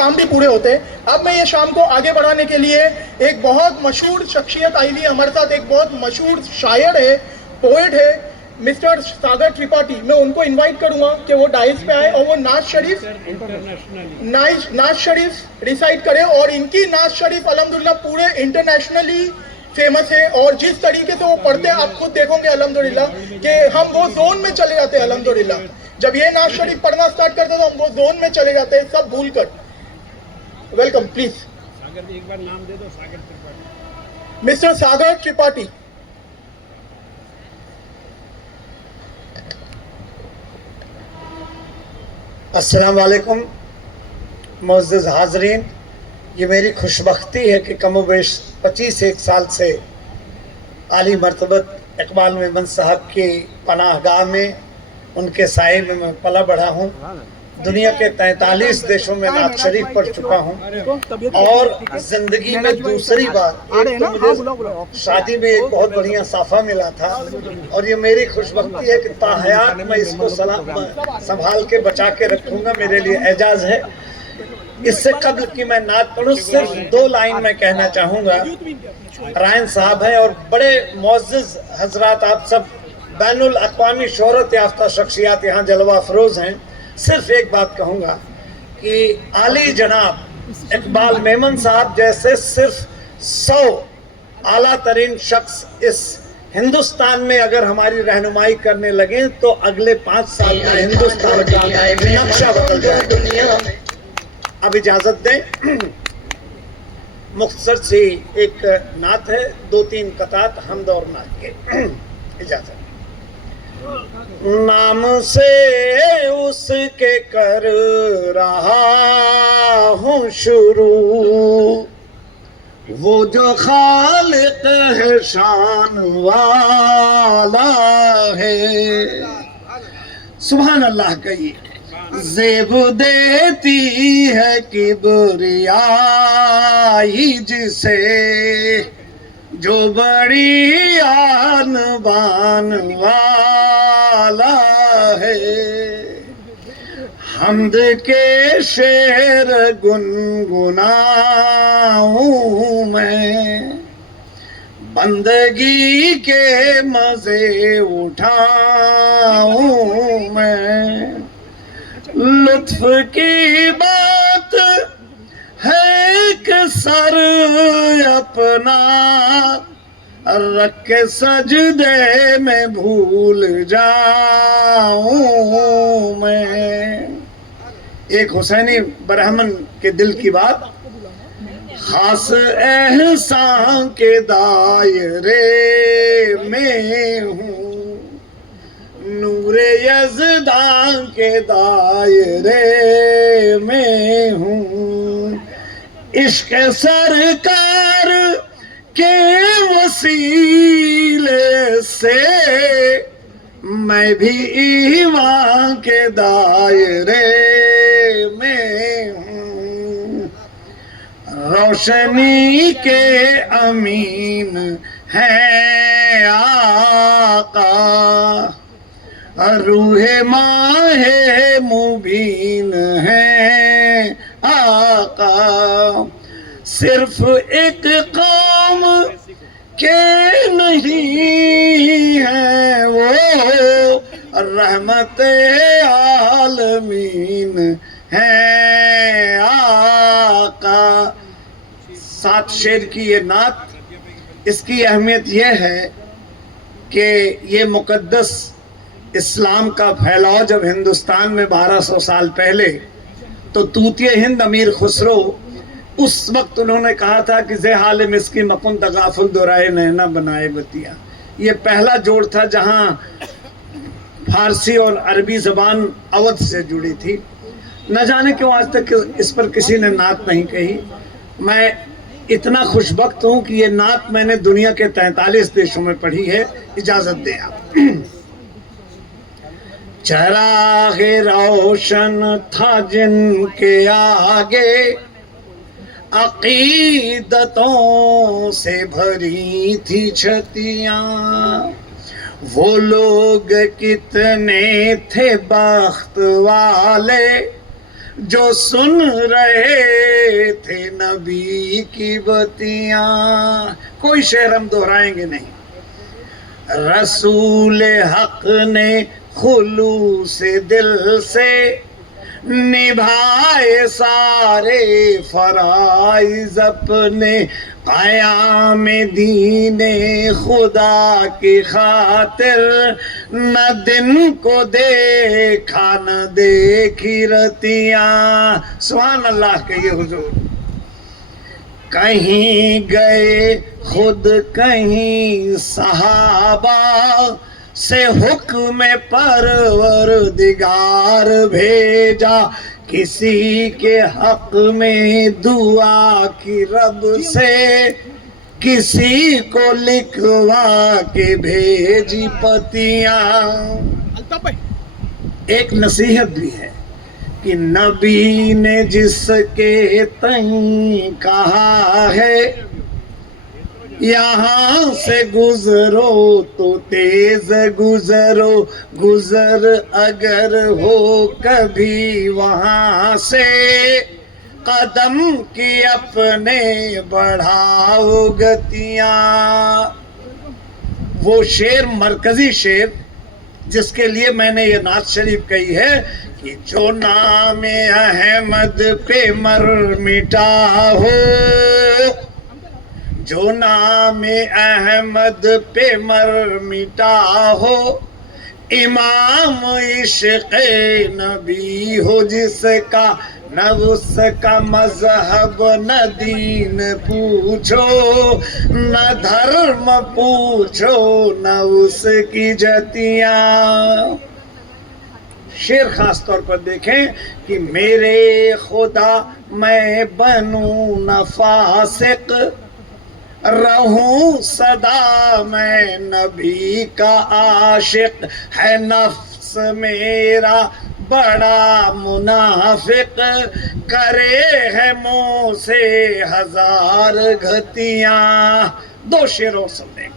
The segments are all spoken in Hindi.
काम भी पूरे होते। अब मैं ये शाम को आगे बढ़ाने के लिए एक बहुत मशहूर शख्सियत आई हुई हमारे साथ, एक बहुत मशहूर शायर है, पोएट है, मिस्टर सागर त्रिपाठी। मैं उनको इनवाइट करूंगा कि वो डाइस पे आए और वो नाज शरीफ रिसाइट करें। और इनकी नाज शरीफ अल्हम्दुलिल्लाह पूरे इंटरनेशनली फेमस है। और जिस तरीके से वो पढ़ते हैं आप खुद देखोगे अल्हम्दुलिल्लाह कि हम वो जोन में चले जाते हैं। अल्हम्दुलिल्लाह जब ये नाज शरीफ पढ़ना स्टार्ट करते तो हम वो जोन में चले जाते हैं, सब भूल कर। Welcome please. सागर, एक बार नाम दे दो। सागर त्रिपाठी, मिस्टर सागर त्रिपाठी। अस्सलाम वालेकुम मुअज़्ज़िज़ हाज़रीन, ये मेरी खुशबख्ती है कि कमोबेश 25 साल से आली मर्तबत इकबाल मेमन साहब की पनाहगाह में, उनके साए में मैं पला बढ़ा हूँ। दुनिया के 43 देशों में नात शरीफ पढ़ चुका हूँ और ज़िंदगी में दूसरी बार एक तो मुझे शादी में एक बहुत बढ़िया साफा मिला था और ये मेरी खुशबख्ती है कि ताहयात मैं इसको संभाल के बचा के रखूँगा, मेरे लिए एजाज़ है। इससे कबल कि मैं नात पढ़ूँ सिर्फ 2 लाइन में कहना चाहूँगा। रायन साहब हैं और बड़े मुअज़्ज़िज़ हजरात, आप सब बैनुल अक़वामी शोहरत याफ्ता शख्सियात यहाँ जलवा अफरोज़ हैं। सिर्फ एक बात कहूँगा कि आली जनाब इकबाल मेमन साहब जैसे सिर्फ 100 आला तरीन शख्स इस हिंदुस्तान में अगर हमारी रहनुमाई करने लगे तो अगले 5 साल में हिंदुस्तान का नक्शा बदल जाएगा। अब इजाज़त दें, मुख्तसर सी एक नात है, 2-3 कतात हमद और नात के। इजाज़त। नाम से उसके कर रहा हूँ शुरू, वो जो खालिक है शान वाला है। सुभान अल्लाह कहिए। ज़ेब देती है किबरियाई जिसे, जो बड़ी आन बान वाला है। हम्द के शेर गुनगुनाऊं मैं, बंदगी के मजे उठाऊं मैं। लुत्फ की बात है कि सर अपना रख के सजदे में भूल जाऊं मैं। एक हुसैनी ब्राह्मण के दिल की बात, खास एहसान के दायरे में हूँ, नूरे यज़दान के दायरे में हूँ। इश्क़ सरकार के वसीले से मैं भी ईमान के दायरे में हूँ। रोशनी के अमीन है आका, रूहे माहे मुबीन है आका। सिर्फ एक कौम के नहीं है वो, रहमत आलमीन है आका। 7 शेर की ये नात, इसकी अहमियत यह है कि ये मुक़द्दस इस्लाम का फैलाव जब हिंदुस्तान में 1200 साल पहले, तो तूतिए हिंद अमीर खुसरो उस वक्त उन्होंने कहा था कि जे हाल मिस्की मकुन तगाफुल दुराए नैना बनाए बतिया। ये पहला जोड़ था जहां फारसी और अरबी ज़बान अवध से जुड़ी थी। न जाने क्यों आज तक इस पर किसी ने नात नहीं कही। मैं इतना खुशबख्त हूँ कि ये नात मैंने दुनिया के 43 देशों में पढ़ी है। इजाज़त दें आप। चरागे रोशन था जिनके आगे, अकीदतों से भरी थी छतियाँ। वो लोग कितने थे बख्त वाले, जो सुन रहे थे नबी की बतियां। कोई शेर हम दोहराएंगे नहीं। रसूल हक ने खुलूस दिल से निभाए सारे फराइज अपने, क़याम दीने खुदा की खातिर न दिन को देखा न देखी रतियां। सुभान अल्लाह कहिए हुजूर। कहीं गए खुद कहीं सहाबा से हुक्म परवरदिगार भेजा, किसी के हक में दुआ की रब से किसी को लिखवा के भेजी पतियां। एक नसीहत भी है कि नबी ने जिसके तई कहा है यहाँ से गुजरो तो तेज गुजरो, गुजर अगर हो कभी वहां से कदम की अपने बढ़ाओ गतियां। वो शेर मरकजी शेर जिसके लिए मैंने ये नात शरीफ कही है कि जो नाम अहमद पे मर मिटा हो, जो नाम अहमद पे मर मिटा हो, इमाम इश्क़ नबी हो जिसका, न उसका मजहब न दीन पूछो, न धर्म पूछो न उसकी जतियां। शेर खास तौर पर देखें कि मेरे खुदा मैं बनूं न फासिक, रहूं सदा मैं नबी का आशिक, है नफ्स मेरा बड़ा मुनाफिक, करे है मुँह से हजार घतियां। दो शेरों सुने।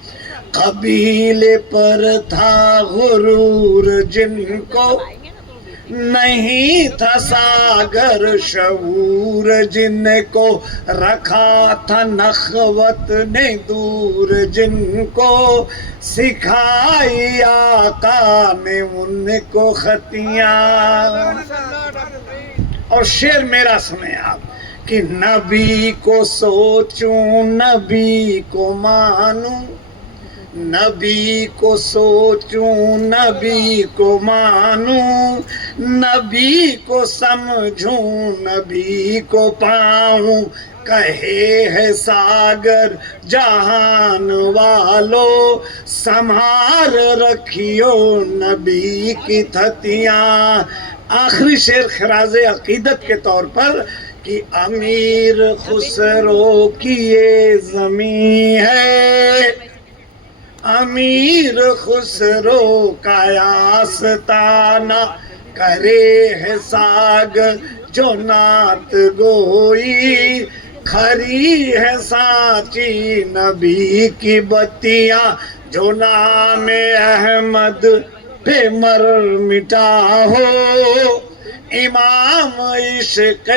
कबीले पर था गुरूर जिनको, नहीं था सागर शऊर जिनको, रखा था नखवत ने दूर जिनको, सिखाई आका ने उनको खतियां। और शेर मेरा सुने आप कि नबी को सोचूं नबी को मानूं, नबी को सोचूं नबी को मानूं, नबी को समझूं नबी को पाऊं, कहे है सागर जहान वालों, संभार रखियो नबी की थतियां। आखिरी शेर खराजे अकीदत के तौर पर कि अमीर खुसरो की ये ज़मीं है, अमीर खुसरो का आस्ताना, करे है साग जो नात गोई, खरी है साची नबी की बत्तियां, जो नाम अहमद पे मर मिटा हो, इमाम इश्क़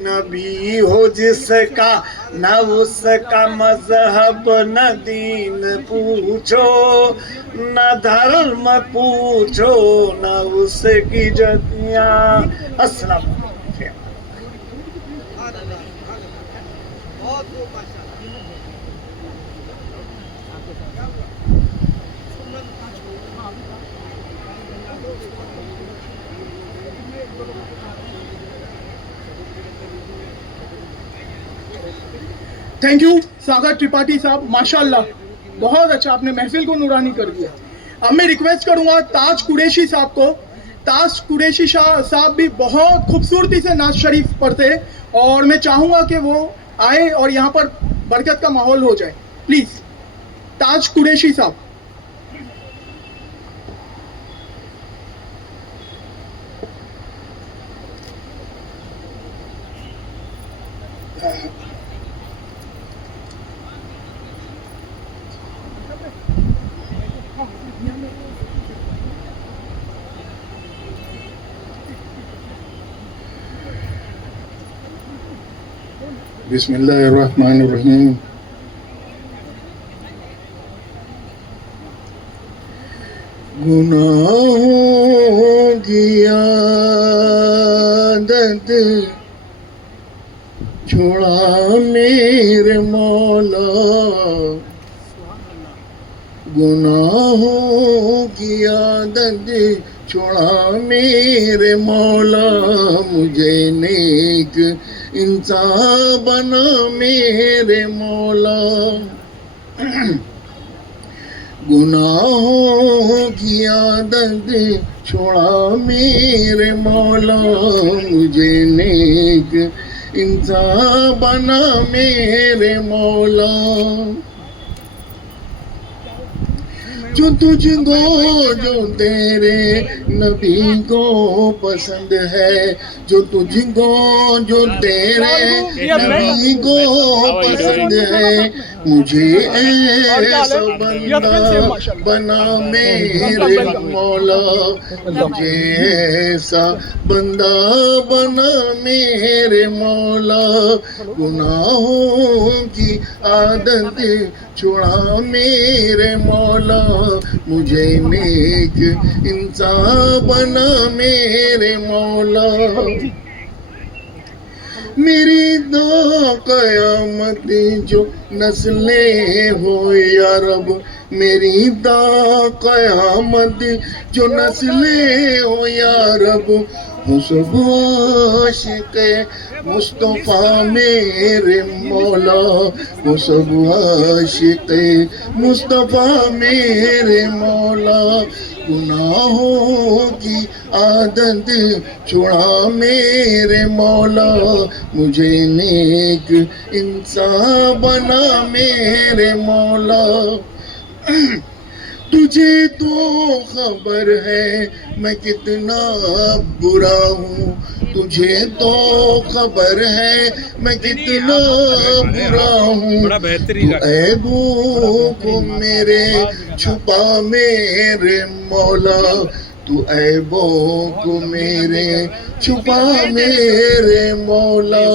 नबी हो जिसका, न उसका मजहब न दीन पूछो, न धर्म पूछो न उसकी जतियां। अस्सलाम वालेकुम। थैंक यू सागर त्रिपाठी साहब, माशाल्लाह बहुत अच्छा, आपने महफिल को नूरानी कर दिया। अब मैं रिक्वेस्ट करूंगा ताज कुरैशी साहब को। ताज कुरैशी साहब भी बहुत खूबसूरती से नाज शरीफ पढ़ते हैं और मैं चाहूंगा कि वो आए और यहाँ पर बरकत का माहौल हो जाए। प्लीज ताज कुरैशी साहब। बिस्मिल्लाहिर्रहमानिर्रहीम। गुनाहों की आदत छुड़ा मेरे मौला, गुनाहों की आदत छुड़ा मेरे मौला, मुझे नेक इंसान बना मेरे मौला। गुनाहों की आदत छुड़ा मेरे मौला, मुझे नेक इंसान बना मेरे मौला। जो तुझको जो तेरे नबी को पसंद है, जो तुझको जो तेरे नबी को पसंद है, मुझे ऐसा बंदा बना मेरे मौला, मुझे ऐसा बंदा बना मेरे मौला। गुनाहों की आदत छुड़ा मेरे मौला, मुझे नेक इंसान बना मेरे मौला। मेरी दो कयामत जो नस्लें हो या रब, मेरी दो कयामत जो नस्लें हो या रब, हो सब आशिक़े मुस्तफ़ा मेरे मौला, वो सब आशिक़े मुस्तफ़ा मेरे मौला। गुनाहों की आदत छुड़ा मेरे मौला, मुझे नेक इंसान बना मेरे मौला। तुझे तो खबर है मैं कितना बुरा हूँ, तुझे तो खबर है मैं कितना बुरा हूँ। ऐबों को मेरे छुपा मेरे मौला, तू ऐबों को मेरे छुपा मेरे मौला।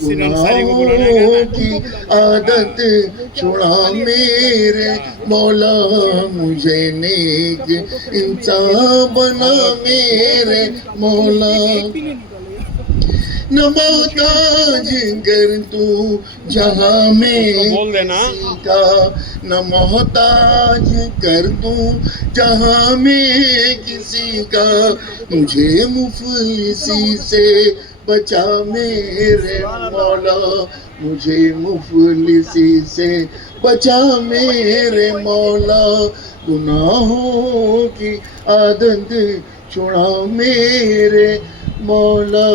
गुनाहों की आदत छुड़ा मेरे मौला, मुझे नेक इंसान बना मेरे मौला। न मोहताज कर तू जहाँ में किसी का, न मोहताज कर तू जहाँ में किसी का, मुझे मुफलिसी से बचा मेरे मौला, मुझे मुफलिसी से बचा मेरे मौला। गुनाहों की आदत छुड़ा मेरे मौला,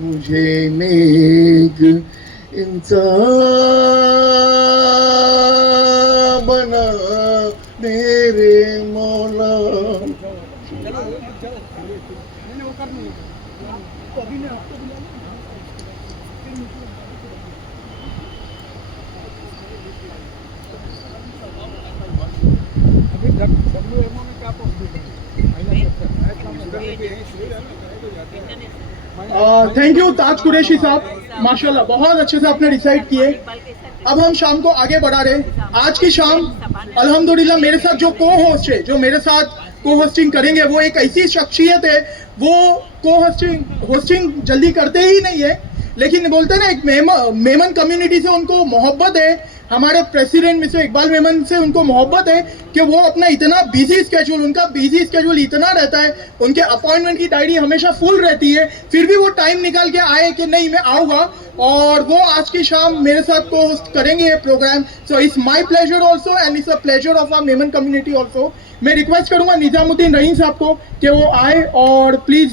मुझे नेक इंसान बना मेरे मौला। थैंक यू ताज कुरैशी साहब, माशाल्लाह बहुत अच्छे से आपने डिसाइड किए। अब हम शाम को आगे बढ़ा रहे। आज की शाम अल्हम्दुलिल्लाह मेरे साथ जो को होस्ट है, जो मेरे साथ को होस्टिंग करेंगे, वो एक ऐसी शख्सियत है, वो को होस्टिंग जल्दी करते ही नहीं है, लेकिन बोलते हैं ना एक मेमन कम्युनिटी से उनको मोहब्बत है, हमारे प्रेसिडेंट मिस्टर इकबाल मेमन से उनको मोहब्बत है कि वो अपना इतना बिजी स्केड्यूल, उनका बिजी स्केड्यूल इतना रहता है, उनके अपॉइंटमेंट की डायरी हमेशा फुल रहती है, फिर भी वो टाइम निकाल के आए कि नहीं मैं आऊँगा, और वो आज की शाम मेरे साथ को होस्ट करेंगे ये प्रोग्राम। So it's my pleasure also and it's a pleasure of our Memon community also. मैं रिक्वेस्ट करूँगा निजामुद्दीन रहीम साहब को कि वो आए और प्लीज़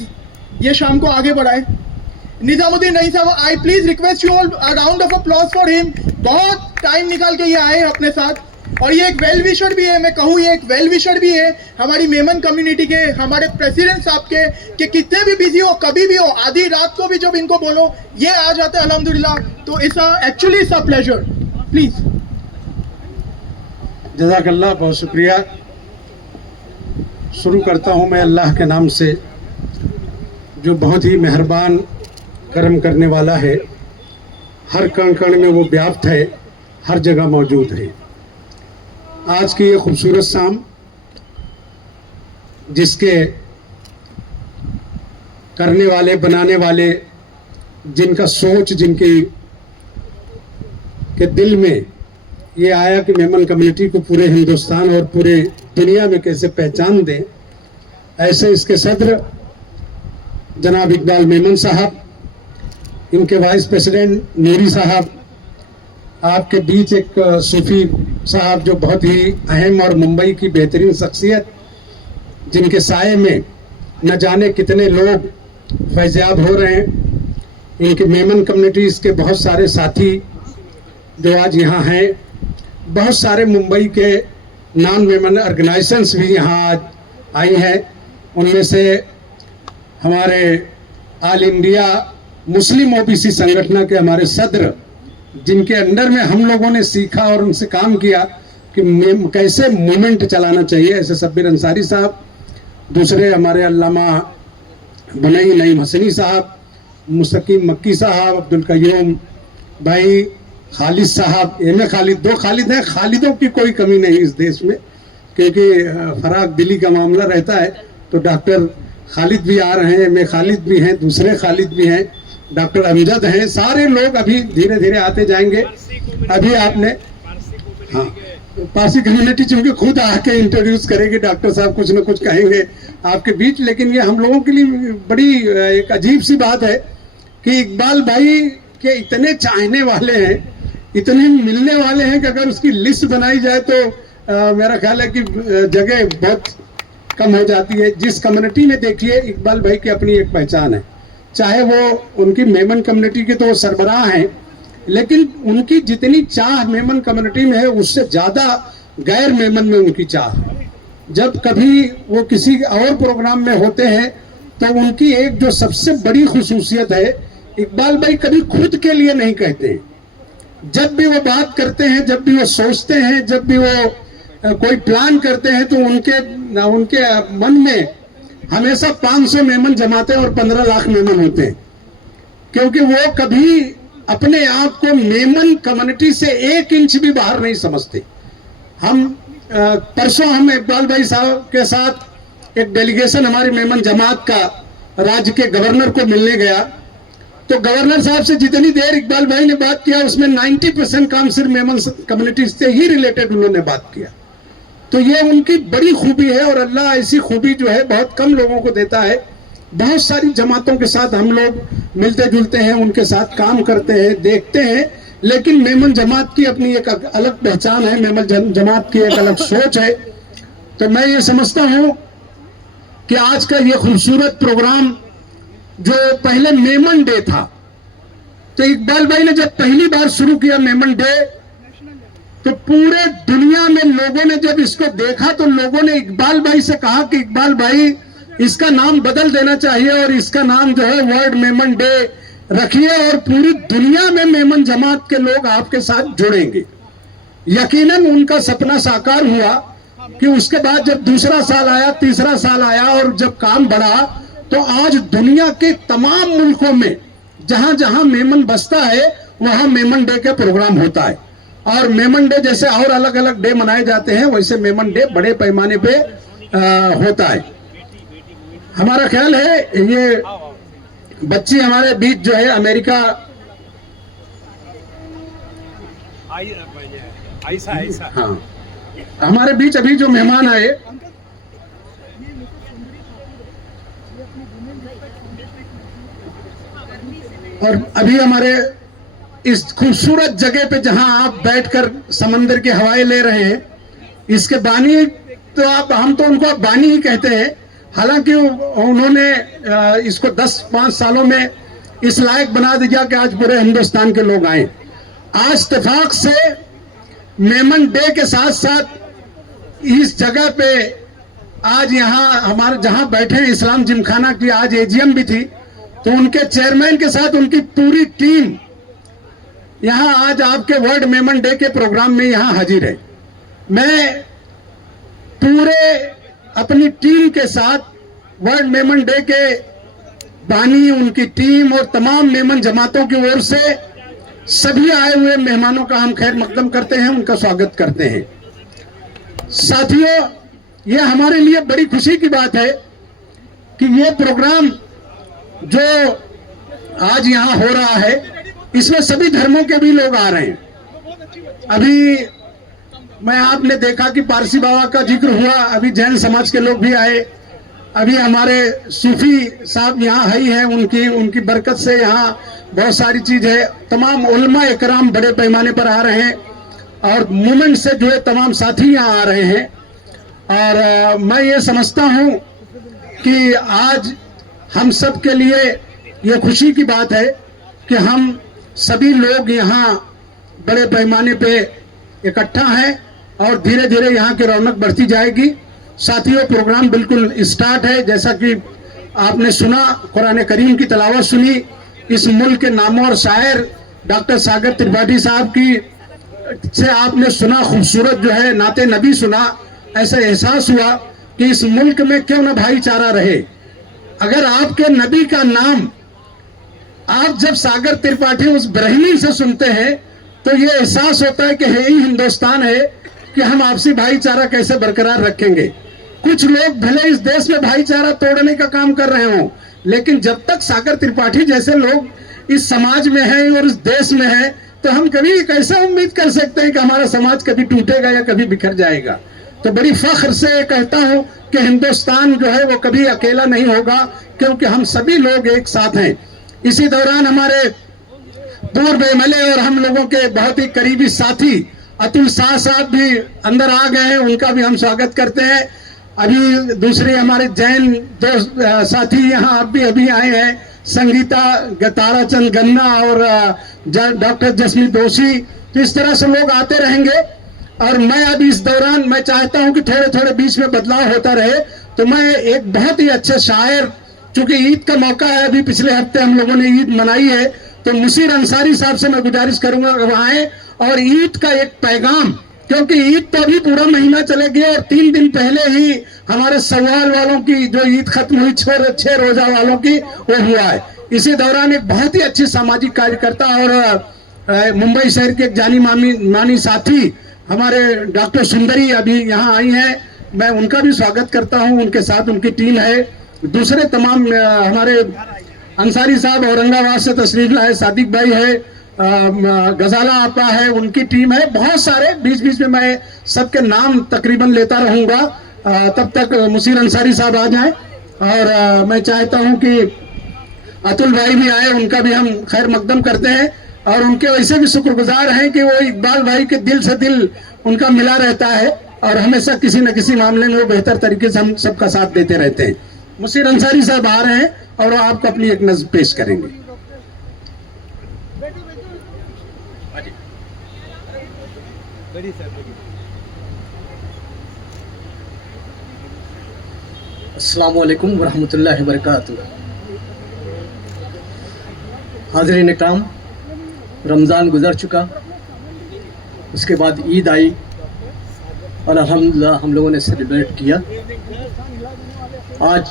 ये शाम को आगे बढ़ाए। निजामुद्दीन रहीम साहब, I please request you all a round of applause for him. बहुत टाइम निकाल के ये आए अपने साथ, और ये एक वेल विशर भी है, मैं कहूँ ये एक वेल विशर भी है हमारी मेमन कम्युनिटी के, हमारे प्रेसिडेंट साहब के, कि कितने भी बिजी हो, कभी भी हो, आधी रात को भी जब इनको बोलो ये आ जाते हैं अल्हम्दुलिल्लाह। तो it's actually it's a pleasure. Please. जज़ाकल्लाह, बहुत शुक्रिया। शुरू करता हूँ मैं अल्लाह के नाम से, जो बहुत ही मेहरबान करम करने वाला है। हर कण कण में वो व्याप्त है, हर जगह मौजूद है। आज की ये खूबसूरत शाम, जिसके करने वाले, बनाने वाले, जिनका सोच, जिनकी के दिल में ये आया कि मेमन कम्युनिटी को पूरे हिंदुस्तान और पूरे दुनिया में कैसे पहचान दें, ऐसे इसके सदर जनाब इकबाल मेमन साहब, इनके वाइस प्रेसिडेंट नूरी साहब, आपके बीच एक सूफी साहब जो बहुत ही अहम और मुंबई की बेहतरीन शख्सियत, जिनके साए में न जाने कितने लोग फैज़याब हो रहे हैं। इनके मेमन कम्युनिटीज़ के बहुत सारे साथी जो आज यहाँ हैं, बहुत सारे मुंबई के नॉन मेमन ऑर्गेनाइजेशंस भी यहाँ आज आई हैं। उनमें से हमारे ऑल इंडिया मुस्लिम ओबीसी संगठन के हमारे सदर, जिनके अंडर में हम लोगों ने सीखा और उनसे काम किया कि कैसे मूवमेंट चलाना चाहिए, ऐसे शब्बीर अंसारी साहब, दूसरे हमारे अल्लामा बनई नईम हसनी साहब, मुस्तकीम मक्की साहब, अब्दुल कयूम भाई, खालिद साहब, एम खालिद, 2 खालिद हैं। खालिदों की कोई कमी नहीं इस देश में, क्योंकि फराक दिली का मामला रहता है तो डॉक्टर खालिद भी आ रहे हैं, एम खालिद भी हैं, दूसरे खालिद भी हैं, डॉक्टर अमजद हैं, सारे लोग अभी धीरे धीरे आते जाएंगे। अभी आपने, हाँ, पारसी कम्युनिटी चूंकि खुद आके इंट्रोड्यूस करेगी, डॉक्टर साहब कुछ न कुछ कहेंगे आपके बीच, लेकिन ये हम लोगों के लिए बड़ी एक अजीब सी बात है कि इकबाल भाई के इतने चाहने वाले हैं, इतने मिलने वाले हैं कि अगर उसकी लिस्ट बनाई जाए तो मेरा ख्याल है कि जगह बहुत कम हो जाती है। जिस कम्युनिटी में देखिए, इकबाल भाई की अपनी एक पहचान है, चाहे वो उनकी मेमन कम्युनिटी के तो वो सरबराह हैं, लेकिन उनकी जितनी चाह मेमन कम्युनिटी में है उससे ज़्यादा गैर मेमन में उनकी चाह है। जब कभी वो किसी और प्रोग्राम में होते हैं तो उनकी एक जो सबसे बड़ी खुसूसियत है, इकबाल भाई कभी खुद के लिए नहीं कहते हैं। जब भी वो बात करते हैं, जब भी वो सोचते हैं, जब भी वो कोई प्लान करते हैं तो उनके मन में हमेशा 500 मेमन जमाते हैं और 15 लाख मेमन होते हैं, क्योंकि वो कभी अपने आप को मेमन कम्युनिटी से 1 इंच भी बाहर नहीं समझते। हम परसों हम इकबाल भाई साहब के साथ एक डेलीगेशन हमारी मेमन जमात का राज्य के गवर्नर को मिलने गया, तो गवर्नर साहब से जितनी देर इकबाल भाई ने बात किया उसमें 90% काम सिर्फ मेमन कम्युनिटी से ही रिलेटेड उन्होंने बात किया। तो ये उनकी बड़ी खूबी है और अल्लाह ऐसी खूबी जो है बहुत कम लोगों को देता है। बहुत सारी जमातों के साथ हम लोग मिलते जुलते हैं, उनके साथ काम करते हैं, देखते हैं, लेकिन मेमन जमात की अपनी एक अलग पहचान है, मेमन जमात की एक अलग सोच है। तो मैं ये समझता हूँ कि आज का ये खूबसूरत प्रोग्राम जो पहले मेमन डे था, तो इकबाल भाई ने जब पहली बार शुरू किया मेमन डे, तो पूरे दुनिया में लोगों ने जब इसको देखा तो लोगों ने इकबाल भाई से कहा कि इकबाल भाई इसका नाम बदल देना चाहिए और इसका नाम जो है वर्ल्ड मेमन डे रखिए और पूरी दुनिया में मेमन जमात के लोग आपके साथ जुड़ेंगे। यकीनन उनका सपना साकार हुआ कि उसके बाद जब दूसरा साल आया, तीसरा साल आया और जब काम बढ़ा तो आज दुनिया के तमाम मुल्कों में जहां जहां मेमन बसता है वहां मेमन डे का प्रोग्राम होता है। और मेमन डे जैसे और अलग अलग डे मनाए जाते हैं, वैसे मेमन डे बड़े पैमाने पे होता है। हमारा ख्याल है ये बच्ची हमारे बीच जो है अमेरिका, हाँ, हमारे बीच अभी जो मेहमान आए, और अभी हमारे इस खूबसूरत जगह पे जहां आप बैठकर समंदर की हवाएं ले रहे हैं, इसके बानी तो हम तो उनको बानी ही कहते हैं। हालांकि उन्होंने इसको 10-5 सालों में इस लायक बना दिया कि आज पूरे हिंदुस्तान के लोग आए। आज इत्तेफाक से मेमन डे के साथ साथ इस जगह पे आज यहाँ हमारे जहां बैठे हैं इस्लाम जिमखाना की आज एजीएम भी थी, तो उनके चेयरमैन के साथ उनकी पूरी टीम यहाँ आज आपके वर्ल्ड मेमन डे के प्रोग्राम में यहाँ हाजिर है। मैं पूरे अपनी टीम के साथ वर्ल्ड मेमन डे के बानी, उनकी टीम और तमाम मेमन जमातों की ओर से सभी आए हुए मेहमानों का हम खैर मकदम करते हैं, उनका स्वागत करते हैं। साथियों, ये हमारे लिए बड़ी खुशी की बात है कि ये प्रोग्राम जो आज यहाँ हो रहा है, इसमें सभी धर्मों के भी लोग आ रहे हैं। अभी मैं आपने देखा कि पारसी बाबा का जिक्र हुआ, अभी जैन समाज के लोग भी आए, अभी हमारे सूफी साहब यहाँ ही हैं, उनकी बरकत से यहाँ बहुत सारी चीज है। तमाम उलमा इकराम बड़े पैमाने पर आ रहे हैं और मूवमेंट से जुड़े तमाम साथी यहाँ आ रहे हैं। और मैं ये समझता हूँ कि आज हम सब के लिए ये खुशी की बात है कि हम सभी लोग यहाँ बड़े पैमाने पे इकट्ठा हैं और धीरे धीरे यहाँ की रौनक बढ़ती जाएगी। साथियों, प्रोग्राम बिल्कुल स्टार्ट है। जैसा कि आपने सुना, कुरान करीम की तिलावत सुनी, इस मुल्क के नामवर शायर डॉक्टर सागर त्रिपाठी साहब की से आपने सुना, खूबसूरत जो है नाते नबी सुना। ऐसा एहसास हुआ कि इस मुल्क में क्यों न भाईचारा रहे। अगर आपके नबी का नाम आप जब सागर त्रिपाठी उस ब्रह्मी से सुनते हैं तो ये एहसास होता है कि यही हिंदुस्तान है कि हम आपसी भाईचारा कैसे बरकरार रखेंगे। कुछ लोग भले इस देश में भाईचारा तोड़ने का काम कर रहे हों, लेकिन जब तक सागर त्रिपाठी जैसे लोग इस समाज में हैं और इस देश में हैं, तो हम कभी कैसे उम्मीद कर सकते हैं कि हमारा समाज कभी टूटेगा या कभी बिखर जाएगा। तो बड़ी फख्र से कहता हूं कि हिंदुस्तान जो है वो कभी अकेला नहीं होगा, क्योंकि हम सभी लोग एक साथ हैं। इसी दौरान हमारे पूर्व एमएलए और हम लोगों के बहुत ही करीबी साथी अतुल शाह साहब भी अंदर आ गए हैं, उनका भी हम स्वागत करते हैं। अभी दूसरे हमारे जैन दोस्त साथी यहाँ अभी आए हैं, संगीता ताराचंद गन्ना और डॉक्टर जसमीत दोषी। तो इस तरह से लोग आते रहेंगे और मैं अभी इस दौरान मैं चाहता हूं कि थोड़े थोड़े बीच में बदलाव होता रहे। तो मैं एक बहुत ही अच्छे शायर, चूंकि ईद का मौका है, अभी पिछले हफ्ते हम लोगों ने ईद मनाई है, तो मुसीर अंसारी साहब से मैं गुजारिश करूंगा कि वो आए और ईद का एक पैगाम, क्योंकि ईद तो अभी पूरा महीना चलेगी और 3 दिन पहले ही हमारे सवाल वालों की जो ईद खत्म हुई, 6 रोजा वालों की, वो हुआ है। इसी दौरान एक बहुत ही अच्छी सामाजिक कार्यकर्ता और मुंबई शहर के एक जानी मानी साथी हमारे डॉक्टर सुंदरी अभी यहाँ आई हैं, मैं उनका भी स्वागत करता हूँ। उनके साथ उनकी टीम है, दूसरे तमाम हमारे अंसारी साहब औरंगाबाद से तशरीफ लाए, सादिक भाई है, गजाला आपा है, उनकी टीम है, बहुत सारे। बीच बीच में मैं सबके नाम तकरीबन लेता रहूंगा, तब तक मुसीर अंसारी साहब आ जाएं। और मैं चाहता हूं कि अतुल भाई भी आए, उनका भी हम खैर मकदम करते हैं और उनके वैसे भी शुक्रगुजार हैं कि वो इकबाल भाई के दिल से दिल उनका मिला रहता है और हमेशा किसी न किसी मामले में वो बेहतर तरीके से हम सबका साथ देते रहते हैं। मुसीर अंसारी साहब आ रहे हैं और आपको अपनी एक नज़्म पेश करेंगे। अस्सलाम वालेकुम वरहमतुल्लाहि वबरकातुहू। हाज़रीन इकराम, रमज़ान गुज़र चुका, उसके बाद ईद आई और अल्हम्दुलिल्लाह हम लोगों ने सेलिब्रेट किया। आज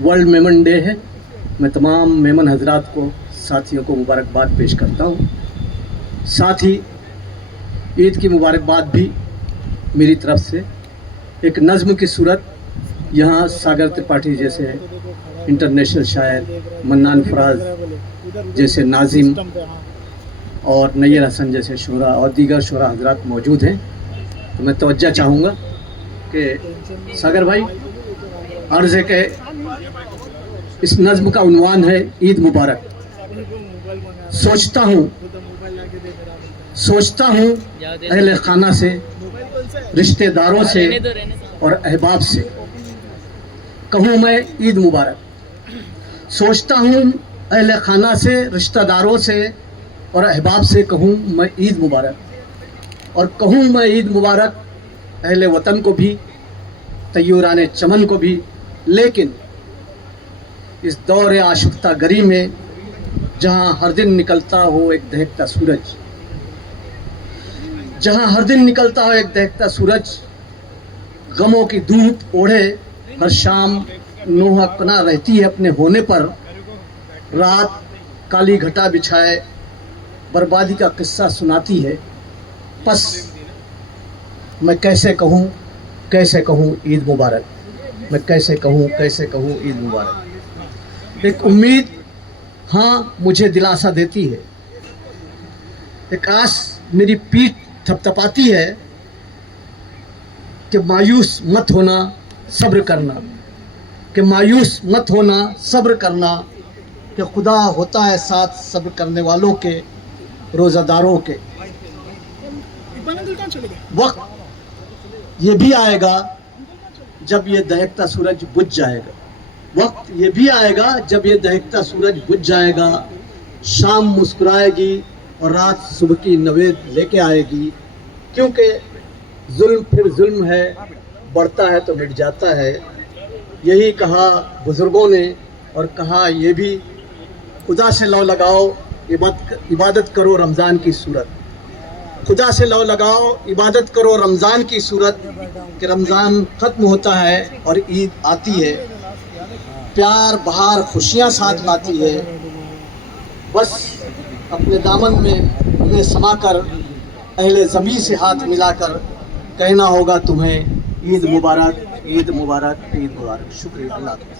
वर्ल्ड मेमन डे है। मैं तमाम मेमन हजरात को, साथियों को मुबारकबाद पेश करता हूँ। साथ ही ईद की मुबारकबाद भी मेरी तरफ से। एक नज़्म की सूरत यहाँ सागर त्रिपाठी जैसे इंटरनेशनल शायर, मन्नान फराज जैसे नाजिम और नैयर हसन जैसे शुरा और दीगर शुरा हजरात मौजूद हैं। तो मैं तवज्जो चाहूँगा कि सागर भाई, अर्ज़ है कि इस नज़्म का उन्वान है ईद मुबारक। सोचता हूँ अहले खाना से, रिश्तेदारों से और अहबाब से कहूँ मैं ईद मुबारक। सोचता हूँ अहले खाना से, रिश्तेदारों से और अहबाब से कहूँ मैं ईद मुबारक। और कहूँ मैं ईद मुबारक अहले वतन को भी, तय्युराने चमन को भी। लेकिन इस दौर आशुक्ता गरी में जहाँ हर दिन निकलता हो एक दहकता सूरज, जहाँ हर दिन निकलता हो एक दहकता सूरज, गमों की धूप ओढ़े हर शाम नोहा पना रहती है अपने होने पर। रात काली घटा बिछाए बर्बादी का किस्सा सुनाती है। बस मैं कैसे कहूँ ईद मुबारक, मैं कैसे कहूँ ईद मुबारक। एक उम्मीद हाँ मुझे दिलासा देती है, एक आस मेरी पीठ थपथपाती है कि मायूस मत होना, सब्र करना, कि मायूस मत होना, सब्र करना, कि खुदा होता है साथ सब्र करने वालों के, रोज़ादारों के। वक्त ये भी आएगा जब ये दहकता सूरज बुझ जाएगा, वक्त ये भी आएगा जब ये दहकता सूरज बुझ जाएगा। शाम मुस्कुराएगी और रात सुबह की नवेद लेके आएगी, क्योंकि जुल्म फिर जुल्म है, बढ़ता है तो मिट जाता है। यही कहा बुज़ुर्गों ने, और कहा ये भी, खुदा से लौ लगाओ, इबादत करो रमज़ान की सूरत। खुदा से लौ लगाओ, इबादत करो रमज़ान की सूरत, कि रमज़ान ख़त्म होता है और ईद आती है। प्यार बहार खुशियाँ साथ लाती है। बस अपने दामन में उन्हें समाकर, अहले ज़मीं से हाथ मिलाकर कहना होगा तुम्हें, ईद मुबारक, ईद मुबारक, ईद मुबारक। शुक्रिया, अल्लाह हाफ़िज़।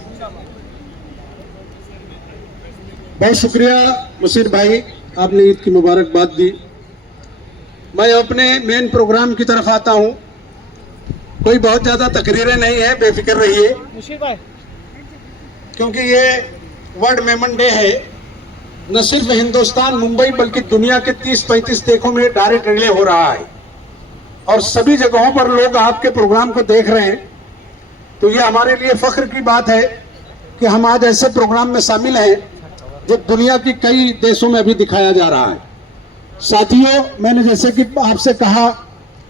बहुत शुक्रिया मुसीर भाई, आपने ईद की मुबारकबाद दी। मैं अपने मेन प्रोग्राम की तरफ आता हूँ। कोई बहुत ज़्यादा तकरीरें नहीं है, बेफिक्र रहिए, क्योंकि ये वर्ल्ड मेमन डे है। न सिर्फ हिंदुस्तान मुंबई बल्कि दुनिया के 30-35 देशों में डायरेक्ट रिले हो रहा है और सभी जगहों पर लोग आपके प्रोग्राम को देख रहे हैं। तो ये हमारे लिए फख्र की बात है कि हम आज ऐसे प्रोग्राम में शामिल हैं जो दुनिया की कई देशों में अभी दिखाया जा रहा है। साथियों, मैंने जैसे कि आपसे कहा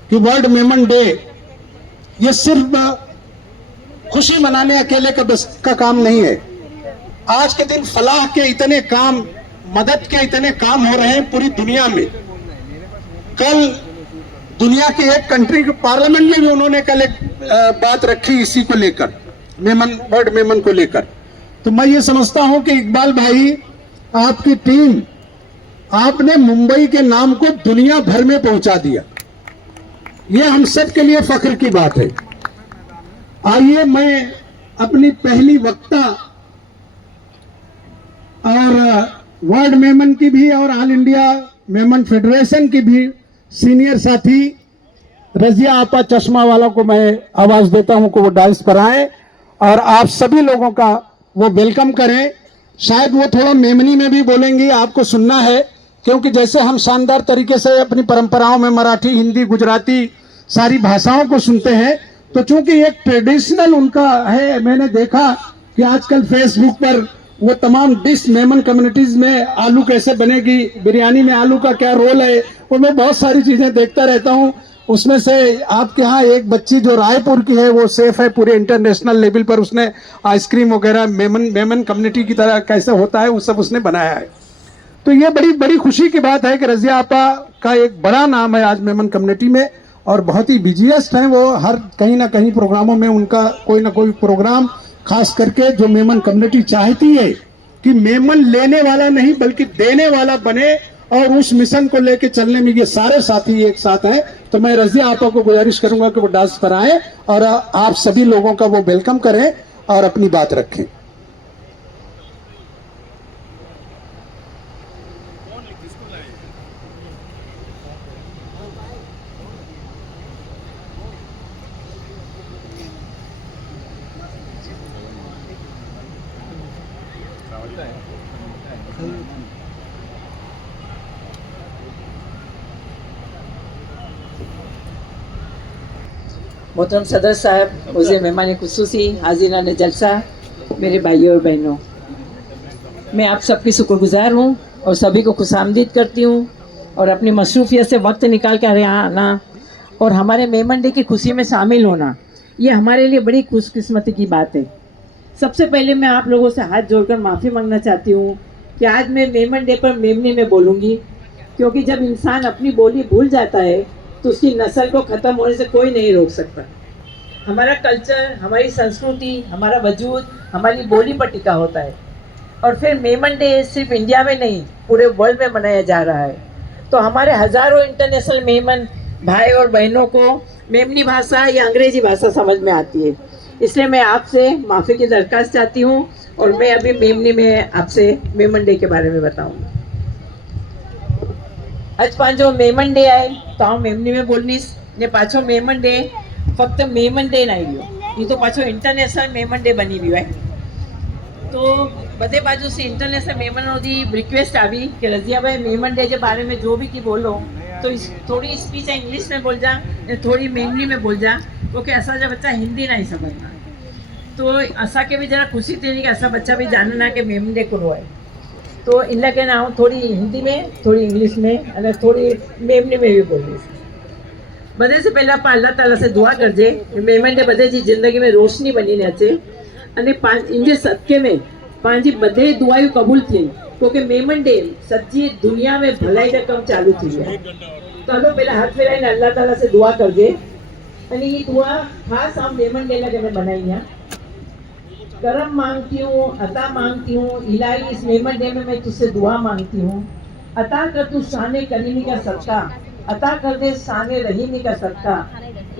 कि वर्ल्ड मेमन डे ये सिर्फ खुशी मनाने अकेले का काम नहीं है। आज के दिन फलाह के इतने काम, मदद के इतने काम हो रहे हैं पूरी दुनिया में। कल दुनिया की एक कंट्री के पार्लियामेंट में भी उन्होंने कल एक बात रखी इसी को लेकर, वर्ल्ड मेमन को लेकर। तो मैं ये समझता हूं कि इकबाल भाई, आपकी टीम, आपने मुंबई के नाम को दुनिया भर में पहुंचा दिया। ये हम सब के लिए फख्र की बात है। आइए मैं अपनी पहली वक्ता और वर्ल्ड मेमन की भी और ऑल इंडिया मेमन फेडरेशन की भी सीनियर साथी रजिया आपा चश्मा वाला को मैं आवाज देता हूं कि वो डांस पर आए और आप सभी लोगों का वो वेलकम करें। शायद वो थोड़ा मेमनी में भी बोलेंगी, आपको सुनना है, क्योंकि जैसे हम शानदार तरीके से अपनी परंपराओं में मराठी, हिंदी, गुजराती सारी भाषाओं को सुनते हैं, तो चूंकि एक ट्रेडिशनल उनका है। मैंने देखा कि आजकल फेसबुक पर वो तमाम डिश मेमन कम्युनिटीज में आलू कैसे बनेगी, बिरयानी में आलू का क्या रोल है, वो मैं बहुत सारी चीजें देखता रहता हूँ। उसमें से आपके यहाँ एक बच्ची जो रायपुर की है वो सेफ है पूरे इंटरनेशनल लेवल पर, उसने आइसक्रीम वगैरह मेमन कम्युनिटी की तरह कैसे होता है वो सब उसने बनाया है। तो ये बड़ी बड़ी खुशी की बात है कि रजिया आपा का एक बड़ा नाम है आज मेमन कम्युनिटी में और बहुत ही बिजीएस्ट हैं वो। हर कहीं ना कहीं प्रोग्रामों में उनका कोई ना कोई प्रोग्राम, खास करके जो मेमन कम्युनिटी चाहती है कि मेमन लेने वाला नहीं बल्कि देने वाला बने, और उस मिशन को लेके चलने में ये सारे साथी एक साथ हैं। तो मैं रजिया आपा को गुजारिश करूंगा कि वो डांस पर आए और आप सभी लोगों का वो वेलकम करें और अपनी बात रखें। मोहतरम सदर साहब, मुझे मेहमान खुसूसी, हाजिरान जलसा, मेरे भाइयों और बहनों, मैं आप सबकी शुक्रगुजार हूँ और सभी को खुशामदीद करती हूँ और अपनी मसरूफियत से वक्त निकाल कर यहाँ आना और हमारे मेमन डे की खुशी में शामिल होना, ये हमारे लिए बड़ी खुशकिस्मती की बात है। सबसे पहले मैं आप लोगों से हाथ जोड़कर माफ़ी मांगना चाहती हूँ कि आज मैं मेमन डे पर मेमनी में बोलूँगी, क्योंकि जब इंसान अपनी बोली भूल जाता है तो उसकी नस्ल को ख़त्म होने से कोई नहीं रोक सकता। हमारा कल्चर, हमारी संस्कृति, हमारा वजूद हमारी बोली पर टिका होता है। और फिर मेमन डे सिर्फ इंडिया में नहीं पूरे वर्ल्ड में मनाया जा रहा है। तो हमारे हजारों इंटरनेशनल मेहमान भाई और बहनों को मेमनी भाषा या अंग्रेजी भाषा समझ में आती है, इसलिए मैं आपसे माफ़ी की दरख्वास्त चाहती हूँ और मैं अभी मेमनी में आपसे मेमन डे के बारे में बताऊँगी। आज पांचो मेमन डे आए तो हम मेमनी में बोलनीस ने पाछो मेमन डे फक्त मेमन डे नहीं गयो, ये तो पाछो इंटरनेशनल मेमन डे बनी गयो है। तो बधे बाजू से इंटरनेशनल मेहमानों की रिक्वेस्ट आई कि रजिया भाई मेमन डे के बारे में जो भी की बोलो तो थोड़ी स्पीच इंग्लिश में बोल जा, थोड़ी मेमनी में बोल जा, क्योंकि ऐसा जो बच्चा हिंदी नहीं समझना, तो असा के भी जरा खुशी थी कि ऐसा बच्चा भी जानना कि मेमन डे करो है। तो इन लगे ना हूँ थोड़ी हिंदी में, थोड़ी इंग्लिश में और थोड़ी मेमनी में भी बोली। बधे से पहला आप अल्लाह ताला से दुआ करजे मेमन डे बधे जी जिंदगी में रोशनी बनी अचे अने इनके सदके में पांजी बधे दुआयूं कबूल थी, क्योंकि मेमन डे सच्ची दुनिया में भलाई का कम चालू थी है। तो हलो पहला हाथ फेराईने अल्लाह ताला से दुआ करजे अने ये दुआ खास हम मेमन डे ना कने बनाई है। करम मांगती हूँ, अता मांगती हूँ, इलाही इस मेमन डे में मैं तुझसे दुआ मांगती हूँ, अता कर तू शाने करीमी का सदका, अता कर दे शाने रहीमी का सदका।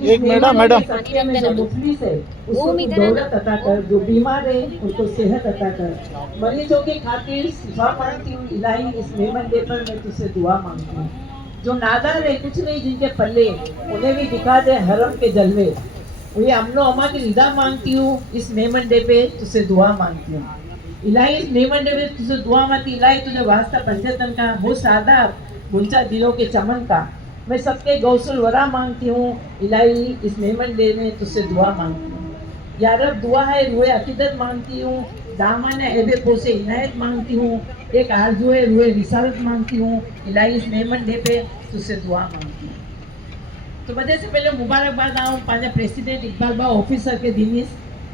एक मैडम सदके में जो मुफलिस है उसको तू दौलत अता कर, जो बीमार है उनको सेहत अता कर, मरीजों के खातिर शिफा मांगती हूँ इलाही इस मेमन डे पर मैं तुझसे दुआ मांगती हूँ। जो नादार है कुछ नहीं जिनके पल्ले उन्हें भी दिखा दे हरम के जलवे, ये अमनो अमा की निदा मांगती हूँ इस मेमन डे पे तुझसे दुआ मांगती हूँ। इलाही इस मेमन डे पे तुझसे दुआ मांगती, इलाही तुझे वास्ता पंजतन का वो सादा गुंचा दिलों के चमन का, मैं सबके गौसल वरा मांगती हूँ इलाही इस मेमन डे में तुझसे दुआ मांगती हूँ। या रब दुआ है रूए अकीदत मांगती हूँ, दामन एबे पोसे इनायत मांगती हूँ, एक आरज़ू है रूए रिसालत मांगती हूँ इलाही इस मेमन डे पे तुझसे दुआ मांगती हूँ। तो बदे से पहले मुबारकबाद आऊँ पांजा प्रेसिडेंट इकबाल बा ऑफिसर के दिनिस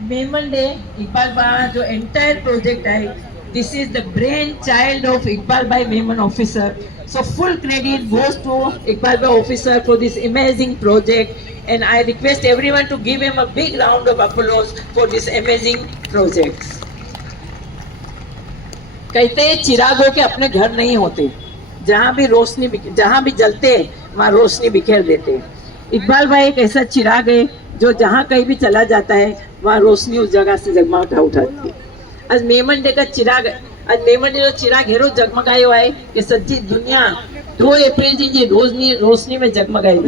मेमन डे इकबाल बा जो एंटायर प्रोजेक्ट है, this is the brainchild of Iqbal Bhai Memon officer. So full credit goes to Iqbal Bhai officer for this amazing project, and I request everyone to give him a big round of applause for this amazing project. कहते हैं चिरागों के अपने घर नहीं होते, जहाँ भी जलते वहाँ रोशनी बिखेर देते। इकबाल भाई एक ऐसा चिराग है जो जहाँ कहीं भी चला जाता है वहाँ रोशनी उस जगह से जगमगा उठाती है। आज मेमन डे का चिराग, आज मेमन डे जो चिराग हेरो जगमगायो है कि सच्ची दुनिया 2 अप्रैल जी रोशनी में जगमगाई है।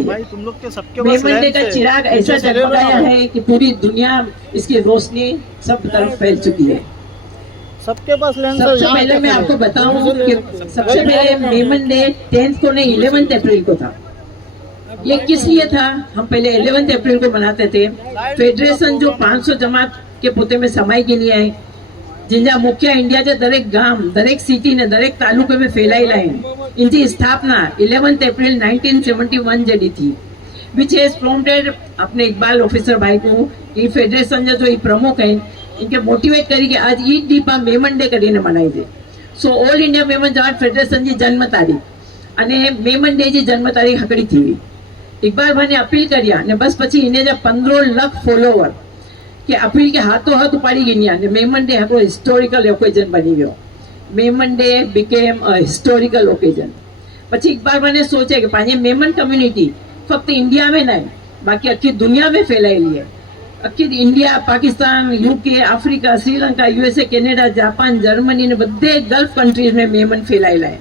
मेमन डे का चिराग ऐसा जगमगाया है कि पूरी दुनिया इसकी रोशनी सब तरफ फैल चुकी है। सबके पास सबसे पहले मैं आपको बताऊं कि सबसे पहले मेमन डे 10th को नहीं 11th अप्रैल को था। ये किस लिए था? हम पहले 11th अप्रैल को मनाते थे। फेडरेशन जो 500 जमात के पोते में समाई गई है, जिनजा मुख्य इंडिया जे दरेक गाम, दरेक सिटी ने दरेक तालुके में फैलायेला है। इनकी स्थापना 11th अप्रैल 1971 जड़ी थी, विच हैज प्रॉम्प्टेड अपने इकबाल ऑफिसर भाई को ये फेडरेशन जो ये प्रमुख है इनके मोटिवेट करी कि आज ई दीपा मेमन डे करीने मनाई दे। So all India Memon Jamat federation जी जन्म तारीख अने मेमन डे जी जन्म तारीख हकड़ी थी। इकबाल भाई ने अपील करिया ने बस पछी इने जा 15 लाख फॉलोवर के अपील के हाथों हाथ उपाड़ी गई ने मेमन डे हिकिड़ो हिस्टोरिकल ओकेजन बनी वियो। Memon day became a historical occasion. पछी इकबाल भाई ने सोचे कि पांजे मेमन कम्युनिटी फक्त इंडिया में नहीं बाकी अखी दुनिया में फैलायेली है। अखी India, Pakistan, UK, Africa, Sri Lanka, USA, Canada, Japan, Germany ने बधे गल्फ कंट्रीज में मेमन फैलायेला है।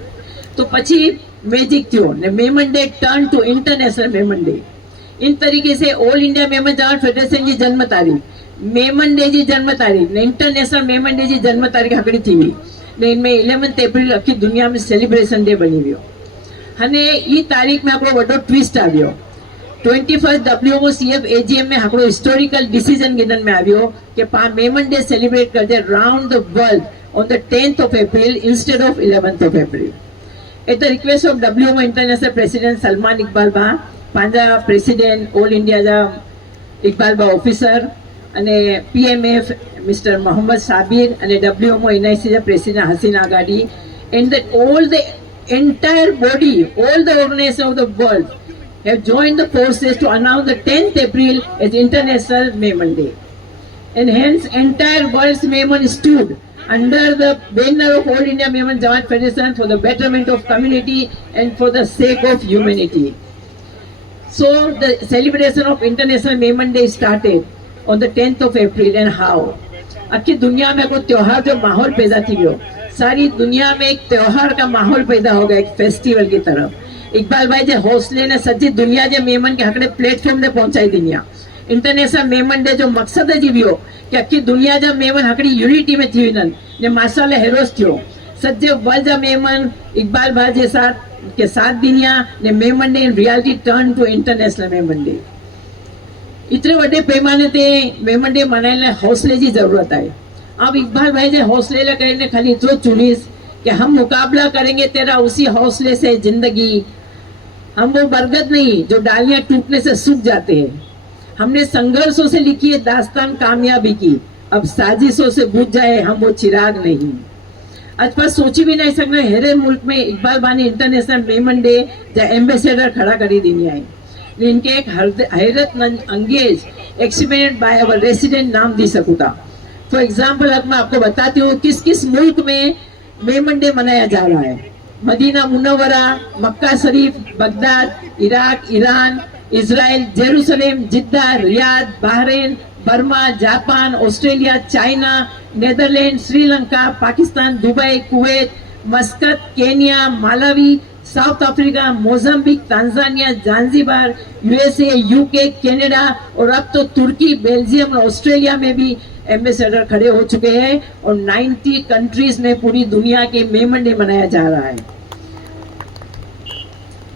तो पछी मैजिक थयो ने Memon day turn to international Memon day. इन तरीके से all India Memon Jamat federation जी जन्म तारीख, मेमन डे जी जन्म तारीख ने इंटरनेशनल मेमन डे जी जन्म तारीख हकड़ी थी हुई ने इनमें 11th अप्रैल अखी दुनिया में सेलिब्रेशन डे बनी वियो। हने ई तारीख में हिकिड़ो वॾो twist आवियो। 21st WMO CF AGM में हिकिड़ो हिस्टोरिकल डिसीजन गिनन में आवियो कि पा मेमन डे सेलिब्रेट करजे round the world on the 10th of April instead of 11th of April. At the request of WMO International President Salman Iqbal Bha, पंहिंजा प्रेसिडेंट ऑल इंडिया जा इकबाल बा ऑफिसर अने PMF मिस्टर मोहम्मद साबिर अने WMO NIC जा प्रेसिडेंट हसीन आगाडी and that all the entire body, all the organizations of the world have joined the forces to announce the 10th April as International Memon Day. And hence entire world's Memon stood under the banner of All India Mehman Jawat Federation for the betterment of community and for the sake of humanity. So the celebration of International Mehman Day started on the 10th of April and how? आखी दुनिया में कोई त्योहार जो माहौल पैदा थी वो सारी दुनिया में एक त्योहार का माहौल पैदा हो गया एक फेस्टिवल की तरफ इकबाल भाई जो हौसले ने सच्ची दुनिया जो मेमन के हकड़े प्लेटफॉर्म ने पहुंचाई दुनिया इंटरनेशनल मेमन डे जो मकसद है जीवियो कि अखी दुनिया जब मेमन हकड़ी यूनिटी में थी ने माशाल्लाह हेरोस थियो सज्जे वर्ल्ड मेमन इकबाल भाई के साथ दुनिया ने Memon day in reality turn to international Memon day इतने बड़े पैमाने ते मेमन डे मनाने हौसले की जरूरत है अब इकबाल भाई ने हौसले लगाने खाली इतना चुनीस कि हम मुकाबला करेंगे तेरा उसी हौसले से जिंदगी हम वो बरगद नहीं जो डालियां टूटने से सूख जाते हैं हमने संघर्षों से लिखी है दास्तान कामयाबी की अब साजिशों से बुझ जाए हम वो चिराग नहीं आज पर सोची भी नहीं सकते हेरे मुल्क में इकबाल बानी इंटरनेशनल मेमन डे जहाँ एम्बेसडर खड़ा करी दी है इनके एक हैरत अंगेज एक्सपेरिमेंट बाय अवर रेसिडेंट नाम दी सकूंगा फॉर एग्जाम्पल अब मैं आपको बताती हूँ किस किस मुल्क में मेमन डे मनाया जा रहा है Medina Munawwara Mecca Sharif Baghdad Iraq Iran Israel Jerusalem Jeddah Riyadh Bahrain Burma Japan Australia China Netherland Sri Lanka Pakistan Dubai Kuwait Muscat Kenya Malawi South Africa Mozambique Tanzania Zanzibar USA UK Canada और अब तो तुर्की बेल्जियम और ऑस्ट्रेलिया में भी एम्बेसडर खड़े हो चुके हैं और 90 कंट्रीज में पूरी दुनिया के मेमन डे मनाया जा रहा है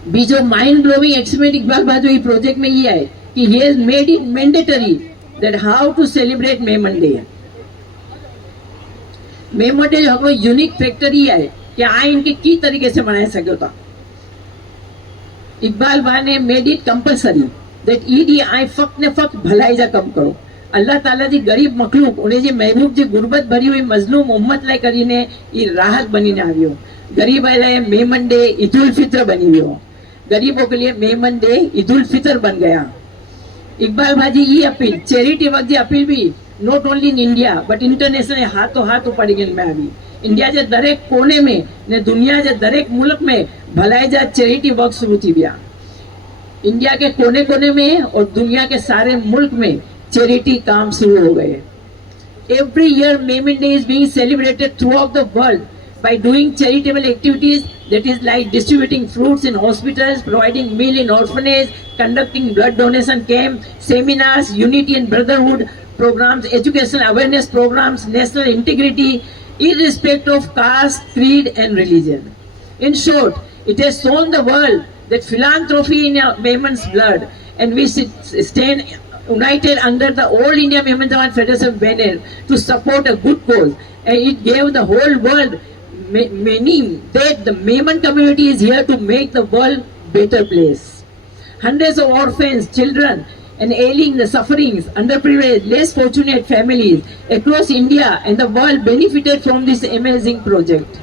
बीजो माइंड ब्लोइंग एक्सपेरिमेंट इकबाल बाजू ये प्रोजेक्ट में ये है कि he has made it mandatory that how to celebrate Memon day Memon day जो यूनिक फैक्टर ये है कि आ इनके की तरीके से मनाया सके था इकबाल बा ने made it compulsory that ED I fuck ने फक भलाई जा कम करो अल्लाह ताला जी गरीब मखलूक उन्हें जी महबूब जी गुरबत भरी हुई मजलूम उम्मत लाइ करीने ये राहत बनीने आवियो गरीब लाइ मेमन डे ईद उल फित्र बनी वियो गरीबों के लिए मेमन डे ईद उल फित्र बन गया इकबाल भाजी ये अपील चैरिटी वर्क जी अपील भी not only in India but international हाथों हाथ पड़ी गई में अभी इंडिया जे दरेक कोने में ने दुनिया जे दरेक मुल्क में भलाई जा चैरिटी वर्क शुरू थी गया इंडिया के कोने कोने में और दुनिया के सारे मुल्क में चैरिटी काम शुरू हो गए every year Memon day is being celebrated through out the world by doing charitable activities that is like distributing fruits in hospitals, providing meal in orphanage, conducting blood donation camp, seminars, unity and brotherhood programs, educational awareness programs, national integrity, irrespective of caste, creed and religion. In short, it has shown the world that philanthropy in Mehman's blood and we stand united under the All India Mehman Jawat Federation banner to support a good cause and it gave the whole world meaning that the Mehman community is here to make the world better place. Hundreds of orphans, children and ailing, the sufferings, underprivileged, less fortunate families across India and the world benefited from this amazing project.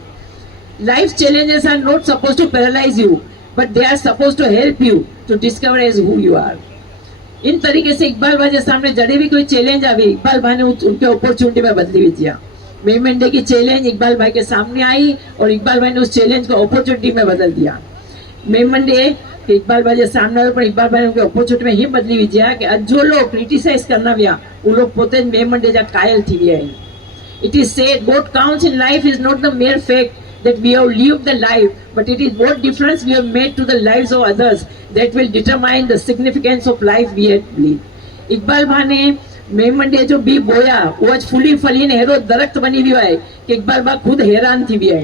Life's challenges are not supposed to paralyze you, but they are supposed to help you to discover as who you are. इन तरीके से इकबाल भाई के सामने जड़े भी कोई चैलेंज आवे इकबाल भाई ने उनके अपॉर्चुनिटी में बदली हुई दिया मेमन डे की चैलेंज इकबाल भाई के सामने आई और इकबाल भाई ने उस चैलेंज को अपॉर्चुनिटी में बदल दिया मेमन डे इकबाल भाई के सामने आए पर इकबाल भाई ने उनके अपॉर्चुनिटी में ही बदली हुई दिया कि आज जो लोग क्रिटिसाइज करना विया वो लोग पोते मेमन डे जा कायल थी गया है it is said what counts in life is not the mere fact that we have lived the life, but it is what difference we have made to the lives of others that will determine the significance of life we have lived. Iqbal भाई ने मेमन डे जो बी बोया वो आज फुली फली ने हेरो दरख्त बनी हुई है कि इकबाल भाई खुद हैरान थी भी है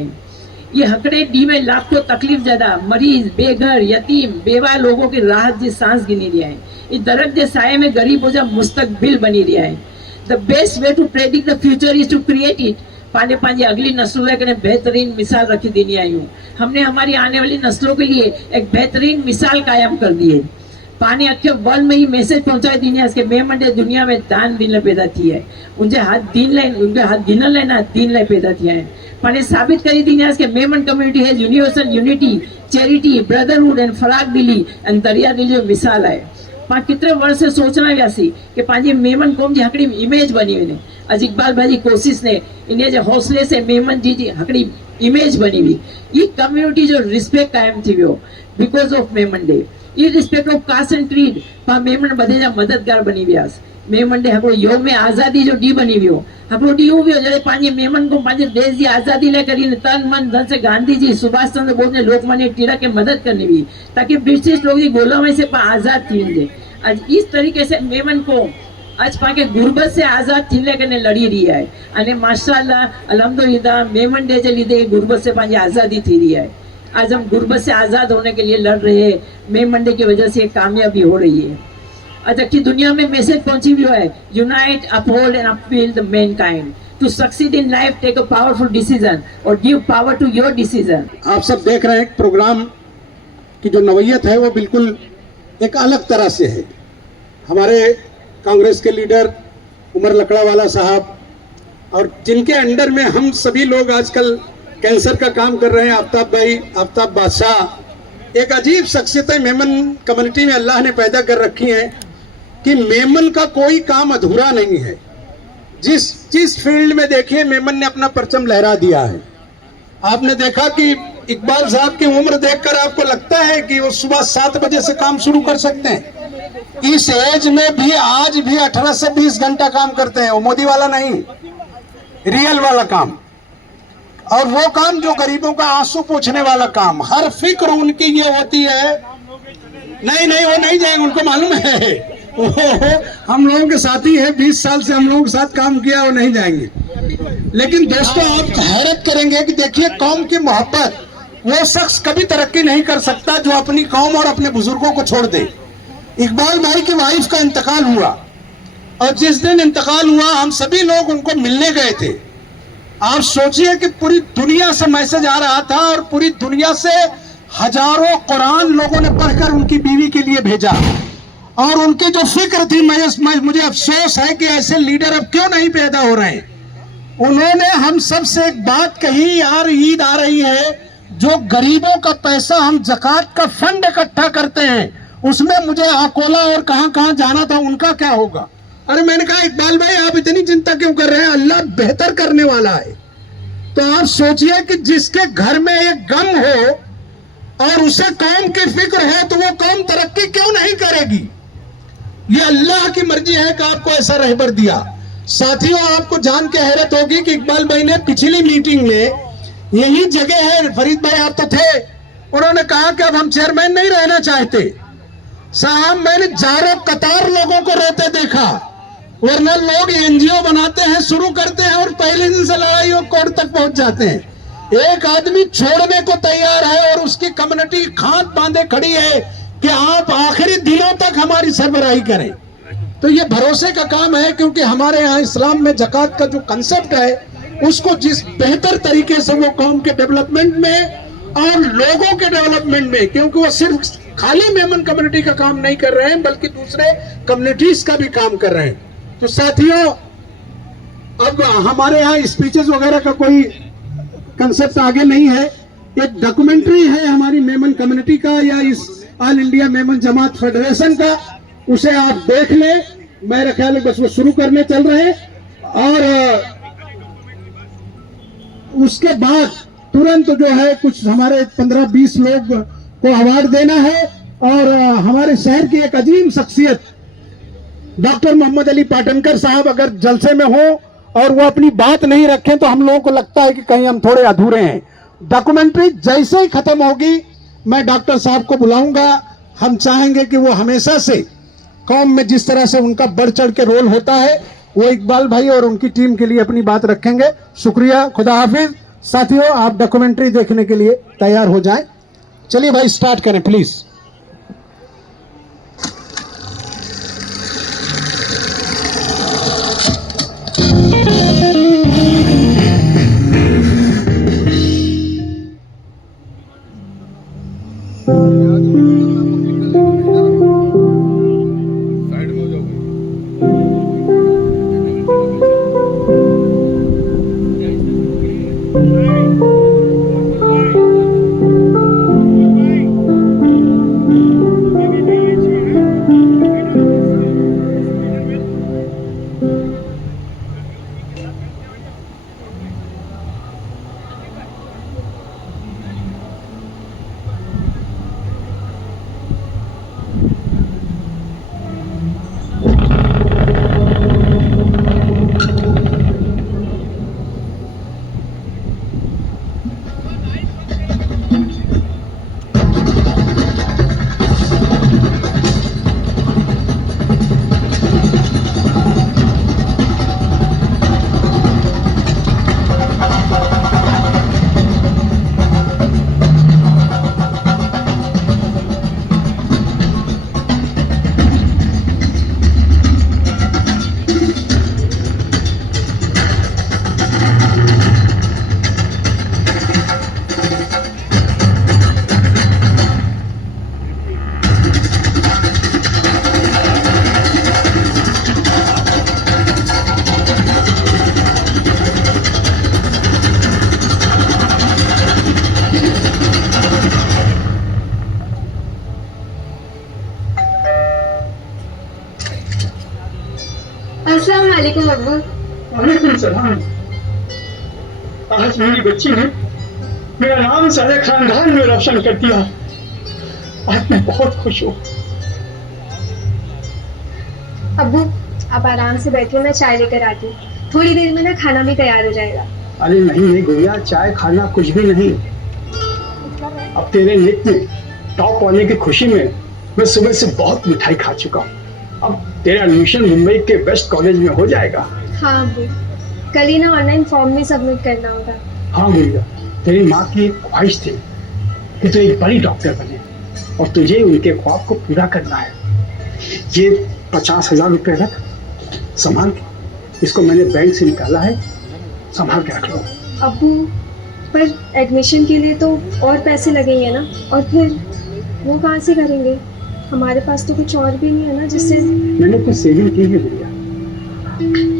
ये हकड़े डी में लाखों तकलीफ ज्यादा मरीज बेघर यतीम बेवा लोगों की राहत जी सांस गिनी रहा है इस दरख्त के साये में गरीबों जा मुस्तकबिल बनी रहा है the best way to predict the future is to create it पाने पांजे अगली नस्लों के बेहतरीन मिसाल रखी देनी आई हूँ हमने हमारी आने वाली नस्लों के लिए एक बेहतरीन मिसाल कायम कर दी है पाने अखे वर्ल्ड में ही मैसेज पहुंचाई दी है मेमन डे दुनिया में दान दिन पैदा थी है उनके हाथ गिनल लेना दिन लाइ पैदा थिया है पाने साबित करी दी है Memon community has universal unity charity brotherhood and फराक दिली एंड दरिया दिली जो मिसाल है पाण केतिरे वर्ष से सोचना वियासीं कि पंहिंजी मेमन क़ौम जी हिकिड़ी इमेज बनी वञे। अॼु इकबाल भाई जी कोशिश ने इन जे हौसले से मेमन जी हिकिड़ी इमेज बनी हुई। ई कम्युनिटी जो रिस्पेक्ट कायम थी वियो बिकॉज ऑफ मेमन डे। ई respect of caste and creed पाण मेमन बधे जा मददगार बनी वियासीं। मेमन डे हिकिड़ो यौम आज़ादी जो ॾींहुं बनी वियो। हिकिड़ो ॾींहुं वियो जॾहिं पंहिंजे मेमन को पंहिंजे देश जी आज़ादी लाइ કરીને तन मन धन से गांधी जी, सुभाष चंद्र बोस ने, लोकमान्य तिलक के मदद करनी हुई ताकि ब्रिटिश लोग की गुलामी से आज़ाद थी वञे। आज इस तरीके से मेमन को आज पाके गुरबत से आज़ाद थी करे लड़ी रही है। अने माशाअल्लाह अल्हम्दुलिल्लाह मेमन डे के लिए गुरबत से पांजी आज़ादी थी रही है। आज हम गुरबत से आज़ाद होने के लिए लड़ रहे हैं। मेमन डे की वजह से कामयाबी हो रही है। आज की दुनिया में मैसेज पहुंची हुई है, unite, uphold and appeal the mankind to succeed in life, take a powerful decision और give power to your decision. आप सब देख रहे हैं प्रोग्राम की जो नवैयत है वो बिल्कुल एक अलग तरह से है। हमारे कांग्रेस के लीडर उमर लकड़ावाला साहब और जिनके अंडर में हम सभी लोग आजकल कैंसर का काम कर रहे हैं, आफ्ताब भाई, आफ्ताब बादशाह, एक अजीब शख्सियतें मेमन कम्युनिटी में अल्लाह ने पैदा कर रखी हैं कि मेमन का कोई काम अधूरा नहीं है। जिस फील्ड में देखिए मेमन ने अपना परचम लहरा दिया है। आपने देखा कि इकबाल साहब की उम्र देखकर आपको लगता है कि वो सुबह 7 बजे से काम शुरू कर सकते हैं। इस एज में भी आज भी 18 से 20 घंटा काम करते हैं। वो मोदी वाला नहीं, रियल वाला काम, और वो काम जो गरीबों का आंसू पोंछने वाला काम। हर फिक्र उनकी ये होती है, नहीं वो नहीं जाएंगे, उनको मालूम है वो हम लोगों के साथी है, 20 साल से हम लोगों के साथ काम किया, वो नहीं जाएंगे। लेकिन दोस्तों आप हैरत करेंगे कि देखिए कौम की मोहब्बत, वो शख्स कभी तरक्की नहीं कर सकता जो अपनी कौम और अपने बुजुर्गों को छोड़ दे। इकबाल भाई की वाइफ का इंतकाल हुआ और जिस दिन इंतकाल हुआ हम सभी लोग उनको मिलने गए थे। आप सोचिए कि पूरी दुनिया से मैसेज आ रहा था और पूरी दुनिया से हजारों कुरान लोगों ने पढ़कर उनकी बीवी के लिए भेजा, और उनकी जो फिक्र थी, मुझे अफसोस है कि ऐसे लीडर अब क्यों नहीं पैदा हो रहे हैं। उन्होंने हम सब से एक बात कही, यार ईद आ रही है, जो गरीबों का पैसा हम ज़कात का फंड इकट्ठा करते हैं उसमें मुझे अकोला और कहां कहां जाना था, उनका क्या होगा। अरे मैंने कहा इकबाल भाई आप इतनी चिंता क्यों कर रहे हैं, अल्लाह बेहतर करने वाला है। तो आप सोचिए कि जिसके घर में एक गम हो और उसे कौम की फिक्र है तो वो कौम तरक्की क्यों नहीं करेगी। ये अल्लाह की मर्जी है कि आपको ऐसा रहबर दिया। साथियों आपको जान के हैरत होगी कि इकबाल भाई ने पिछली मीटिंग में, यही जगह है, फरीद भाई आप तो थे, उन्होंने कहा कि अब हम चेयरमैन नहीं रहना चाहते। साहब मैंने जारों कतार लोगों को रोते देखा, वरना लोग एनजीओ बनाते हैं, शुरू करते हैं और पहले दिन से लड़ाई और कोर्ट तक पहुंच जाते हैं। एक आदमी छोड़ने को तैयार है और उसकी कम्युनिटी खाट बांधे खड़ी है कि आप आखिरी दिनों तक हमारी सरबराही करें। तो ये भरोसे का काम है, क्योंकि हमारे यहाँ इस्लाम में ज़कात का जो कंसेप्ट है उसको जिस बेहतर तरीके से वो कौम के डेवलपमेंट में और लोगों के डेवलपमेंट में, क्योंकि वो सिर्फ खाली मेमन कम्युनिटी का काम नहीं कर रहे हैं बल्कि दूसरे कम्युनिटीज का भी काम कर रहे हैं। तो साथियों अब हमारे यहाँ स्पीचेस वगैरह का कोई कंसेप्ट आगे नहीं है। एक डॉक्यूमेंट्री है हमारी मेमन कम्युनिटी का या इस all India Memon Jamat federation का, उसे आप देख लें। मेरा ख्याल है बस वो शुरू करने चल रहे हैं और उसके बाद तुरंत जो है कुछ हमारे 15-20 लोग को अवार्ड देना है। और हमारे शहर की एक अजीम शख्सियत डॉक्टर मोहम्मद अली पाटनकर साहब अगर जलसे में हो और वो अपनी बात नहीं रखें तो हम लोगों को लगता है कि कहीं हम थोड़े अधूरे हैं। डॉक्यूमेंट्री जैसे ही खत्म होगी मैं डॉक्टर साहब को बुलाऊंगा। हम चाहेंगे कि वो हमेशा से कौम में जिस तरह से उनका बढ़ चढ़ के रोल होता है वो इकबाल भाई और उनकी टीम के लिए अपनी बात रखेंगे। शुक्रिया, खुदा हाफिज। साथियों आप डॉक्यूमेंट्री देखने के लिए तैयार हो जाएं। चलिए भाई स्टार्ट करें प्लीज। वालेकुम अब्बू। वालेकुम सलाम। आज मेरी बच्ची ने मेरा नाम सारे खानदान में रोशन कर दिया। आज मैं बहुत खुश हूँ। अब्बू आप आराम से बैठिए, मैं चाय लेकर आती हूँ। थोड़ी देर में ना खाना भी तैयार हो जाएगा। अरे नहीं नहीं गुड़िया, चाय खाना कुछ भी नहीं। अब तेरे निक में टॉप होने की खुशी में मैं सुबह से बहुत मिठाई खा चुका हूँ। अब तेरा एडमिशन मुंबई के बेस्ट कॉलेज में हो जाएगा। हाँ अब्बू, कल ही ना ऑनलाइन फॉर्म भी सबमिट करना होगा। हाँ गुड़िया, तेरी माँ की ख्वाहिश थी कि तू एक बड़ी डॉक्टर बने और तुझे उनके ख्वाब को पूरा करना है। ये 50,000 रुपये रख, संभाल के। इसको मैंने बैंक से निकाला है, संभाल के रख लो। अब्बू पर एडमिशन के लिए तो और पैसे लगेंगे ना, और फिर वो कहाँ से करेंगे? हमारे पास तो कुछ और भी नहीं है ना जिससे। मैंने कुछ सेविंग की है गुड़िया।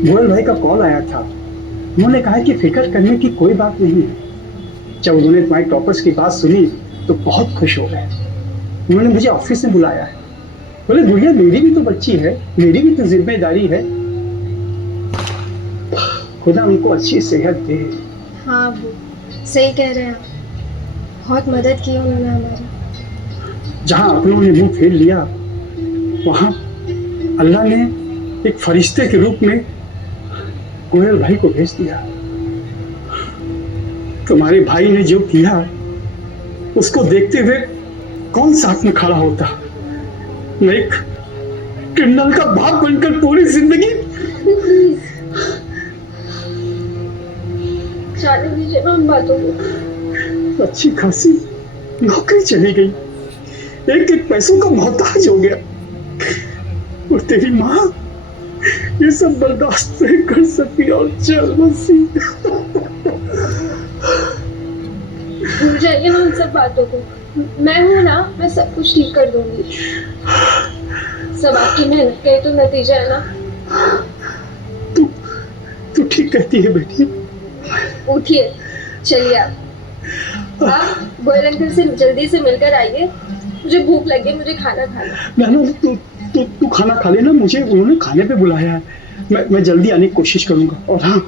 मोहन भाई का कॉल आया था, उन्होंने कहा कि फिक्र करने की कोई बात नहीं है। जब उन्होंने तुम्हारे टॉपर्स की बात सुनी तो बहुत खुश हो गए। उन्होंने मुझे ऑफिस में बुलाया है, बोले गुड़िया मेरी भी तो बच्ची है, मेरी भी तो जिम्मेदारी है। खुदा उनको अच्छी सेहत दे। हाँ अब्बू सही कह रहे हैं आप, बहुत मदद की उन्होंने हमारी। जहां अपनों ने मुंह फेर लिया वहां अल्लाह ने एक फरिश्ते के रूप में गोयल भाई को भेज दिया। तुम्हारे भाई ने जो किया उसको देखते हुए कौन साथ में खड़ा होता। मैं एक क्रिमिनल का बाप बनकर पूरी जिंदगी जाने दीजिए ना उन बातों को। अच्छी खासी नौकरी चली गई, एक एक पैसों का मोहताज हो गया, और तेरी माँ ये सब बर्दाश्त नहीं कर सकी और चल बसी। भूल जाइए ना उन सब बातों को। मैं हूं ना, मैं सब कुछ ठीक कर दूंगी। सब आपकी मेहनत का ही तो नतीजा है ना। तू ठीक कहती है बेटी। उठिए, चलिए आप गोयल अंकल से जल्दी से मिलकर आइए। मुझे भूख लगी, मुझे खाना खाना। ना तू खाना खा लेना, मुझे उन्होंने खाने पे बुलाया है। मैं जल्दी आने की कोशिश करूंगा। और हाँ,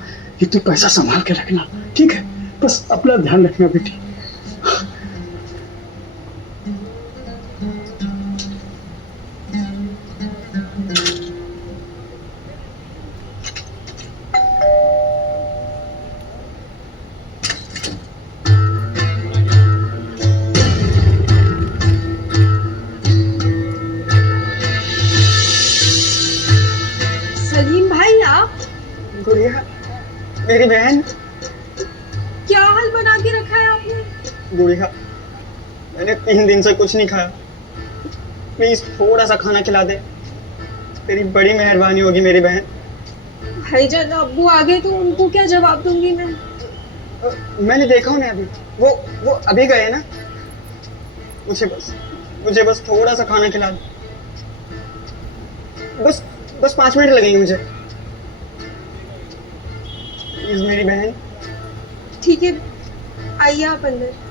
ये तू पैसा संभाल के रखना, ठीक है? बस अपना ध्यान रखना बेटी। सलीम भाई आप? गुड़िया मेरी बहन। क्या हाल बना के रखा है आपने? गुड़िया मैंने 3 दिन से कुछ नहीं खाया, प्लीज थोड़ा सा खाना खिला दे, तेरी बड़ी मेहरबानी होगी मेरी बहन। भाईजान अब्बू आ गए तो उनको क्या जवाब दूंगी मैं? मैंने देखा उन्हें अभी, वो अभी गए ना। मुझे बस थोड़ा सा खाना खिला दे, बस 5 मिनट लगेंगे मुझे, प्लीज मेरी बहन। ठीक है, आइए आप अंदर।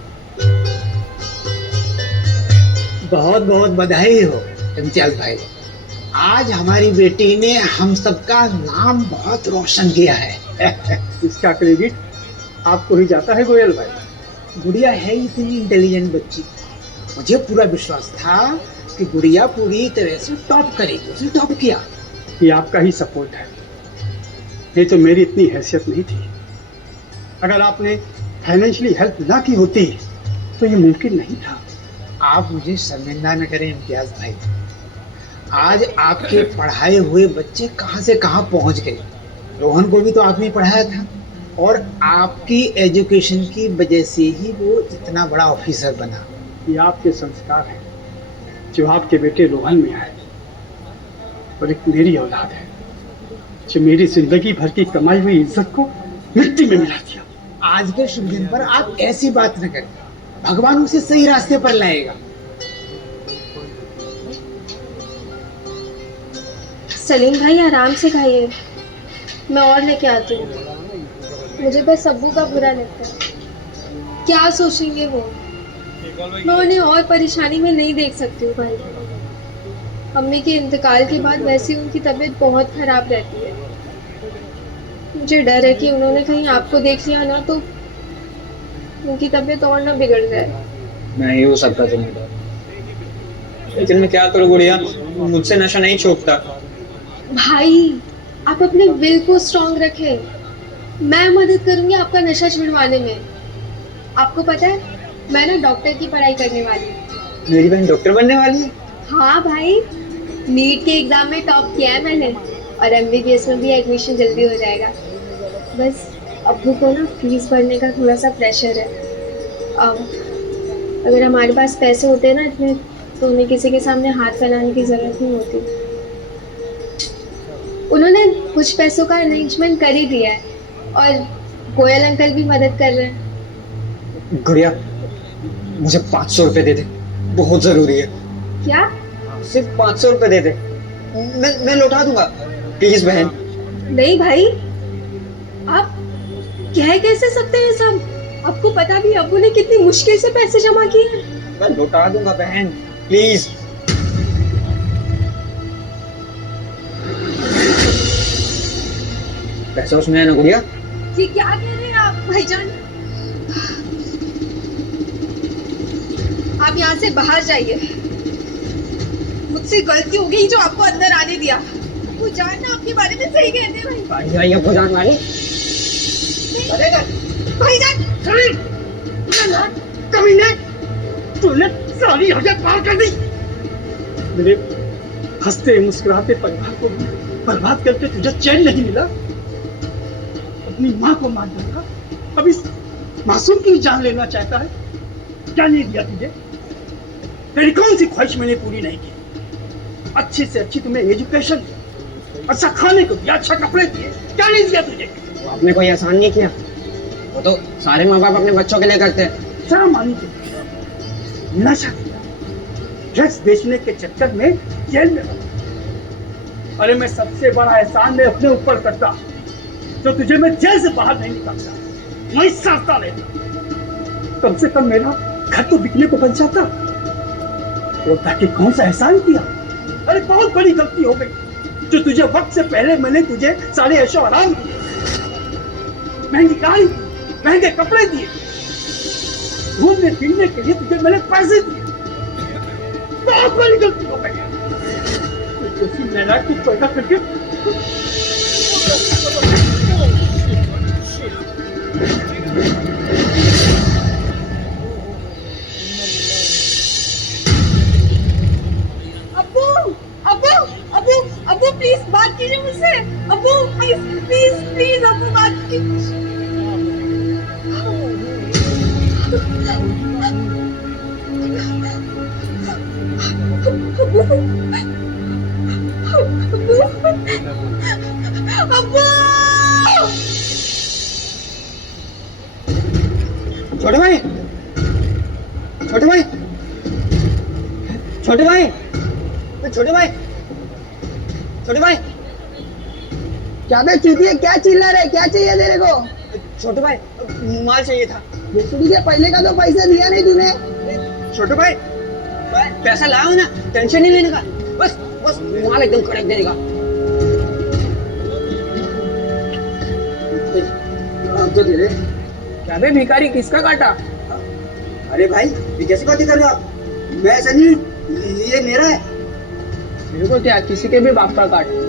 बहुत बहुत बधाई हो इम्तियाज भाई। आज हमारी बेटी ने हम सबका नाम बहुत रोशन किया है। इसका क्रेडिट आपको ही जाता है गोयल भाई। गुड़िया है इतनी इंटेलिजेंट बच्ची, मुझे पूरा विश्वास था कि गुड़िया पूरी तरह से टॉप करेगी। उसने टॉप किया। ये आपका ही सपोर्ट है, नहीं तो मेरी इतनी हैसियत नहीं थी। अगर आपने फाइनेंशियली हेल्प ना की होती तो ये मुमकिन नहीं था। आप मुझे शर्मिंदा न करें इम्तियाज भाई। आज आपके पढ़ाए हुए बच्चे कहाँ से कहाँ पहुँच गए। रोहन को भी तो आपने पढ़ाया था, और आपकी एजुकेशन की वजह से ही वो इतना बड़ा ऑफिसर बना। ये आपके संस्कार हैं जो आपके बेटे रोहन में आए, और एक मेरी औलाद है जो मेरी जिंदगी भर की कमाई हुई इज्जत को मिट्टी में मिला दिया। आज के शुभ दिन पर आप ऐसी बात न करें, भगवान उसे सही रास्ते पर लाएगा। सलीम भाई आराम से खाइए, मैं और लेके आती हूँ। मुझे बस अब्बू का बुरा लगता है, क्या सोचेंगे वो। मैं उन्हें और परेशानी में नहीं देख सकती हूँ भाई। अम्मी के इंतकाल के बाद वैसे उनकी तबीयत बहुत खराब रहती है। मुझे डर है कि उन्होंने कहीं आपको देख लिया ना तो उनकी तबीयत और ना बिगड़ जाए। मैं ही हो सकता जिम्मेदार, लेकिन मैं क्या करूँ गुड़िया, मुझसे नशा नहीं छूटता। भाई आप अपने विल को स्ट्रांग रखें, मैं मदद करूंगी आपका नशा छुड़वाने में। आपको पता है मैं ना डॉक्टर की पढ़ाई करने वाली हूँ। मेरी बहन डॉक्टर बनने वाली है? हाँ भाई, नीट के एग्जाम में टॉप किया है मैंने और एमबीबीएस में भी एडमिशन जल्दी हो जाएगा। बस अब्बू को ना फीस भरने का थोड़ा सा प्रेशर है। अगर हमारे पास पैसे होते ना इतने तो उन्हें किसी के सामने हाथ फैलाने की ज़रूरत नहीं होती। उन्होंने कुछ पैसों का अरेंजमेंट कर ही दिया है और गोयल अंकल भी मदद कर रहे हैं। गुड़िया मुझे 500 रुपए दे दे, बहुत जरूरी है। क्या? सिर्फ 500 रुपए दे दे, मैं लौटा दूंगा, प्लीज बहन। नहीं भाई, आप कह कैसे सकते हैं सब? आपको पता भी अब्बू ने कितनी मुश्किल से पैसे जमा किए हैं। मैं लौटा दूंगा बहन, प्लीज। पैसा उसमें है ना गुड़िया? ये क्या कह रहे हैं आप भाईजान? आप यहाँ से बाहर जाइए। मुझसे गलती हो गई जो आपको अंदर आने दिया। वो जान ना आपके बारे में सही कहते हैं भाई। भाई को जान वाली भाईजान कमीने, तूने सारी हजत पार कर दी। मेरे हंसते मुस्कुराते परिवार को बर्बाद करके तुझे चैन नहीं मिला। अपनी माँ को मार डाला, अब इस मासूम की जान लेना चाहता है। क्या नहीं दिया तुझे? तेरी कौन सी ख्वाहिश मैंने पूरी नहीं की? अच्छी से अच्छी तुम्हें एजुकेशन, अच्छा खाने को दिया, अच्छा कपड़े दिए, क्या नहीं दिया तुझे? आपने कोई एहसान नहीं किया, वो तो सारे माँ बाप अपने बच्चों के लिए करते हैं। शर्म आनी चाहिए। नशा किया, ड्रग्स बेचने के चक्कर में जेल में बना। अरे मैं सबसे बड़ा एहसान मैं अपने ऊपर करता तो तुझे मैं जेल से बाहर नहीं निकालता, मैं सस्ता लेता। कम से कम मेरा घर तो बिकने को बन जाता। तो ताकि कौन सा एहसान किया? अरे बहुत बड़ी गलती हो गई जो तुझे वक्त से पहले मैंने तुझे सारे ऐशो आराम दिए, महंगी गाड़ी, महंगे कपड़े दिए, घूमने फिरने के लिए तुझे मैंने पैसे दिए। बहुत बड़ी गलती हो गई। जैसी मैंने कुछ पैदा करके अब्बू प्लीज बात कीजिए मुझसे। अब्बू प्लीज प्लीज प्लीज अब्बू बात कीजिए। छोटे भाई, छोटे भाई, छोटे भाई, छोटे भाई, छोटे भाई, क्या बे चूतिया, क्या चिल्ला रहे? क्या चाहिए तेरे को? छोटे भाई माल चाहिए था। बेसुरी के पहले का तो पैसा दिया नहीं तूने। छोटे भाई पैसा लाओ ना, टेंशन नहीं लेने का, बस बस माल एकदम कड़क देने का। अब तो दे दे। क्या बे भिखारी, किसका काटा? अरे भाई ये कैसी बातें कर रहे हो आप? मैं ऐसा नहीं, ये मेरा है। मेरे को क्या, किसी के भी बाप का काट।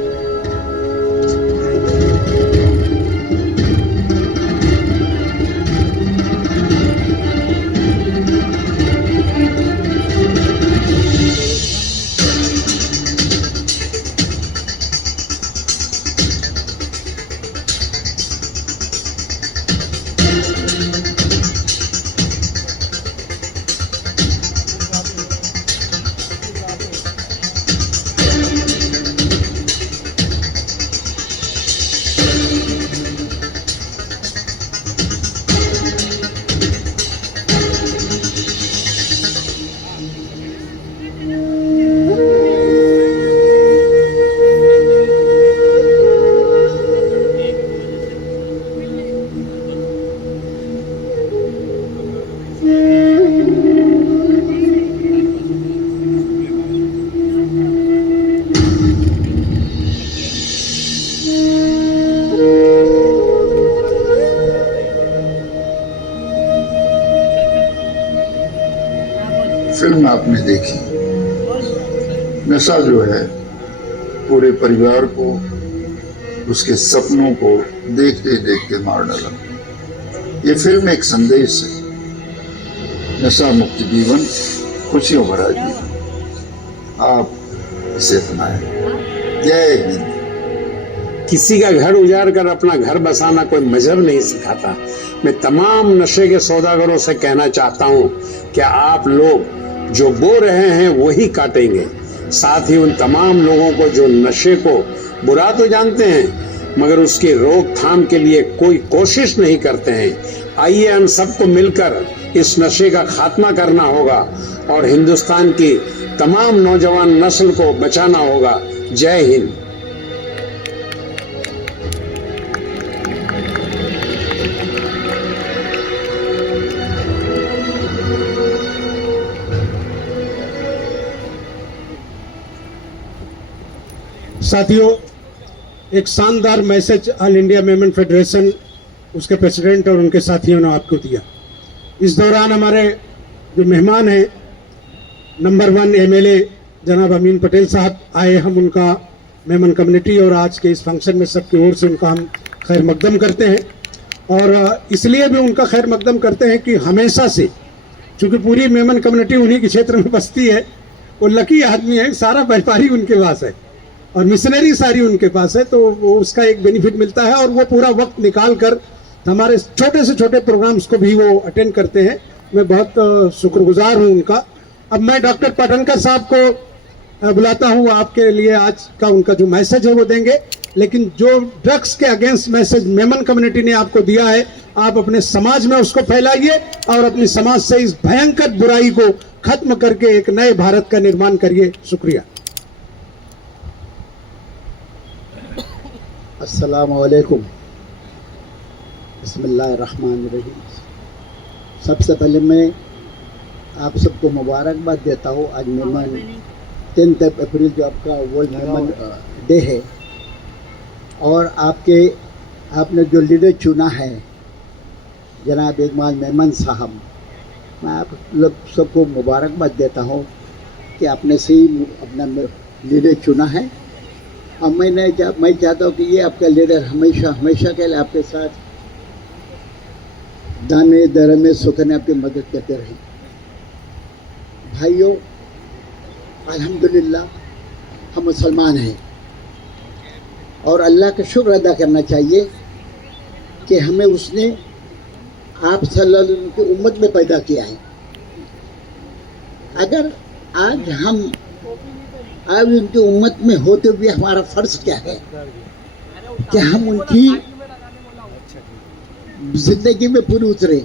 फिल्म आपने देखी, नशा जो है पूरे परिवार को, उसके सपनों को देखते देखते मार डाला। ये फिल्म एक संदेश है, नशा मुक्त जीवन, खुशियों भरा जीवन। आप इसे अपनाएं। जय हिंद। किसी का घर उजाड़ कर अपना घर बसाना कोई मजहब नहीं सिखाता। मैं तमाम नशे के सौदागरों से कहना चाहता हूं कि आप लोग जो बो रहे हैं वही काटेंगे। साथ ही उन तमाम लोगों को जो नशे को बुरा तो जानते हैं मगर उसकी रोकथाम के लिए कोई कोशिश नहीं करते हैं, आइए हम सबको मिलकर इस नशे का खात्मा करना होगा और हिंदुस्तान की तमाम नौजवान नस्ल को बचाना होगा। जय हिंद। साथियों, एक शानदार message all India Memon federation, उसके प्रेसिडेंट और उनके साथियों ने आपको दिया। इस दौरान हमारे जो मेहमान हैं, नंबर 1 एमएलए जनाब अमीन पटेल साहब आए, हम उनका मेमन कम्युनिटी और आज के इस फंक्शन में सबकी ओर से उनका हम खैर मकदम करते हैं। और इसलिए भी उनका खैर मकदम करते हैं कि हमेशा से, चूँकि पूरी मेमन कम्युनिटी उन्हीं के क्षेत्र में बसती है, वो लकी आदमी है, सारा व्यापारी उनके पास है और मिशनरी सारी उनके पास है, तो वो उसका एक बेनिफिट मिलता है और वो पूरा वक्त निकाल कर हमारे छोटे से छोटे प्रोग्राम्स को भी वो अटेंड करते हैं। मैं बहुत शुक्रगुजार हूँ उनका। अब मैं डॉक्टर पाटनकर साहब को बुलाता हूँ, आपके लिए आज का उनका जो मैसेज है वो देंगे। लेकिन जो ड्रग्स के अगेंस्ट मैसेज मेमन कम्युनिटी ने आपको दिया है, आप अपने समाज में उसको फैलाइए और अपने समाज से इस भयंकर बुराई को खत्म करके एक नए भारत का निर्माण करिए। शुक्रिया। अस्सलामुअलैकुम, बिस्मिल्लाहिर्रहमानिर्रहीम। सबसे पहले मैं आप सबको मुबारकबाद देता हूँ। आज मेमन 10 अप्रैल जो आपका वर्ल्ड मेमन डे है और आपने जो लीडर चुना है जनाब इकबाल मेमन साहब, मैं आप लोग सबको मुबारकबाद देता हूँ कि आपने सही अपना लीडर चुना है। और मैं चाहता हूँ कि ये आपका लीडर हमेशा हमेशा के लिए आपके साथ दाने दर में सुख में आपकी मदद करते रहे। भाइयों, अल्हम्दुलिल्लाह हम मुसलमान हैं और अल्लाह का शुक्र अदा करना चाहिए कि हमें उसने आप सल्लल्लाहु अलैहि वसल्लम की उम्मत में पैदा किया है। अगर आज हम अब उनकी उम्मत में होते हुए हमारा फर्ज क्या है कि हम उनकी जिंदगी में पूरी उतरे।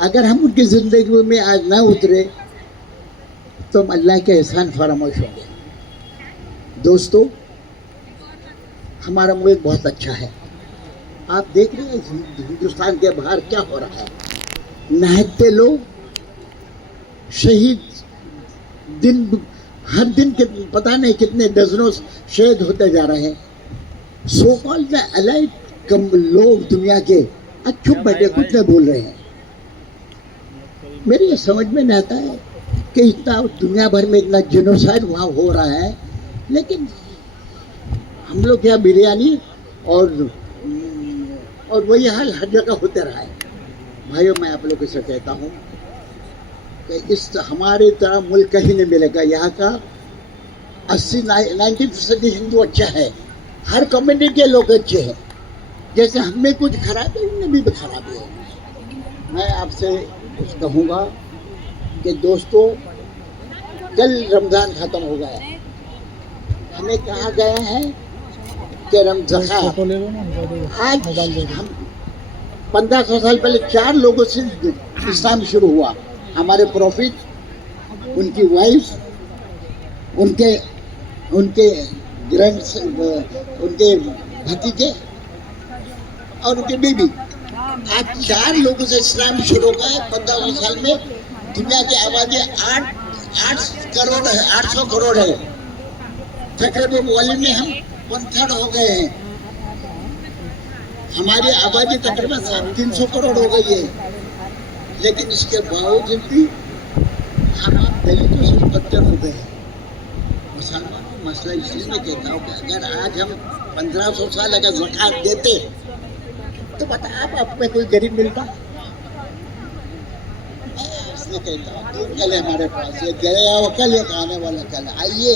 अगर हम उनकी जिंदगी में आज ना उतरे तो हम अल्लाह के एहसान फरामोश होंगे। दोस्तों, हमारा मुल्क बहुत अच्छा है। आप देख रहे हैं हिंदुस्तान के बाहर क्या हो रहा है। नहाते लोग शहीद हर दिन के पता नहीं कितने डजनों शहीद होते जा रहे हैं। सो कॉल्ड अलाइड कम लोग दुनिया के आज चुप बैठे, कुछ नहीं बोल रहे हैं। मेरे ये समझ में नहीं आता है कि इतना दुनिया भर में इतना जेनोसाइड वहाँ हो रहा है, लेकिन हम लोग यहाँ बिरयानी और वही हाल हर जगह होते रहा है। भाइयों, मैं आप लोगों से कहता हूँ कि इस हमारे तरह मुल्क कहीं नहीं मिलेगा। यहाँ का 80-90% हिंदू अच्छा है, हर कम्युनिटी के लोग अच्छे हैं। जैसे हमें कुछ खराब है, उनमें भी खराबी है। मैं आपसे कुछ कहूँगा कि दोस्तों, कल रमज़ान ख़त्म हो गया। हमें कहा गया है कि रमज़ान आज हम 1500 साल पहले 4 लोगों से इस्लाम शुरू हुआ। हमारे प्रॉफिट, उनकी वाइफ, उनके उनके भतीजे और उनके बीबी, आज 4 लोगों से इस्लाम शुरू हो गया है। 1500 साल में दुनिया की आबादी 8 करोड़ है, 800 करोड़ है। तकरीबन वाले में हम 1/3 हो गए हैं। हमारी आबादी तकरीबन 300 करोड़ हो गई है, लेकिन इसके बावजूद भी हम आप दलितों से बदतर हो गए हैं। मुसलमानों मसला इसलिए मैं कहता हूँ कि अगर आज हम 1500 साल अगर ज़कात देते तो बता आप में कोई गरीब मिलता? इसलिए कहता हूँ दूर कल हमारे पास ये गया वो कल एक आने वाला कल। आइए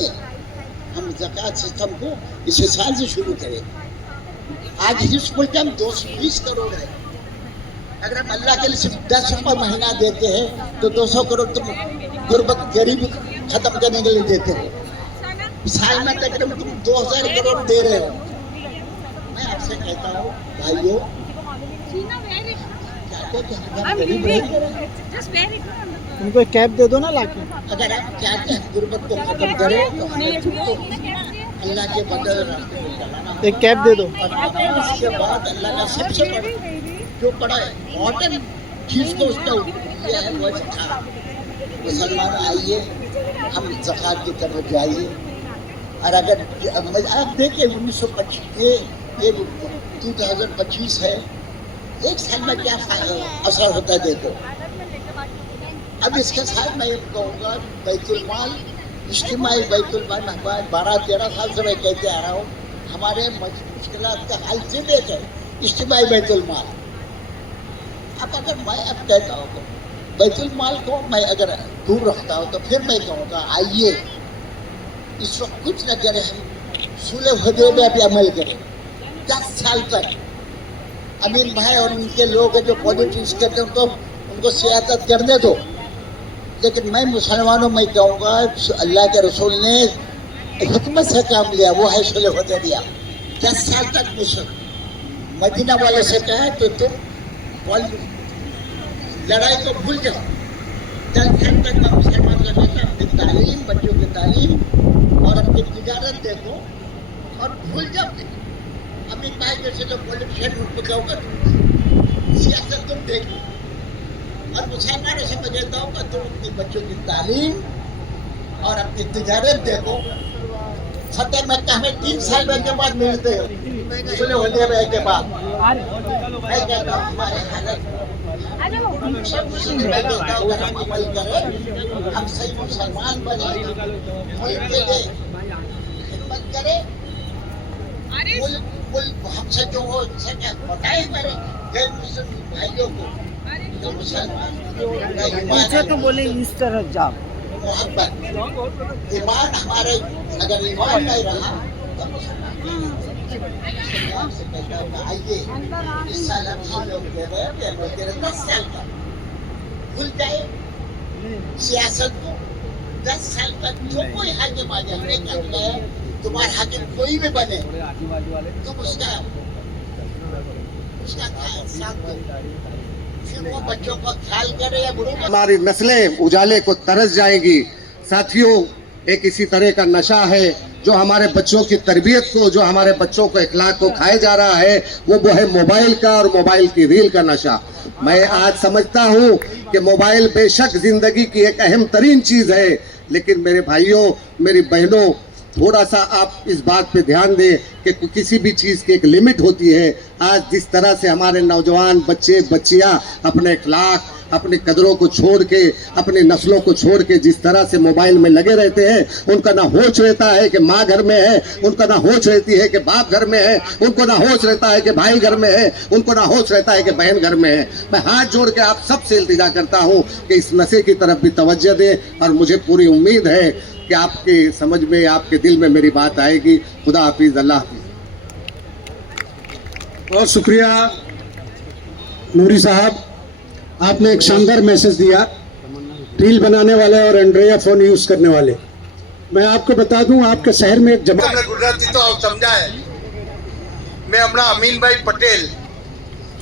हम ज़कात सिस्टम को इसी साल से शुरू करें। आज इस मुल्क में हम 220 करोड़ है। अगर हम अल्लाह के लिए सिर्फ 10 रुपये महीना देते हैं तो 200 करोड़ तुम गुर्बत गरीबी खत्म करने के लिए देते हो। साल में तकरीबन तुम 2000 करोड़ दे रहे हो। मैं आपसे कहता हूँ भाइयों, उनको एक कैब दे दो ना लाके। अगर आप चाहते हैं गुर्बत को खत्म करें तो हमें तुमको अल्लाह के बदल एक कैब दे दो। उसके बाद अल्लाह का सबसे बड़ा जो बड़ा इम्पोर्टेंट चीज को उसका ये है वो ज़कात। मुसलमान आइए हम ज़कात की तरफ जाइए। और अगर आप देखें 2025 है, एक साल में क्या असर होता है देखो। अब इसके साथ मैं ये कहूँगा बैतुल माल इज्तिमाई बैतुल माल 12-13 साल से मैं कहते आ रहा हूँ हमारे मुश्किलात का हल से देखे इज्तिमाई बैतुल माल। अब अगर मैं अब कहता हूँ बैतुल माल को मैं अगर दूर रखता हूँ तो फिर मैं कहूँगा आइए इस वक्त कुछ न करें, हम सुलह हुदैबिया पे अमल करें। 10 साल तक अमीन भाई और उनके लोग जो पॉलिटिक्स करते हैं उनको सियासत करने दो। लेकिन मैं मुसलमानों में कहूँगा अल्लाह के रसूल ने हिकमत से काम लिया, वो है सुलह हुदैबिया। 10 साल तक मदीना वाले से कहा तो तुम लड़ाई को भूल जाओ। 10 साल तक मैं मुसलमान का कहता अपनी तालीम, बच्चों की तालीम और अपनी तिजारत देखो और भूल जाओ। अमीन भाई जैसे जो पॉलिटिशियन उनको कहूँगा सियासत तुम देखो। और मुसलमानों से मैं कहता हूँ कि तुम अपने बच्चों की तालीम और अपनी तिजारत देखो। फतेह मक्का में 3 साल के बाद मिलते हो, सुलह हुदैबिया के बाद। मैं कहता हूँ हमारे हालत सब मैं कहता हूँ हम अमल करें, हम सही मुसलमान बने, मुल्क के लिए हिम्मत करें, मुल्क हमसे जो हो सके बताए करें गैर मुस्लिम भाइयों को। जो मुसलमान तो बोले इस तरफ जाओ। मोहब्बत ईमान हमारे अगर ईमान नहीं रहा तो आइए इस साल हम लोग दे रहे हैं 10 साल का भूल जाए सियासत को। 10 साल तक जो कोई हाकिम आ जाए तुम्हारा हाकिम कोई भी बने तुम उसका साथ दो, फिर वो बच्चों का ख्याल करे या बुढ़ों का। हमारी नस्लें उजाले को तरस जाएंगी। साथियों, एक इसी तरह का नशा है जो हमारे बच्चों की तरबियत को, जो हमारे बच्चों को इखलाक को खाए जा रहा है, वो है मोबाइल का और मोबाइल की रील का नशा। मैं आज समझता हूँ कि मोबाइल बेशक जिंदगी की एक अहम तरीन चीज है, लेकिन मेरे भाइयों, मेरी बहनों, थोड़ा सा आप इस बात पे ध्यान दें कि किसी भी चीज़ की एक लिमिट होती है। आज जिस तरह से हमारे नौजवान बच्चे बच्चियां अपने इखलाक, अपने कदरों को छोड़ के, अपनी नस्लों को छोड़ के जिस तरह से मोबाइल में लगे रहते हैं, उनका ना होश रहता है कि माँ घर में है, उनका ना होश रहती है कि बाप घर में है, उनको ना होश रहता है कि भाई घर में है, उनको ना होश रहता है कि बहन घर में है। मैं हाथ जोड़ के आप सबसे इल्तिजा करता हूँ कि इस नशे की तरफ भी तवज्जो दें, और मुझे पूरी उम्मीद है कि आपके समझ में, आपके दिल में मेरी बात आएगी। खुदा हाफिज, अल्लाह हाफिज। बहुत शुक्रिया नूरी साहब, आपने एक शानदार मैसेज दिया रील बनाने वाले और एंड्रॉयड फोन यूज करने वाले। मैं आपको बता दूं, आपके शहर में एक जमा गुजराती तो आप समझा है। मैं हमारा अमीनभाई पटेल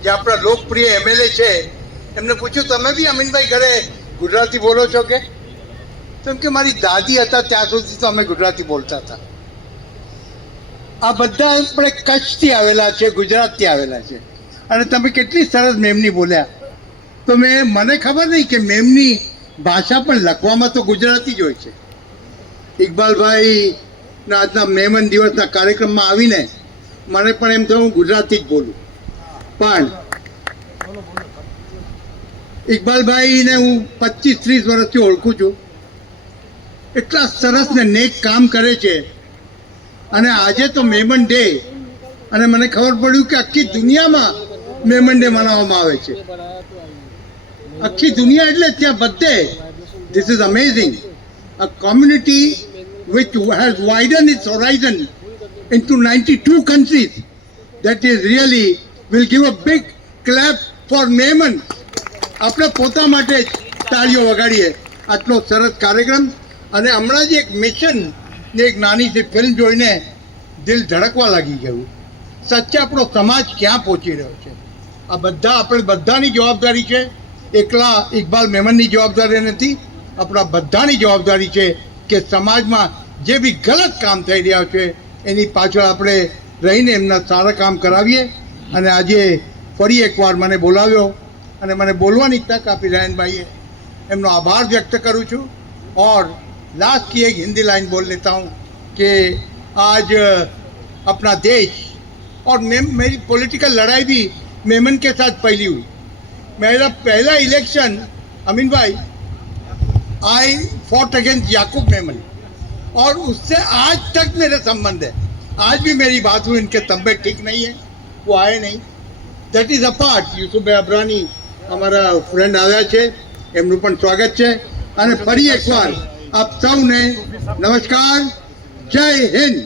જે આપણા લોકપ્રિય એમએલએ છે એમને પૂછ્યું તમે બી અમીનભાઈ ઘરે ગુજરાતી બોલો છો કે? તો એમ કે મારી દાદી હતા ત્યાં સુધી તો અમે ગુજરાતી બોલતા હતા। આ બધા આપણે કચ્છથી આવેલા છે, ગુજરાતથી આવેલા છે, અને તમે કેટલી સરસ મેમની બોલ્યા। તો મને ખબર નહીં કે મેમની ભાષા પણ લખવામાં તો ગુજરાતી જ હોય છે। ઇકબાલભાઈના આજના મેમન દિવસના કાર્યક્રમમાં આવીને મને પણ એમ થયું હું ગુજરાતી જ બોલું, પણ ઇકબાલભાઈને હું 25-30 વર્ષથી ઓળખું છું। એટલા સરસ ને નેક કામ કરે છે. અને આજે તો મેમન ડે, અને મને ખબર પડ્યું કે આખી દુનિયામાં મેમન ડે મનાવવામાં આવે છે. આખી દુનિયા એટલે ત્યાં બધે. This is amazing. A community which has widened its horizon into 92 countries. That is really will give a big clap for Memon. આપણે પોતા માટે જ તાળીઓ વગાડીએ. આટલો સરસ કાર્યક્રમ. અને હમણાં જ એક મિશન ને એક નાની સી ફિલ્મ જોઈને દિલ ધડકવા લાગી ગયું. સાચે આપણો સમાજ ક્યાં પહોંચી રહ્યો છે. આ બધા આપણે બધાની જવાબદારી છે. એકલા ઇકબાલ મેમનની જવાબદારી નથી, આપણા બધાની જવાબદારી છે કે સમાજમાં જે બી ગલત કામ થઈ રહ્યા છે એની પાછળ આપણે રહીને એમના સારા કામ કરાવીએ. અને આજે ફરી એકવાર મને બોલાવ્યો અને મને બોલવાની તક આપી रायनभाईए, એમનો આભાર વ્યક્ત કરું છું. और लास्ट की एक हिंदी लाइन बोल लेता हूँ कि आज अपना देश और मेरी पॉलिटिकल लड़ाई भी मेमन के साथ पहली हुई. मेरा पहला इलेक्शन अमीन भाई आई फॉट अगेंस्ट याकूब मेमन, और उससे आज तक मेरे संबंध है. आज भी मेरी बात हुई, इनके तबियत ठीक नहीं है, वो आए नहीं. That is a part. Yusuf Abrani हमारा फ्रेंड आया है, એમનું પણ સ્વાગત છે. અને ફરી એકવાર આપ સૌને નમસ્કાર. જય હિન્દ.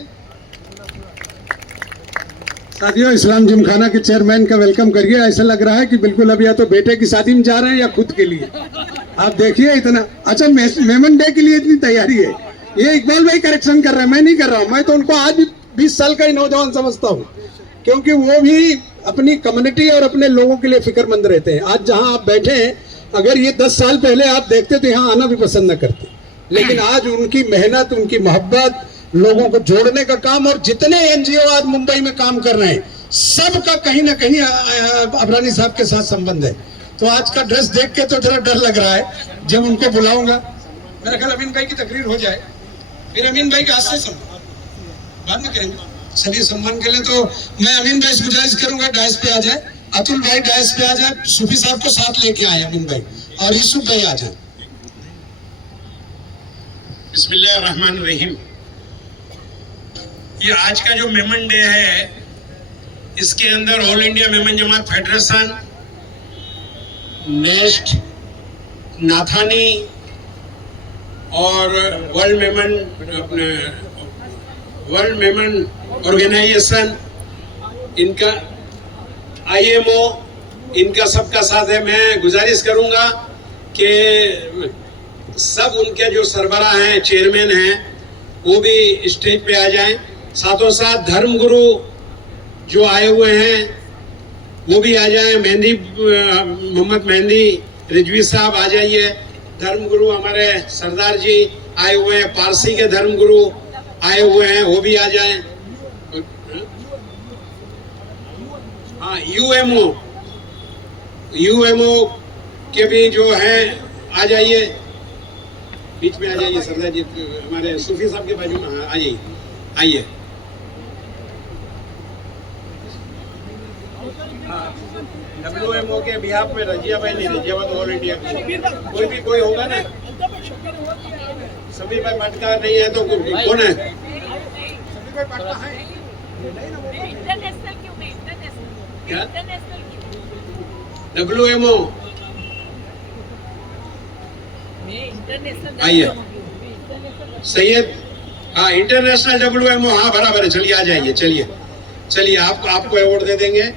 साथियों, इस्लाम जिमखाना के चेयरमैन का वेलकम करिए. ऐसा लग रहा है कि बिल्कुल अब या तो बेटे की शादी में जा रहे हैं या खुद के लिए. आप देखिए इतना अच्छा मेमन डे के लिए इतनी तैयारी है. ये इकबाल भाई करेक्शन कर रहे हैं, मैं नहीं कर रहा हूँ. मैं तो उनको आज भी 20 साल का ही नौजवान समझता हूँ, क्योंकि वो भी अपनी कम्युनिटी और अपने लोगों के लिए फिक्रमंद रहते हैं. आज जहाँ आप बैठे हैं, अगर ये 10 साल पहले आप देखते तो यहाँ आना भी पसंद न करते. लेकिन आज उनकी मेहनत, उनकी मोहब्बत, लोगों को जोड़ने का काम, और जितने एनजीओ आज मुंबई में काम कर रहे हैं सबका कहीं ना कहीं अबरानी साहब के साथ संबंध है. तो आज का ड्रेस देख के तो थोड़ा डर लग रहा है. जब उनको बुलाऊंगा, मेरा ख्याल अमीन भाई की तकरीर हो जाए, फिर अमीन भाई के हाथ से सम्मान बाद में करेंगे. चलिए, सम्मान के लिए तो मैं अमीन भाई से गुजारिश करूंगा डायस पे आ जाए, अतुल भाई डायस पे आ जाए, सूफी साहब को साथ लेके आए अमीन भाई, और यूसुफ भाई आ जाए. बिस्मिल्लाहिर्रहमानिर्रहीम. ये आज का जो मेमन डे है, इसके अंदर all India Memon Jamat federation, nest, Nathani और वर्ल्ड मेमन ऑर्गेनाइजेशन, इनका IMO, इनका सबका साथ है. मैं गुजारिश करूंगा कि सब उनके जो सरबराह हैं, चेयरमैन हैं, वो भी स्टेज पे आ जाएं. साथों साथ धर्मगुरु जो आए हुए हैं वो भी आ जाएं. मेहंदी मोहम्मद मेहंदी रिजवी साहब आ जाइए. धर्मगुरु हमारे सरदार जी आए हुए हैं, पारसी के धर्मगुरु आए हुए हैं, वो भी आ जाएं. हाँ, UMO के भी जो हैं आ जाइए, बीच में आ जाइए. सरदार जी हमारे सूफी साहब के बाजू में, हाँ आ जाइए, आइए. WMO के बिहाफ में रजिया भाई नहीं, रजिया भाई तो ऑल इंडिया कोई भी कोई होगा ना. सभी भाई मटका नहीं है तो कौन है? क्या WMO आइए. सैयद, हाँ इंटरनेशनल WMO, हाँ बराबर है. चलिए आ जाइए, चलिए आपको अवार्ड दे देंगे.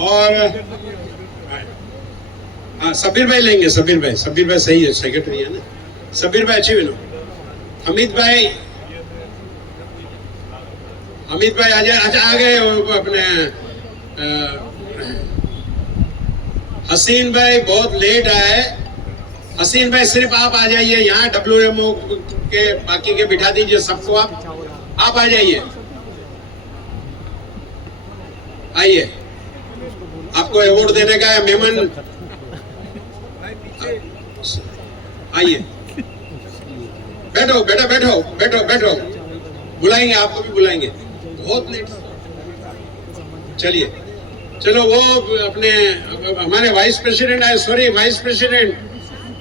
और हाँ, सबीर भाई लेंगे. सबीर भाई सही है, सेक्रेटरी है ना. सबीर भाई अच्छी बिनो. हमीद भाई आ जाए. अच्छा, आ गए अपने हसीन भाई बहुत लेट आए. हसीन भाई सिर्फ आप आ जाइए यहाँ. WMO के बाकी के बिठा दीजिए सबको. आप आ जाइए, आइए. आपको अवार्ड देने का है मेमन. आइए, बैठो बेटा, बैठो. बुलाएंगे, आपको भी बुलाएंगे. बहुत लेट. चलो वो अपने हमारे वाइस प्रेसिडेंट आए. सॉरी, वाइस प्रेसिडेंट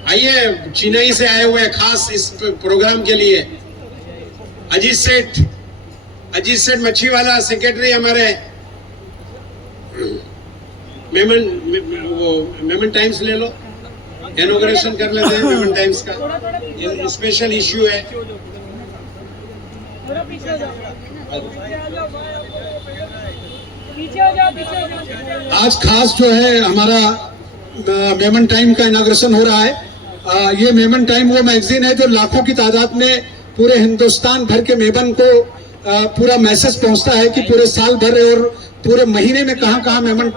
आइए, चेन्नई से आए हुए खास इस प्रोग्राम के लिए अजीत सेठ मच्छी वाला सेक्रेटरी हमारे मेमन टाइम्स ले लो, इनॉग्रेशन कर लेते हैं मेमन टाइम्स का, ये स्पेशल इश्यू है। आज खास जो है हमारा मेमन टाइम का इनॉग्रेशन हो रहा है। ये मेमन टाइम वो मैगजीन है जो लाखों की तादाद में पूरे हिंदुस्तान भर के मेमन को पूरा मैसेज पहुंचता है कि पूरे साल भर और पूरे महीने में कहां कहां मेमन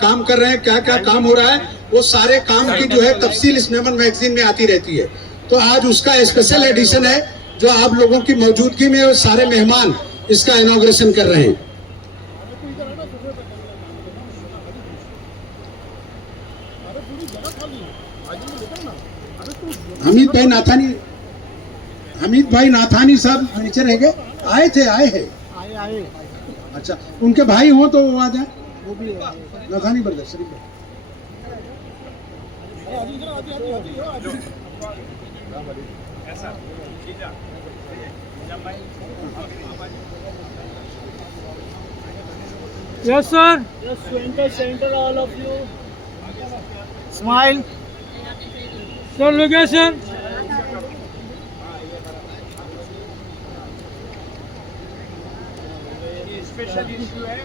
काम कर रहे हैं, क्या क्या काम हो रहा है, वो सारे काम की जो है तफसील इस मेमन मैगजीन में आती रहती है। तो आज उसका स्पेशल एडिशन है जो आप लोगों की मौजूदगी में सारे मेहमान इसका इनॉग्रेशन कर रहे हैं। हमीद भाई नाथानी साहब नीचे रह गए, आए हैं। अच्छा, उनके भाई हो तो वो आ जाए, वो भी Nathani brother Sharif. Yes, sir. Just center, all of you. Smile. Sir, location. Special issue है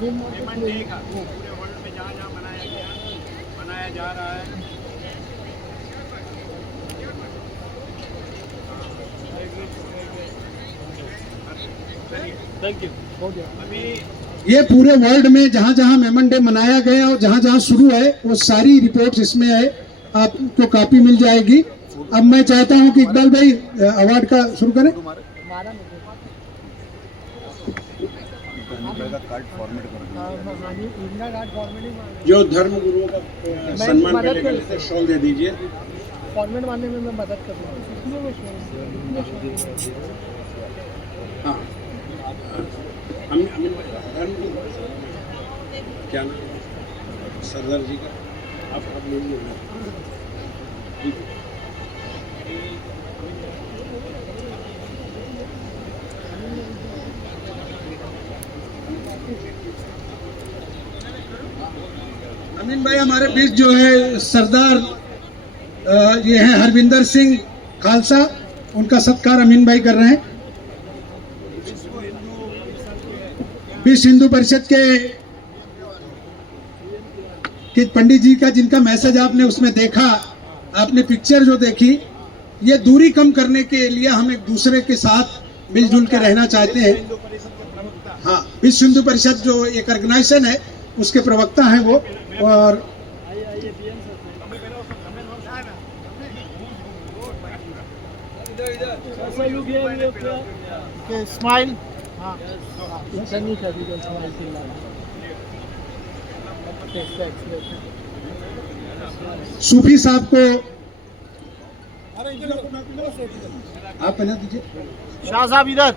मेमन डे का, पूरे वर्ल्ड में जहाँ जहाँ मनाया जा रहा है। Thank you. अभी ये पूरे वर्ल्ड में जहाँ जहाँ मेमन डे मनाया गया और जहाँ जहाँ शुरू है वो सारी रिपोर्ट्स इसमें है, आपको कॉपी मिल जाएगी। अब मैं चाहता हूँ कि इकबाल भाई अवार्ड का शुरू करें। जो धर्म गुरुओं का सम्मान करने के लिए शॉल दे दीजिए। फॉर्मेट मारने में मैं मदद कर दूँगा। हाँ, क्या नाम सरदार जी का, आप ले लीजिए। अमीन भाई हमारे बीच जो है सरदार ये है हरविंदर सिंह खालसा, उनका सत्कार अमीन भाई कर रहे हैं। विश्व हिंदू परिषद के पंडित जी का, जिनका मैसेज आपने उसमें देखा, आपने पिक्चर जो देखी, ये दूरी कम करने के लिए हम एक दूसरे के साथ मिलजुल के रहना चाहते हैं। हाँ, विश्व हिंदू परिषद जो एक ऑर्गेनाइजेशन है उसके प्रवक्ता हैं वो। और स्माइल। सूफी साहब को आप पहना दीजिए। शाह साहब इधर।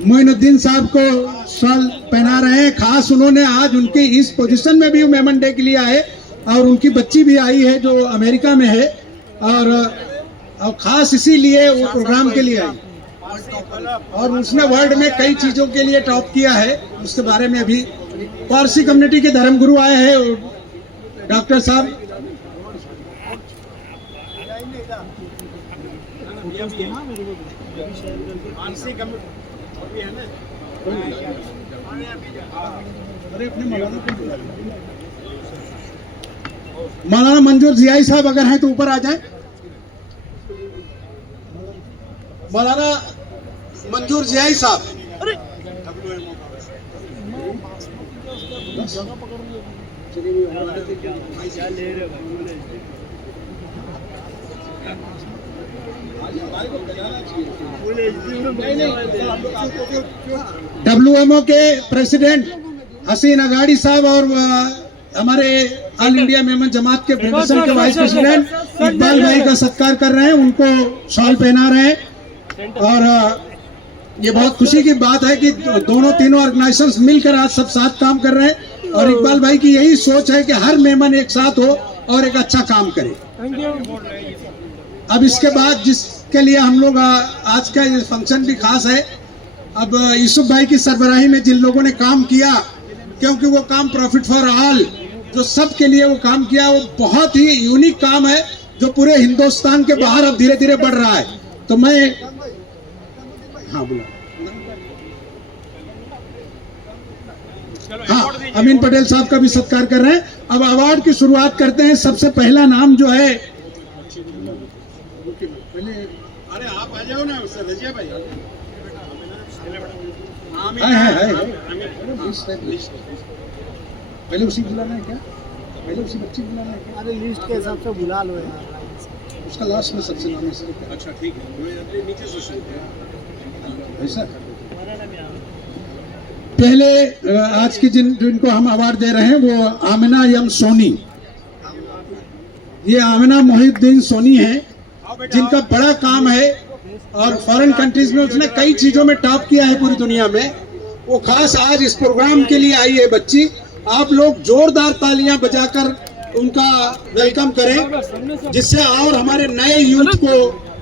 मोइनुद्दीन साहब को शॉल पहना रहे हैं। खास उन्होंने आज उनके इस पोजीशन में भी मेमन डे के लिए आए और उनकी बच्ची भी आई है जो अमेरिका में है, और खास इसीलिए वो प्रोग्राम के लिए आई, और उसने वर्ल्ड में कई चीजों के लिए टॉप किया है। उसके बारे में अभी पारसी कम्युनिटी के धर्मगुरु आए हैं, डॉक्टर साहब। मौलाना मंजूर जियाई साहब अगर हैं तो ऊपर आ जाएं। मौलाना मंजूर जियाई साहब। WMO के प्रेसिडेंट हसीन अगाड़ी साहब और हमारे ऑल इंडिया मेमन जमात के फेडरेशन के वाइस प्रेसिडेंट इकबाल भाई का सत्कार कर रहे हैं, उनको शॉल पहना रहे हैं। और ये बहुत खुशी की बात है कि दोनों तीनों ऑर्गेनाइजेशंस मिलकर आज सब साथ काम कर रहे हैं, और इकबाल भाई की यही सोच है कि हर मेमन एक साथ हो, और एक अच्छा काम करे। अब इसके बाद जिसके लिए हम लोग आज का ये फंक्शन भी खास है, अब यूसुफ भाई की सरबराही में जिन लोगों ने काम किया, क्योंकि वो काम प्रॉफिट फॉर ऑल जो सब के लिए वो काम किया, वो बहुत ही यूनिक काम है जो पूरे हिंदुस्तान के बाहर अब धीरे धीरे बढ़ रहा है। तो मैं हाँ बोला हाँ अमीन पटेल साहब का भी सत्कार कर रहे हैं। अब अवार्ड की शुरुआत करते हैं। सबसे पहला नाम जो है, अरे आप आ जाओ ना रजिया भाई, पहले उसी बुलाना है क्या? पहले उसी बच्ची बुलाना है क्या? अरे लिस्ट के हिसाब से बुला लो यार, उसका लास्ट में सबसे नाम है। अच्छा ठीक है, नीचे से शुरू ऐसा। पहले आज की जिनको हम अवार्ड दे रहे हैं वो आमिना यम सोनी। ये आमिना मोहिउद्दीन सोनी है जिनका बड़ा काम है और फॉरेन कंट्रीज में उसने कई चीजों में टॉप किया है पूरी दुनिया में। वो खास आज इस प्रोग्राम के लिए आई है बच्ची। आप लोग जोरदार तालियां बजाकर उनका वेलकम करें, जिससे और हमारे नए यूथ को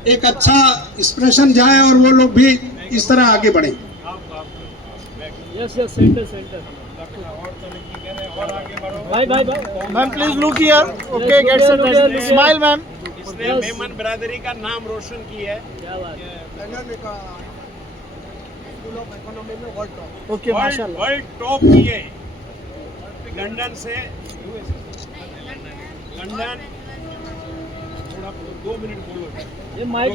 एक अच्छा इंस्पिरेशन जाए और वो लोग भी इस तरह आगे बढ़े। भाई ma'am please look here, okay get set, smile ma'am. इसने मेमन ब्रादरी का नाम रोशन किया है। क्या बात है। ओके माशाल्लाह, वर्ल्ड टॉप किए लंदन से, लंदन। थोड़ा 2 मिनट बोलो। ये माइक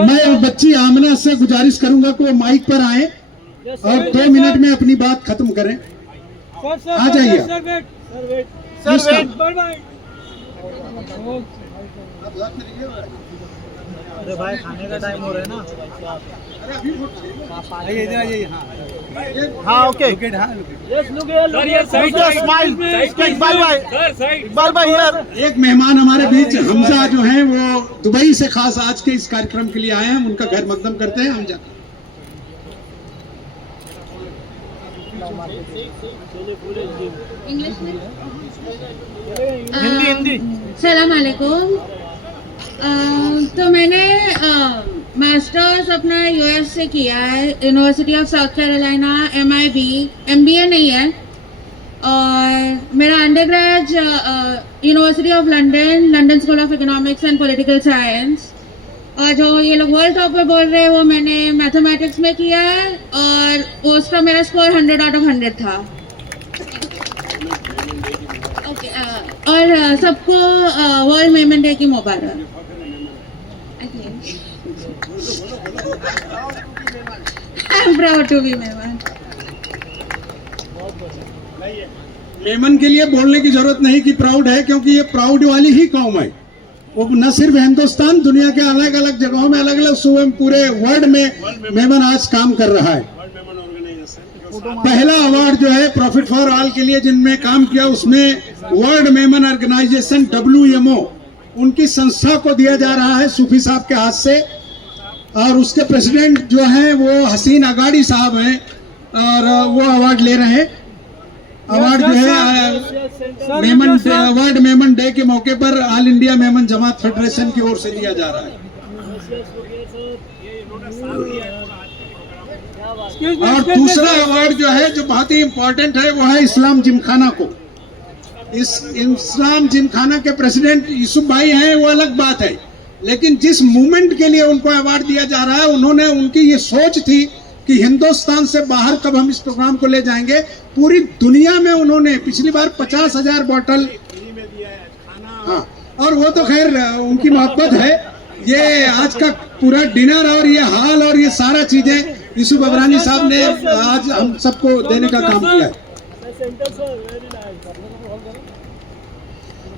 मैं बच्ची आमिना से गुजारिश करूंगा कि वो माइक पर आए और 2 मिनट में अपनी बात खत्म करें। आ जाइए अरे भाई खाने का टाइम हो रहा है ना। हाँ ओके, स्माइल इकबाल भाई यार। एक मेहमान हमारे बीच हमजा जो हैं वो दुबई से खास आज के इस कार्यक्रम के लिए आए हैं। उनका खैर मकदम करते हैं हमजा। इंग्लिश में हिंदी सलाम अलैकुम। तो मैंने मास्टर्स अपना यूएस से किया है, university of south Carolina, MIB, MBA नहीं है। और मेरा undergrad university of London, London school of economics and political science. और जो ये लोग वर्ल्ड टॉप पे बोल रहे हैं वो मैंने मैथमेटिक्स में किया है और उसका मेरा स्कोर 100 आउट ऑफ 100 था। ओके, और सबको वर्ल्ड मेमन डे की मुबारक। I'm proud to be Memon. Memon के लिए बोलने की जरूरत नहीं कि प्राउड है, क्योंकि ये प्राउड वाली ही कौम है। वो न सिर्फ हिंदुस्तान, दुनिया के अलग अलग जगहों में, अलग अलग सूबे में, पूरे वर्ल्ड में मेमन आज काम कर रहा है। पहला अवार्ड जो है प्रॉफिट फॉर ऑल के लिए जिनमें काम किया, उसमें वर्ल्ड मेमन ऑर्गेनाइजेशन WMO उनकी संस्था को दिया जा रहा है सूफी साहब के हाथ से। और उसके प्रेसिडेंट जो हैं वो हसीन अगाड़ी साहब हैं और वो अवार्ड ले रहे हैं। अवार्ड जो है मेमन वर्ल्ड मेमन डे के मौके पर all India Memon Jamat federation की ओर से दिया जा रहा है। और दूसरा अवार्ड जो है जो बहुत ही इम्पोर्टेंट है वो है इस्लाम जिमखाना को। इस इस्लाम जिमखाना के प्रेसिडेंट यूसुफ भाई हैं, वो अलग बात है, लेकिन जिस मूवमेंट के लिए उनको अवार्ड दिया जा रहा है, उन्होंने उनकी ये सोच थी कि हिंदुस्तान से बाहर कब हम इस प्रोग्राम को ले जाएंगे। पूरी दुनिया में उन्होंने पिछली बार 50,000 बोतल, हाँ, और वो तो खैर उनकी मोहब्बत है। ये आज का पूरा डिनर और ये हाल और ये सारा चीजें यूसुफ अबरानी साहब ने आज हम सबको देने का काम किया है।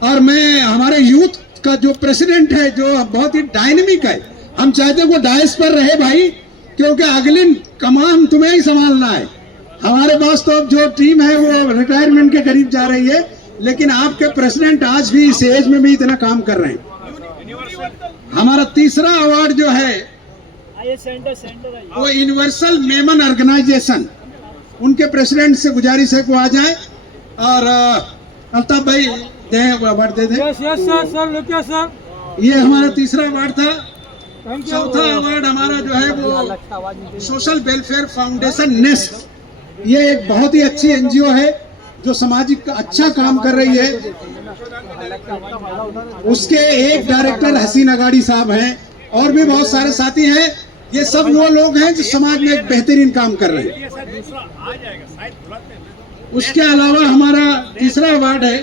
और मैं हमारे यूथ का जो प्रेसिडेंट है जो बहुत ही डायनेमिक है, हम चाहते हैं वो डायस पर रहे भाई, क्योंकि अगली कमान तुम्हें ही संभालना है। हमारे पास तो अब जो टीम है वो रिटायरमेंट के करीब जा रही है, लेकिन आपके प्रेसिडेंट आज भी इस एज में भी इतना काम कर रहे हैं। हमारा तीसरा अवार्ड जो है वो यूनिवर्सल मेमन ऑर्गेनाइजेशन, उनके प्रेसिडेंट से गुजारिश है को आ जाए। और अल्ताफ भाई दें, वो अवार्ड दे दें। यस सर, सर लुकिया सर। ये हमारा तीसरा अवार्ड था। चौथा अवार्ड हमारा जो है वो सोशल वेलफेयर फाउंडेशन नेस्ट, ये एक बहुत ही अच्छी एनजीओ है जो सामाजिक अच्छा काम कर रही है। उसके एक डायरेक्टर हसीन अगाड़ी साहब हैं और भी बहुत सारे साथी हैं। ये सब वो लोग हैं जो समाज में एक बेहतरीन काम कर रहे हैं। उसके अलावा हमारा तीसरा अवार्ड है,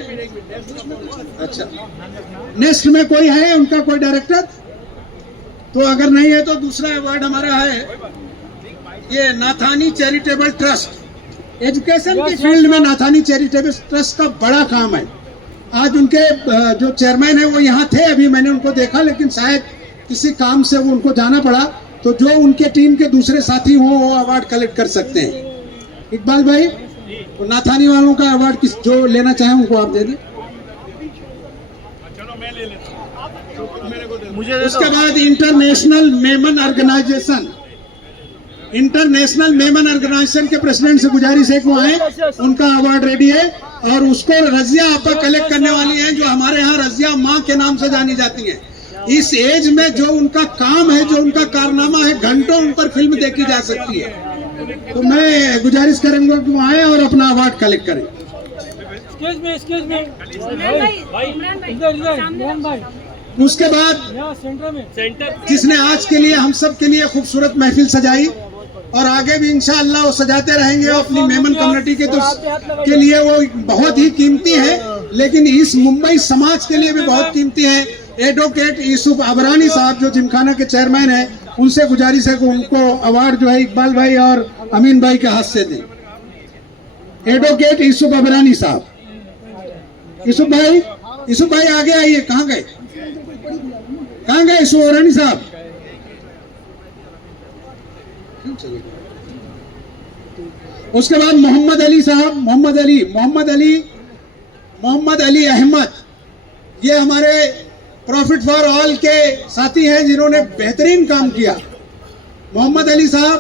अच्छा नेक्स्ट में कोई है उनका कोई डायरेक्टर? तो अगर नहीं है तो दूसरा अवार्ड हमारा है ये नाथानी चैरिटेबल ट्रस्ट। एजुकेशन की फील्ड में नाथानी चैरिटेबल ट्रस्ट का बड़ा काम है। आज उनके जो चेयरमैन है वो यहाँ थे, अभी मैंने उनको देखा, लेकिन शायद किसी काम से वो उनको जाना पड़ा। तो जो उनके टीम के दूसरे साथी हों वो अवार्ड कलेक्ट कर सकते हैं। इकबाल भाई, तो नाथानी वालों का अवार्ड किस जो लेना चाहे उनको आप दे दें। उसके बाद international Memon organization, international Memon organization के प्रेसिडेंट से गुजारिश है कि वो आए, उनका अवार्ड रेडी है। और उसको रजिया आपा कलेक्ट करने वाली हैं, जो हमारे यहाँ रजिया माँ के नाम से जानी जाती हैं। इस एज में जो उनका काम है, जो उनका कारनामा है, घंटों उन पर फिल्म देखी जा सकती है। तो मैं गुजारिश करूंगा कि वो आए और अपना अवार्ड कलेक्ट करें। उसके बाद जिसने आज के लिए हम सब के लिए खूबसूरत महफिल सजाई और आगे भी इंशाअल्लाह वो सजाते रहेंगे अपनी मेमन कम्युनिटी के लिए, वो बहुत ही कीमती है, लेकिन इस मुंबई समाज के लिए भी बहुत कीमती है। एडवोकेट यूसुफ अबरानी साहब जो जिमखाना के चेयरमैन हैं, उनसे गुजारिश है कि उनको अवार्ड जो है इकबाल भाई और अमीन भाई के हाथ से दें। एडवोकेट यूसुफ अबरानी साहब, यूसुफ भाई आगे आइए। कहाँ गए यूसुफ अबरानी साहब? उसके बाद मोहम्मद अली साहब, मोहम्मद अली अहमद, ये हमारे प्रॉफिट फॉर ऑल के साथी हैं जिन्होंने बेहतरीन काम किया। मोहम्मद अली साहब,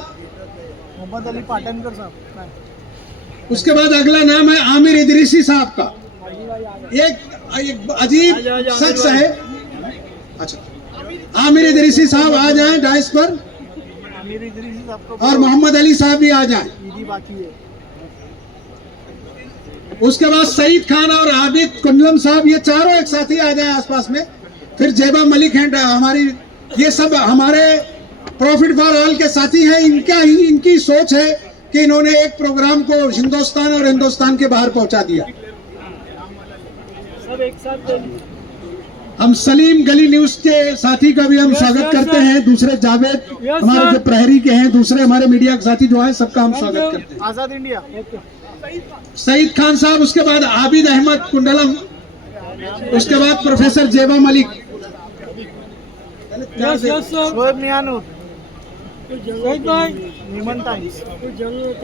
मोहम्मद अली पाटनकर साहब। उसके बाद अगला नाम है आमिर इदरीसी साहब का। एक अजीब शख्स है। अच्छा, आमिर इदरीसी साहब आ जाएं डाइस पर, और मोहम्मद अली साहब भी आ जाएं। उसके बाद सईद खान और आबिद कुंडलम साहब, ये चारों एक साथी आ जाएं आसपास में। फिर जेबा मलिक हैं हमारी, ये सब हमारे प्रॉफिट फॉर ऑल के साथी हैं। इनकी सोच है कि इन्होंने एक प्रोग्राम को हिंदुस्तान और हिंदुस्तान के बाहर पहुंचा दिया। सब एक साथ हम सलीम गली न्यूज के साथी का भी हम स्वागत करते हैं। दूसरे जावेद हमारे जो प्रहरी के हैं, दूसरे हमारे मीडिया के साथी जो है, सबका हम स्वागत करते हैं। आजाद इंडिया। सईद खान साहब, उसके बाद आबिद अहमद कुंडलम, उसके बाद प्रोफेसर जेबा मलिक,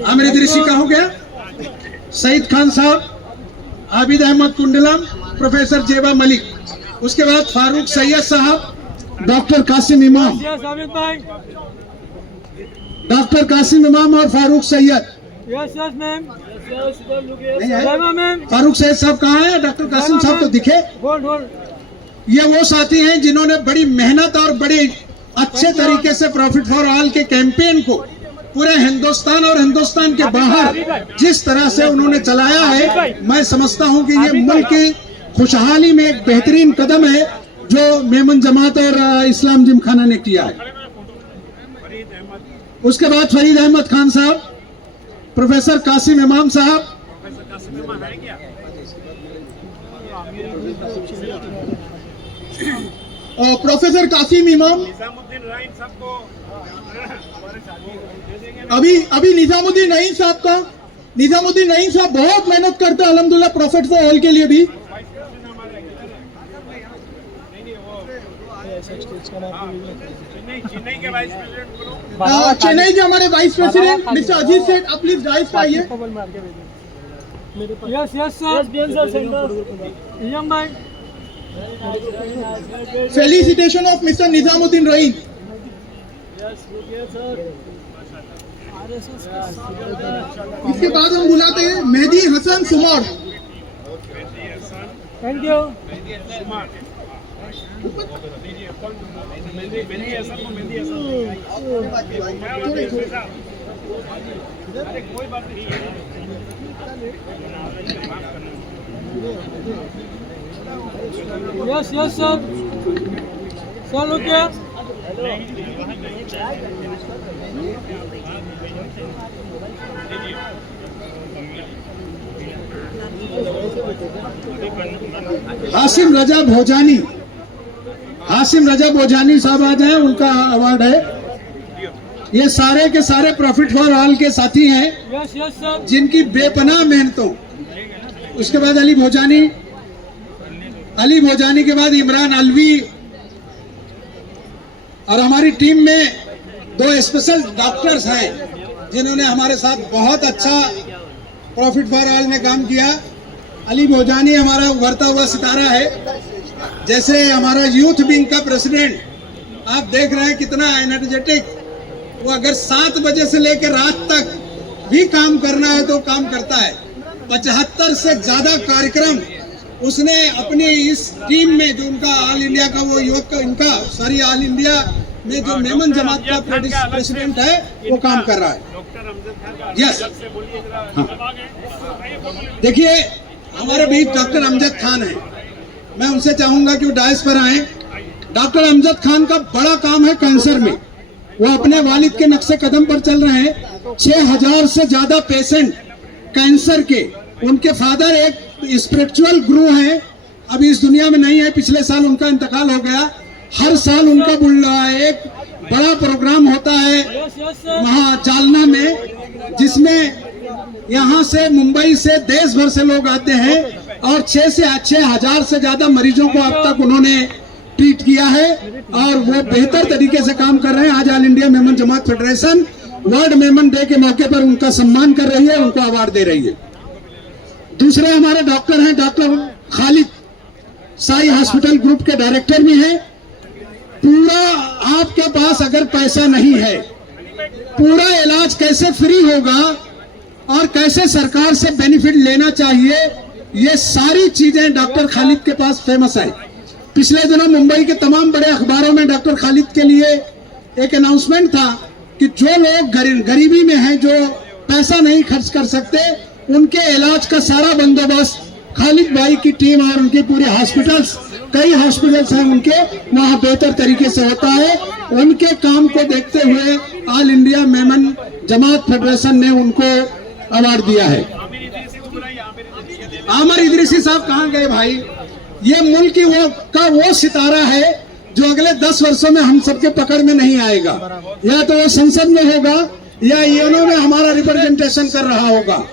आमिर इदरीसी का हो गया, सईद खान साहब, आबिद अहमद कुंडलम, प्रोफेसर जेबा मलिक। उसके बाद फारूक सैयद साहब, डॉक्टर कासिम इमाम, और फारूक सैयद। फारूक सैयद साहब कहाँ हैं? डॉक्टर कासिम साहब तो दिखे। ये वो साथी हैं जिन्होंने बड़ी मेहनत और बड़े अच्छे तरीके से प्रॉफिट फॉर ऑल के कैंपेन को पूरे हिंदुस्तान और हिंदुस्तान के बाहर जिस तरह से उन्होंने चलाया है, मैं समझता हूं कि ये मुल्क की खुशहाली में एक बेहतरीन कदम है जो मेमन जमात और इस्लाम जिमखाना ने किया है। उसके बाद फरीद अहमद खान साहब, प्रोफेसर कासिम इमाम साहब, और प्रोफेसर कासिम इमाम, अभी निजामुद्दीन नईम साहब का, निजामुद्दीन नईम साहब बहुत मेहनत करते हैं अल्हम्दुलिल्लाह प्रॉफिट फॉर ऑल के लिए भी। चेन्नई के हमारे वाइस प्रेसिडेंट मिस्टर अजीत सेठ, आप प्लीज राइज पे आइए। फेलिसिटेशन ऑफ मिस्टर निजामुद्दीन रहीम। इसके बाद हम बुलाते हैं मेहदी हसन सुमर। थैंक यू मेहंदी है सबको मेहंदी है अरे कोई बात नहीं yes yes sir sir okay Hashim Raza Bhojani साहब आज हैं, उनका अवार्ड है। ये सारे के सारे प्रॉफिट फॉर ऑल के साथी हैं, यस यस सर जिनकी बेपनाह मेहनतों, उसके बाद अली भोजानी के बाद इमरान अलवी, और हमारी टीम में 2 स्पेशल डॉक्टर्स हैं जिन्होंने हमारे साथ बहुत अच्छा प्रॉफिट फॉर ऑल में काम किया। अली भोजानी हमारा उभरता हुआ सितारा है। जैसे हमारा यूथ विंग का प्रेसिडेंट आप देख रहे हैं कितना एनर्जेटिक, वो अगर 7 बजे से लेकर रात तक भी काम करना है तो काम करता है। 75 से ज्यादा कार्यक्रम उसने अपनी इस टीम में, जो उनका ऑल इंडिया का वो युवक का इनका सॉरी ऑल इंडिया में जो मेमन जमात का प्रेसिडेंट है वो काम कर रहा है। यस देखिए हमारे बीच डॉक्टर अमजद खान है, मैं उनसे चाहूंगा कि वो डायस पर आए। डॉक्टर अमजद खान का बड़ा काम है कैंसर में, वो अपने वालिद के नक्शे कदम पर चल रहे हैं। 6000 से ज्यादा पेशेंट कैंसर के, उनके फादर एक स्पिरिचुअल गुरु हैं, अभी इस दुनिया में नहीं है, पिछले साल उनका इंतकाल हो गया। हर साल उनका एक बड़ा प्रोग्राम होता है वहाँ जालना में, जिसमें यहाँ से मुंबई से देश भर से लोग आते हैं और 6,000 से ज्यादा मरीजों को अब तक उन्होंने ट्रीट किया है और वो बेहतर तरीके से काम कर रहे हैं। आज all India Memon Jamat federation world Memon day के मौके पर उनका सम्मान कर रही है, उनको अवार्ड दे रही है। दूसरे हमारे डॉक्टर हैं, doctor Khalid, Sai hospital group के डायरेक्टर भी हैं। पूरा आपके पास अगर पैसा नहीं है, पूरा इलाज कैसे फ्री होगा और कैसे सरकार से बेनिफिट लेना चाहिए, ये सारी चीजें डॉक्टर खालिद के पास फेमस है। पिछले दिनों मुंबई के तमाम बड़े अखबारों में डॉक्टर खालिद के लिए एक अनाउंसमेंट था कि जो लोग गरीबी में हैं, जो पैसा नहीं खर्च कर सकते, उनके इलाज का सारा बंदोबस्त खालिद भाई की टीम और उनके पूरे हॉस्पिटल्स, कई हॉस्पिटल्स हैं उनके, वहाँ बेहतर तरीके से होता है। उनके काम को देखते हुए all India Memon Jamat federation ने उनको अवार्ड दिया है। आमिर इदरीसी साहब कहाँ गए भाई? ये मुल्क की वो सितारा है जो अगले 10 वर्षों में हम सबके पकड़ में नहीं आएगा। या तो वो संसद में होगा या यूएनओ में हमारा रिप्रेजेंटेशन कर रहा होगा।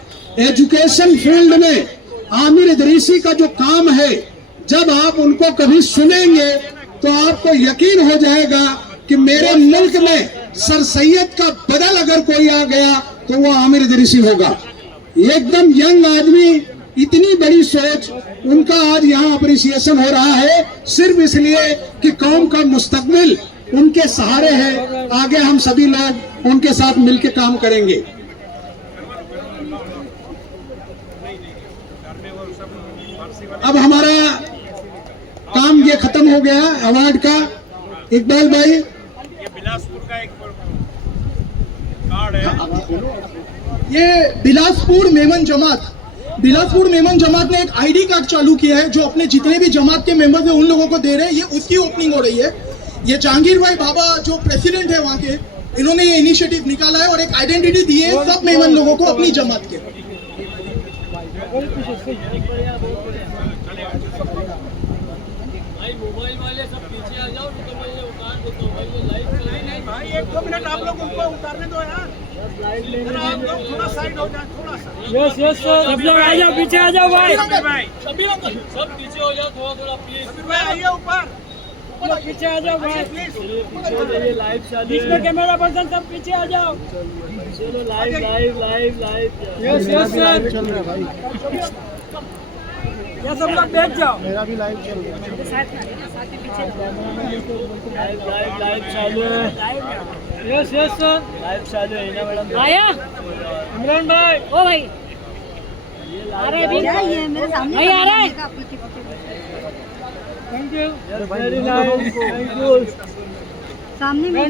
एजुकेशन फील्ड में आमिर इदरीसी का जो काम है, जब आप उनको कभी सुनेंगे तो आपको यकीन हो जाएगा कि मेरे मुल्क में सर सैयद का बदल अगर कोई आ गया तो वो आमिर इदरीसी होगा। एकदम यंग आदमी, इतनी बड़ी सोच, उनका आज यहाँ अप्रिसिएशन हो रहा है सिर्फ इसलिए कि कौम का मुस्तकबिल उनके सहारे है। आगे हम सभी लोग उनके साथ मिलकर काम करेंगे। अब हमारा काम ये खत्म हो गया अवार्ड का। इकबाल भाई, ये बिलासपुर का एक कार्ड है। ये बिलासपुर मेमन जमात ने एक आईडी कार्ड चालू किया है जो अपने जितने भी जमात के मेंबर्स हैं उन लोगों को दे रहे हैं। ये उसकी ओपनिंग हो रही है। ये जहांगीर भाई बाबा जो प्रेसिडेंट है वहाँ के, इन्होंने ये इनिशिएटिव निकाला है और एक आइडेंटिटी दी है सब मेमन लोगों को अपनी जमात के। मोबाइल वाले सब पीछे आ जाओ, तो मैं ये उतार देता हूँ लाइव। नहीं भाई, 1-2 मिनट आप लोग उनको उतारने दो यार। आप लोग थोड़ा साइड हो जाए, थोड़ा सा। यस सर, सब लोग आ जाओ, पीछे आ जाओ भाई। शबीर अंकल सब पीछे हो जाओ थोड़ा प्लीज। शबीर भाई आइए ऊपर पीछे आ जाओ भाई प्लीज। ये लाइव चालू है, इसमें कैमरा पर्सन सब पीछे आ जाओ। चलो लाइव। यस सर, चल रहा है भाई। या सब लोग बैठ जाओ। मेरा भी लाइव चल रहा है। लाइव चालू है। यस सर, लाइव चालू है ना मैडम। आया इमरान भाई, ओ भाई आ रहे हैं, ये मेरे सामने आ रहा है। Thank you, very nice, thank you. सामने में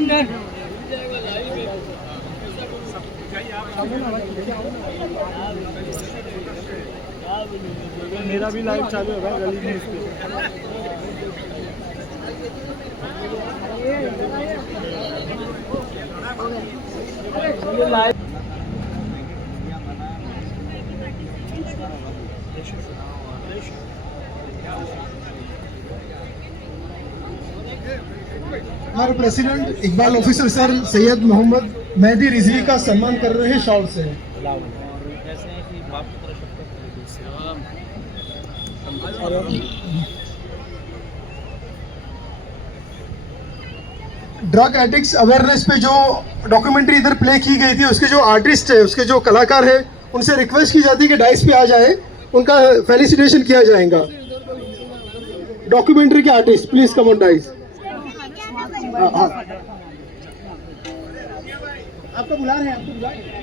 मेरा भी लाइव चालू है भाई, गली न्यूज़ पे। ये लाइव हमारे president Iqbal officer sir Syed Mohammad Mehdi Rizvi का सम्मान कर रहे हैं शॉल से। ड्रग एडिक्ट्स अवेयरनेस पे जो डॉक्यूमेंट्री इधर प्ले की गई थी, उसके जो आर्टिस्ट है, उसके जो कलाकार है, उनसे रिक्वेस्ट की जाती है कि डाइस पे आ जाए, उनका फेलिसिटेशन किया जाएगा। डॉक्यूमेंट्री के artist please come on dice. आपको बुला रहे हैं, आपको बुला रहे हैं।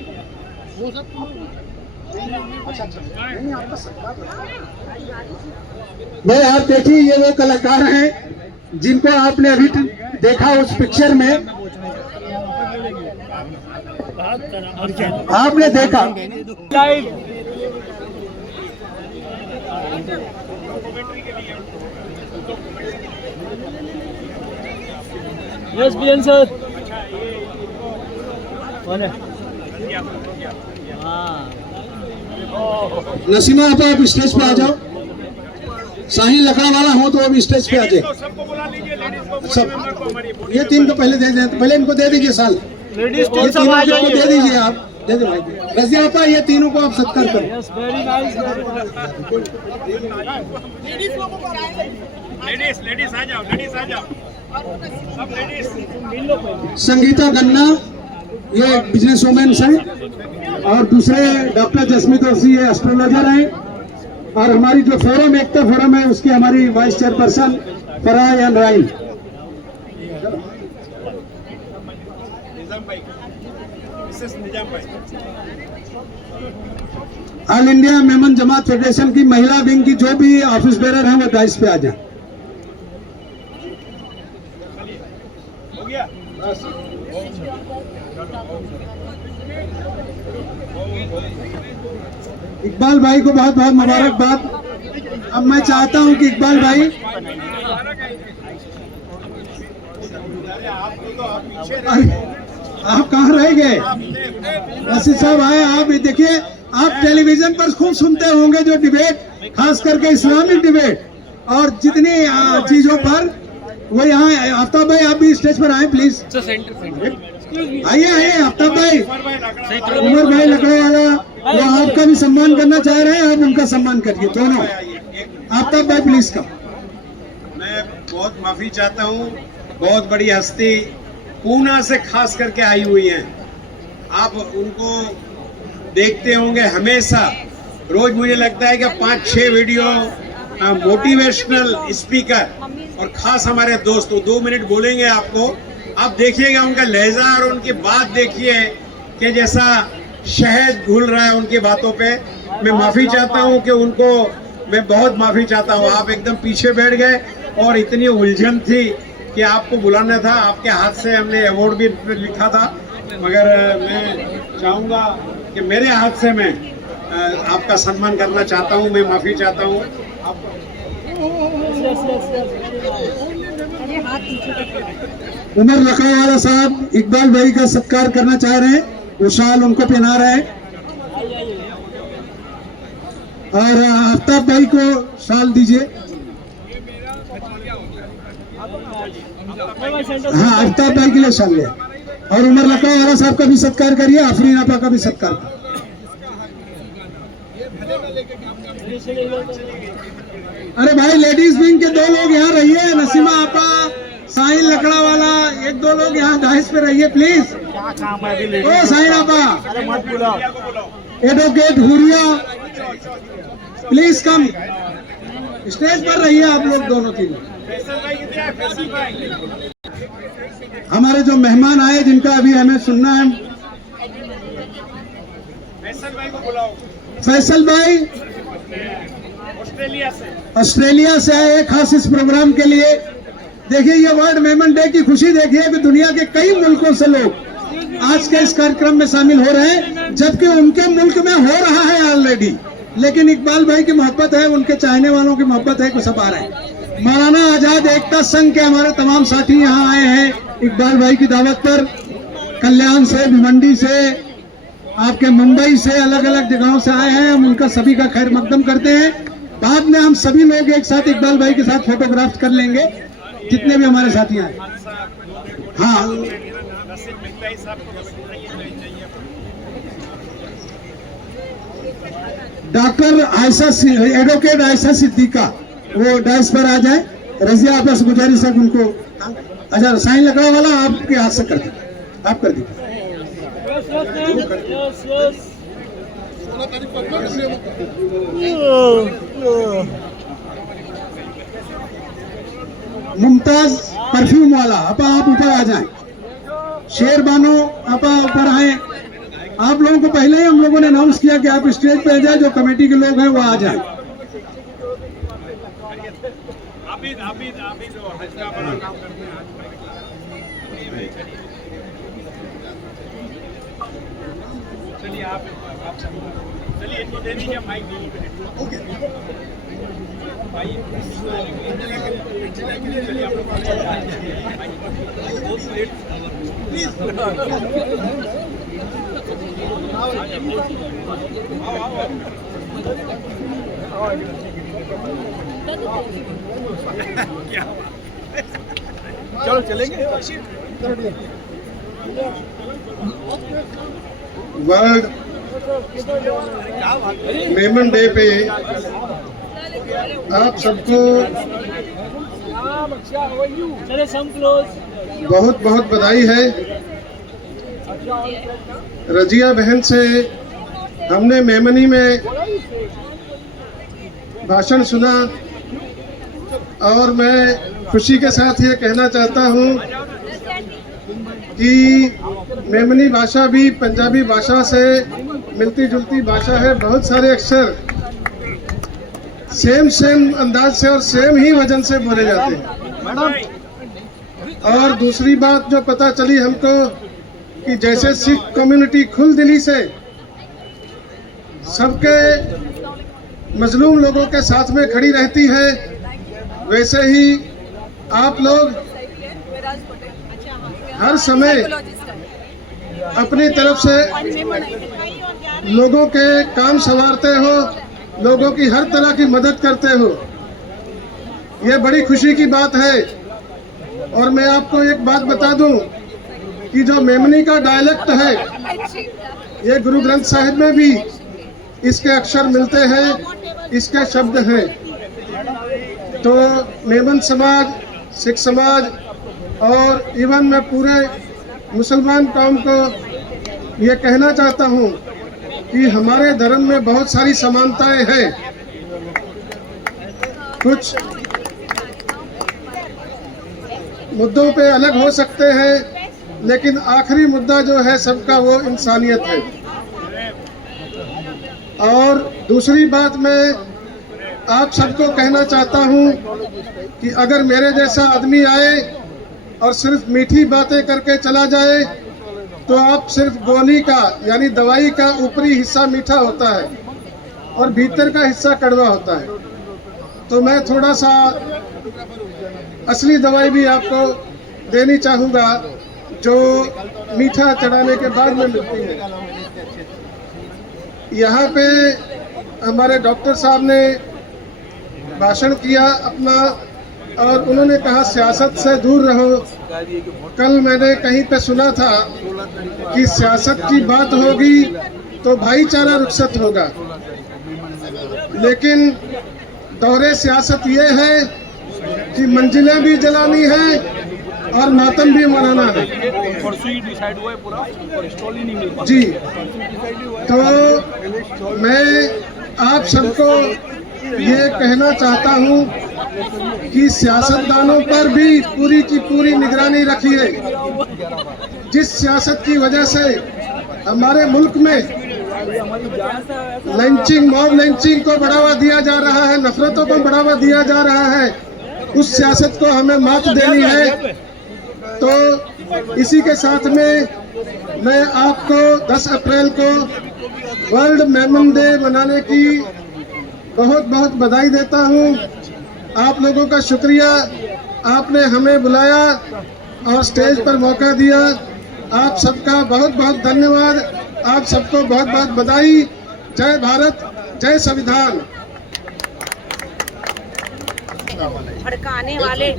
वो सब अच्छा नहीं आपका सरकार। भाई आप देखिए, ये वो कलाकार हैं जिनको आपने अभी देखा उस पिक्चर में, आपने देखा यस बीएन सर, कौन है? नसीमा आप स्टेज पे आ जाओ। साहिल लकड़ा वाला हो तो अब स्टेज पे आ जाए। सब ये तीन को पहले दे दें, पहले इनको दे दीजिए साल। ये तीनों को दे दीजिए, आप दे दे भाई। रजिया आपा, ये तीनों को आप सत्कार करो। लेडीज आ जाओ, लेडीज आ जाओ, सब लेडीज। संगीता गन्ना ये बिजनेस वुमेन है, और दूसरे डॉक्टर जसमीत जोशी ये एस्ट्रोलॉजर हैं, और हमारी जो फोरम एकता फोरम है उसकी हमारी वाइस चेयरपर्सन फराह राइन। All India Memon Jamat federation की महिला विंग की जो भी ऑफिस बेरर हैं वो डाइस पे आ जाए। इकबाल भाई को बहुत बहुत मुबारकबाद। अब मैं चाहता हूं कि इकबाल भाई, आप कहाँ रह गए? वसीम साहब आए। आप देखिए, आप टेलीविजन पर खूब सुनते होंगे जो डिबेट, खास करके इस्लामिक डिबेट और जितनी चीजों पर, वो यहाँ आफ्ताब भाई आप भी स्टेज पर आए प्लीज। आइए आइए आफ्ताब भाई, उमर भाई लकड़े वाला, वो आपका भी सम्मान करना चाह रहे हैं, आप उनका सम्मान करिए दोनों। आफ्ताब भाई प्लीज कम। मैं बहुत माफी चाहता हूँ, बहुत बड़ी हस्ती पूना से खास करके आई हुई हैं। आप उनको देखते होंगे हमेशा, रोज मुझे लगता है कि 5-6 वीडियो मोटिवेशनल स्पीकर और खास हमारे दोस्त 2 मिनट बोलेंगे आपको। आप देखिएगा उनका लहजा और उनकी बात देखिए कि जैसा शहद घुल रहा है उनकी बातों पे। मैं माफी चाहता हूं कि उनको, मैं बहुत माफी चाहता हूं, आप एकदम पीछे बैठ गए और इतनी उलझन थी कि आपको बुलाना था। आपके हाथ से हमने अवार्ड भी लिखा था, मगर मैं चाहूँगा कि मेरे हाथ से मैं आपका सम्मान करना चाहता हूँ। मैं माफी चाहता हूँ। उमर लकड़वाला साहब इकबाल भाई का सत्कार करना चाह रहे हैं, वो शाल उनको पहना रहे हैं, और आफ्ताब भाई को शाल दीजिए। हाँ, आफ्ताब भाई के लिए शाल है, और उमर लकड़वाला साहब का भी सत्कार करिए, आफरीन आपा का भी सत्कार करिए। अरे भाई, लेडीज विंग के 2 लोग यहाँ रहिए, नसीमा आपा, साहिल लकड़ा वाला, 1-2 लोग यहाँ डाइस पे रहिए प्लीज। ओ साहिल आपा, advocate Huriya please come, stage पर रहिए आप लोग दोनों तीनों। हमारे जो मेहमान आए जिनका अभी हमें सुनना है, फैसल भाई ऑस्ट्रेलिया से आए हैं खास इस प्रोग्राम के लिए। देखिए ये वर्ल्ड मेमन डे की खुशी देखिए कि दुनिया के कई मुल्कों से लोग आज के इस कार्यक्रम में शामिल हो रहे हैं, जबकि उनके मुल्क में हो रहा है ऑलरेडी, लेकिन इकबाल भाई की मोहब्बत है, उनके चाहने वालों की मोहब्बत है कि सब आ रहे हैं। मौलाना आजाद एकता संघ के हमारे तमाम साथी यहाँ आए हैं इकबाल भाई की दावत पर, कल्याण से, भिवंडी से, आपके मुंबई से, अलग अलग जगहों से आए हैं। हम उनका सभी का खैर मकदम करते हैं। बाद में हम सभी लोग एक साथ इकबाल भाई के साथ फोटोग्राफ कर लेंगे, जितने भी हमारे साथी आए। हाँ, doctor Ayesha, advocate Ayesha Siddiqa, वो डायस पर आ जाए। रजिया आपस गुजारिश है उनको, अच्छा साइन लगने वाला आपके हाथ से कर दीजिए, आप कर दीजिए। मुमताज परफ्यूम वाला अपा आप ऊपर आ जाएं। शेर बानो अपा ऊपर आए। आप लोगों को पहले ही हम लोगों ने अनाउंस किया कि आप स्टेज पे आ जाए, जो कमेटी के लोग हैं वो आ जाएं। चलिए आप चलिए इनको दे दीजिए माइक दोनों पे। ओके चलिए आप चलो चलेंगे। वर्ल्ड मेमन डे पे आप सबको बहुत बहुत बधाई है। रजिया बहन से हमने मेमनी में भाषण सुना और मैं खुशी के साथ ये कहना चाहता हूँ कि मेमनी भाषा भी पंजाबी भाषा से मिलती जुलती भाषा है। बहुत सारे अक्षर सेम अंदाज से और सेम ही वजन से बोले जाते हैं। और दूसरी बात जो पता चली हमको कि जैसे सिख कम्युनिटी खुल दिली से सबके मजलूम लोगों के साथ में खड़ी रहती है, वैसे ही आप लोग हर समय अपनी तरफ से लोगों के काम संवारते हो, लोगों की हर तरह की मदद करते हो। ये बड़ी खुशी की बात है। और मैं आपको एक बात बता दूं कि जो मेमनी का डायलेक्ट है, ये गुरु ग्रंथ साहिब में भी इसके अक्षर मिलते हैं, इसके शब्द हैं। तो मेमन समाज, सिख समाज और इवन मैं पूरे मुसलमान कौम को ये कहना चाहता हूँ कि हमारे धर्म में बहुत सारी समानताएं हैं। कुछ मुद्दों पे अलग हो सकते हैं, लेकिन आखिरी मुद्दा जो है सबका वो इंसानियत है। और दूसरी बात मैं आप सबको कहना चाहता हूँ कि अगर मेरे जैसा आदमी आए और सिर्फ मीठी बातें करके चला जाए तो आप सिर्फ गोली का यानी दवाई का ऊपरी हिस्सा मीठा होता है और भीतर का हिस्सा कड़वा होता है। तो मैं थोड़ा सा असली दवाई भी आपको देनी चाहूँगा जो मीठा चढ़ाने के बाद में मिलती है। यहाँ पे हमारे डॉक्टर साहब ने भाषण किया अपना और उन्होंने कहा सियासत से दूर रहो। कल मैंने कहीं पे सुना था कि सियासत की बात होगी तो भाईचारा रुखसत होगा, लेकिन दौरे सियासत ये है कि मंजिलें भी जलानी है और मातम भी मनाना है। जी, तो मैं आप सबको ये कहना चाहता हूँ कि सियासतदानों पर भी पूरी की पूरी निगरानी रखिए। जिस सियासत की वजह से हमारे मुल्क में लंचिंग, मॉब लंचिंग को बढ़ावा दिया जा रहा है, नफरतों को बढ़ावा दिया जा रहा है, उस सियासत को हमें मात देनी है। तो इसी के साथ में मैं आपको 10 अप्रैल को वर्ल्ड मेमन डे मनाने की बहुत बहुत बधाई देता हूँ। आप लोगों का शुक्रिया, आपने हमें बुलाया और स्टेज पर मौका दिया। आप सबका बहुत बहुत धन्यवाद, आप सबको बहुत बहुत बधाई। जय भारत, जय संविधान। भड़काने वाले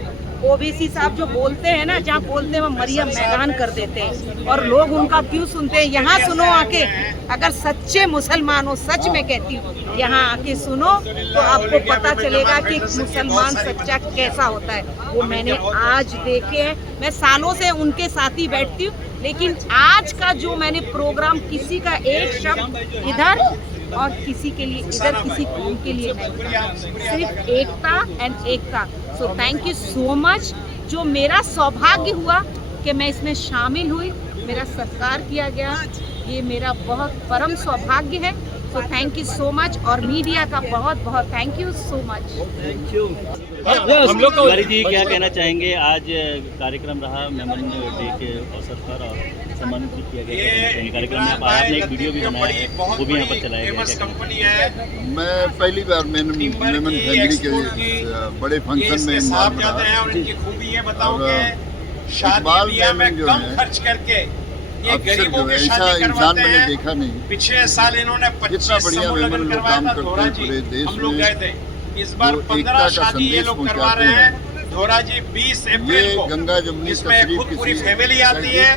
ओबीसी साहब जो बोलते हैं ना, जहाँ बोलते हैं वो मरियम मैदान कर देते हैं और लोग उनका क्यों सुनते हैं। यहाँ सुनो आके, अगर सच्चे मुसलमान हो, सच में कहती हूँ, यहाँ आके सुनो तो आपको पता चलेगा कि मुसलमान सच्चा कैसा होता है। वो मैंने आज देखे हैं, मैं सालों से उनके साथ ही बैठती हूँ, लेकिन आज का जो मैंने प्रोग्राम, किसी का एक शब्द इधर और किसी के लिए इधर, किसी कौम के लिए नहीं, सिर्फ Ekta and Ekta. So thank you so much. जो मेरा सौभाग्य हुआ कि मैं इसमें शामिल हुई, मेरा सत्कार किया गया, ये मेरा बहुत परम सौभाग्य है। सो थैंक यू सो मच, और मीडिया का बहुत बहुत thank you so much. Thank you. हम लोग तिवारी जी क्या कहना चाहेंगे? आज कार्यक्रम रहा मेमन डे के अवसर पर और सम्मानित भी किया गया कार्यक्रम में। आपने एक वीडियो भी बनाया है, वो भी यहाँ पर चलाया गया। मैं पहली बार मेमन फैमिली के बड़े फंक्शन में इकबाल मेमन जो है, अक्सर जो है ऐसा इंसान मैंने देखा नहीं। पिछले साल इन्होंने 25 बढ़िया मेमन लोग काम करते हैं पूरे देश में। इस बार 15 शादी ये लोग करवा रहे हैं। धोरा जी 20 अप्रैल को गंगा जमुनी इसमें खुद पूरी फैमिली आती है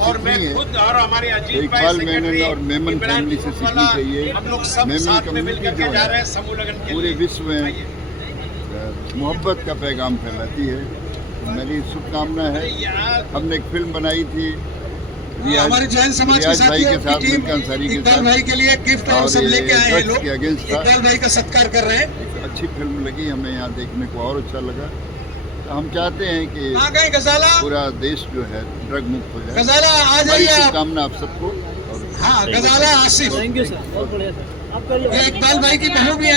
और मैं खुद और हमारे अजीत भाई सेक्रेटरी और मेमन फैमिली से सीखनी चाहिए। हम लोग सब साथ में मिलकर के जा रहे हैं समूह लगन के पूरे विश्व में मोहब्बत का पैगाम फैलाती है। तो मेरी शुभकामना है। हमने एक फिल्म बनाई थी हमारे जैन समाज के साथी के साथ इकबाल भाई के लिए गिफ्ट और सब लेके आए हैं लोग। इकबाल भाई का सत्कार कर रहे हैं। अच्छी फिल्म लगी हमें, यहाँ देखने को और अच्छा लगा। तो हम चाहते हैं कि पूरा देश जो है ड्रग मुक्त हो जाए। गजाला आ जाइए आप। शुभकामना आप सबको। हाँ, गजाला आसिफ, थैंक यू सर, बहुत बढ़िया सर। ये इकबाल भाई की बहू भी है।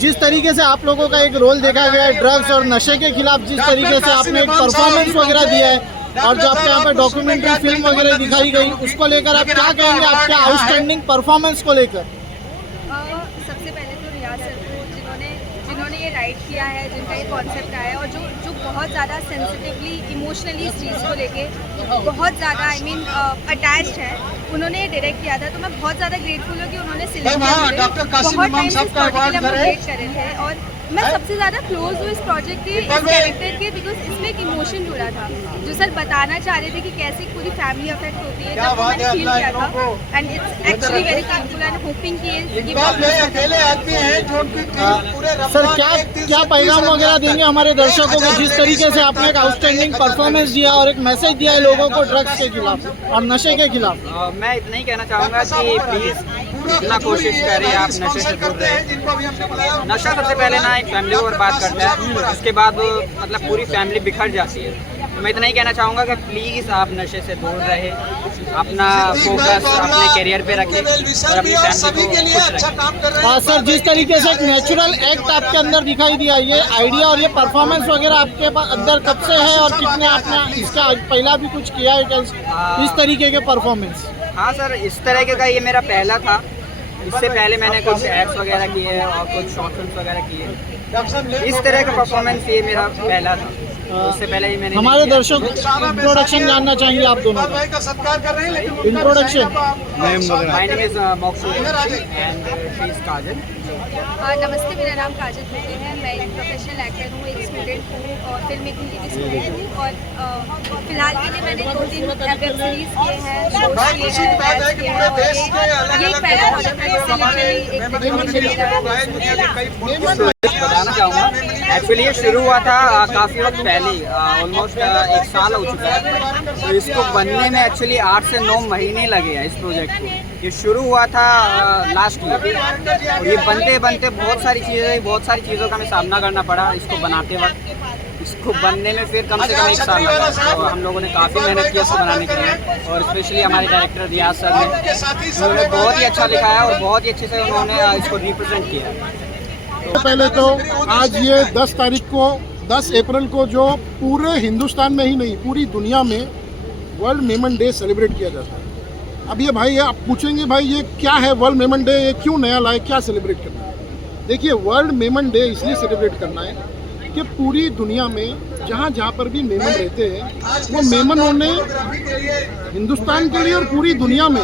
जिस तरीके से आप लोगों का एक रोल देखा गया है ड्रग्स और नशे के खिलाफ, जिस तरीके से आपने एक परफॉर्मेंस वगैरह दिया है और जो आपके यहाँ पे डॉक्यूमेंट्री फिल्म वगैरह दिखाई गई, उसको लेकर आप क्या कहेंगे आपके आउटस्टैंडिंग परफॉर्मेंस को लेकर? सबसे पहले तो रियाज सर को, जिन्होंने ये राइट किया है, जिनका ये कॉन्सेप्ट आया है और जो बहुत ज़्यादा सेंसिटिवली इमोशनली इस चीज़ को लेके बहुत ज़्यादा अटैच्ड है, उन्होंने डायरेक्ट किया था। तो मैं बहुत ज़्यादा ग्रेटफुल हूँ कि उन्होंने सिलेक्ट किया। बहुत टाइम से इस प्रोजेक्ट के लिए वेट कर रहे थे और मैं सबसे ज़्यादा क्लोज हूँ इस प्रोजेक्ट के, इस कैरेक्टर के, बिकॉज इसमें एक इमोशन जुड़ा था जो सर बताना चाह रहे थे कि कैसे पूरी फैमिली अफेक्ट होती है। जब मैंने फील किया था and it's actually very painful and hopping कि सर क्या पैगाम वगैरह देंगे हमारे दर्शकों को, जिस तरीके से आपने एक आउटस्टैंडिंग परफॉर्मेंस दिया और एक मैसेज दिया है लोगों को ड्रग्स के खिलाफ और नशे के खिलाफ? मैं इतना ही कहना चाहूँगा कि प्लीज़ इतना कोशिश करें आप नशे से दूर रहें। नशा सबसे पहले ना एक फैमिली को बर्बाद करता है, उसके बाद मतलब पूरी फैमिली बिखर जाती है। तो मैं इतना ही कहना चाहूँगा कि प्लीज़ आप नशे से दूर रहे, अपना फोकस अपने करियर पे रखें और अपनी फैमिली को खुश रखें। सर, जिस तरीके से एक नेचुरल एक्ट आपके अंदर दिखाई दिया, ये आइडिया और ये परफॉर्मेंस वगैरह आपके अंदर कब से है और कितने आपने इसका पहला भी कुछ किया है इस तरीके के परफॉर्मेंस? हाँ सर, इस तरह का ये मेरा पहला था। इससे पहले मैंने कुछ एड्स वगैरह किए और कुछ शॉर्ट फिल्म वगैरह किए। इस तरह का परफॉर्मेंस ये मेरा पहला था। उससे पहले ही मैंने हमारे दर्शक इंट्रोडक्शन जानना चाहेंगे आप दोनों का। Introduction. My name is Mokshu and she is Kajal. नमस्ते, मेरा नाम काजल भट्टी है। मैं एक प्रोफेशनल एक्टर हूँ, एक स्टूडेंट हूँ और फिल्म मेकिंग की भी स्टूडेंट हूँ। और फिलहाल के लिए मैंने 2-3 वेब सीरीज किए हैं, शोज किए हैं, एड्स किए हैं और ये पहला प्रोजेक्ट है जिससे लिटरली एक बताना चाहूँगा। एक्चुअली ये शुरू हुआ था काफ़ी वक्त पहले, ऑलमोस्ट 1 साल हो चुका है। तो इसको बनने में एक्चुअली 8 से 9 महीने लगे हैं इस प्रोजेक्ट को। ये शुरू हुआ था लास्ट ईयर और ये बनते बनते बहुत सारी चीज़ों का हमें सामना करना पड़ा इसको बनाते वक्त। खूब बनने में फिर कम से कम 1 साल लगा। तो हम लोगों ने काफ़ी मेहनत की इसको बनाने के लिए, और स्पेशली हमारे डायरेक्टर रियाज सर ने, उन्होंने बहुत ही अच्छा लिखा है और बहुत ही अच्छे से उन्होंने इसको रिप्रेजेंट किया है। पहले तो आज ये 10 अप्रैल को जो पूरे हिंदुस्तान में ही नहीं पूरी दुनिया में वर्ल्ड मेमन डे सेलिब्रेट किया जाता है। अब ये भाई आप पूछेंगे भाई ये क्या है वर्ल्ड मेमन डे, ये क्यों नया लाए, क्या सेलिब्रेट करना है? देखिए वर्ल्ड मेमन डे इसलिए सेलिब्रेट करना है कि पूरी दुनिया में जहाँ जहाँ पर भी मेमन रहते हैं वो मेमनों ने हिंदुस्तान के लिए और पूरी दुनिया में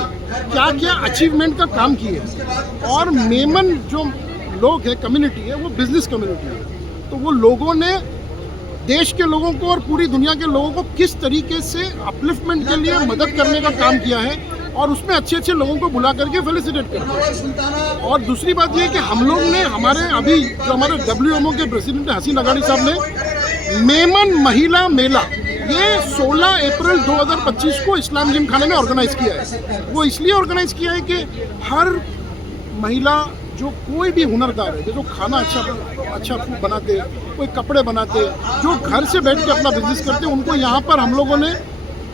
क्या क्या अचीवमेंट का काम किए हैं। और मेमन जो लोग हैं, कम्युनिटी है, वो बिजनेस कम्युनिटी है। तो वो लोगों ने देश के लोगों को और पूरी दुनिया के लोगों को किस तरीके से अपलिफ्टमेंट के लिए मदद करने का काम किया है, और उसमें अच्छे अच्छे लोगों को बुला करके फेलिसिटेट करते हैं। और दूसरी बात ये है कि हम लोग ने हमारे अभी जो हमारे WMO के प्रेसिडेंट हसीना गाड़ी साहब ने मेमन महिला मेला ये 16 अप्रैल 2025 को इस्लाम जिम खाने में ऑर्गेनाइज किया है। वो इसलिए ऑर्गेनाइज किया है कि हर महिला जो कोई भी हुनरदार है, जो खाना अच्छा फूड बनाते, कोई कपड़े बनाते, जो घर से बैठ के अपना बिजनेस करते, उनको यहाँ पर हम लोगों ने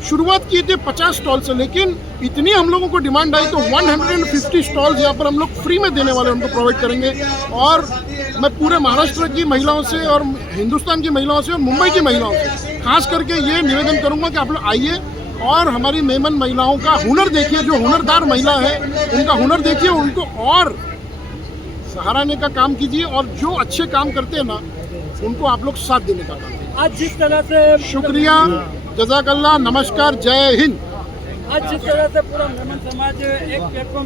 शुरुआत की थी 50 स्टॉल से, लेकिन इतनी हम लोगों को डिमांड आई तो 150 स्टॉल्स यहाँ पर हम लोग फ्री में देने वाले उनको प्रोवाइड करेंगे। और मैं पूरे महाराष्ट्र की महिलाओं से और हिंदुस्तान की महिलाओं से और मुंबई की महिलाओं से खास करके ये निवेदन करूँगा कि आप लोग आइए और हमारी मेमन महिलाओं का हुनर देखिए। जो हुनरदार महिला है उनका हुनर देखिए, उनको और सहाराने का काम कीजिए, और जो अच्छे काम करते हैं ना उनको आप लोग साथ देने का काम कीजिए। आज जिस तरह से शुक्रिया, जज़ाकल्लाह, नमस्कार, जय हिंद। आज जिस तरह से पूरा मेमन समाज एक प्लेटफॉर्म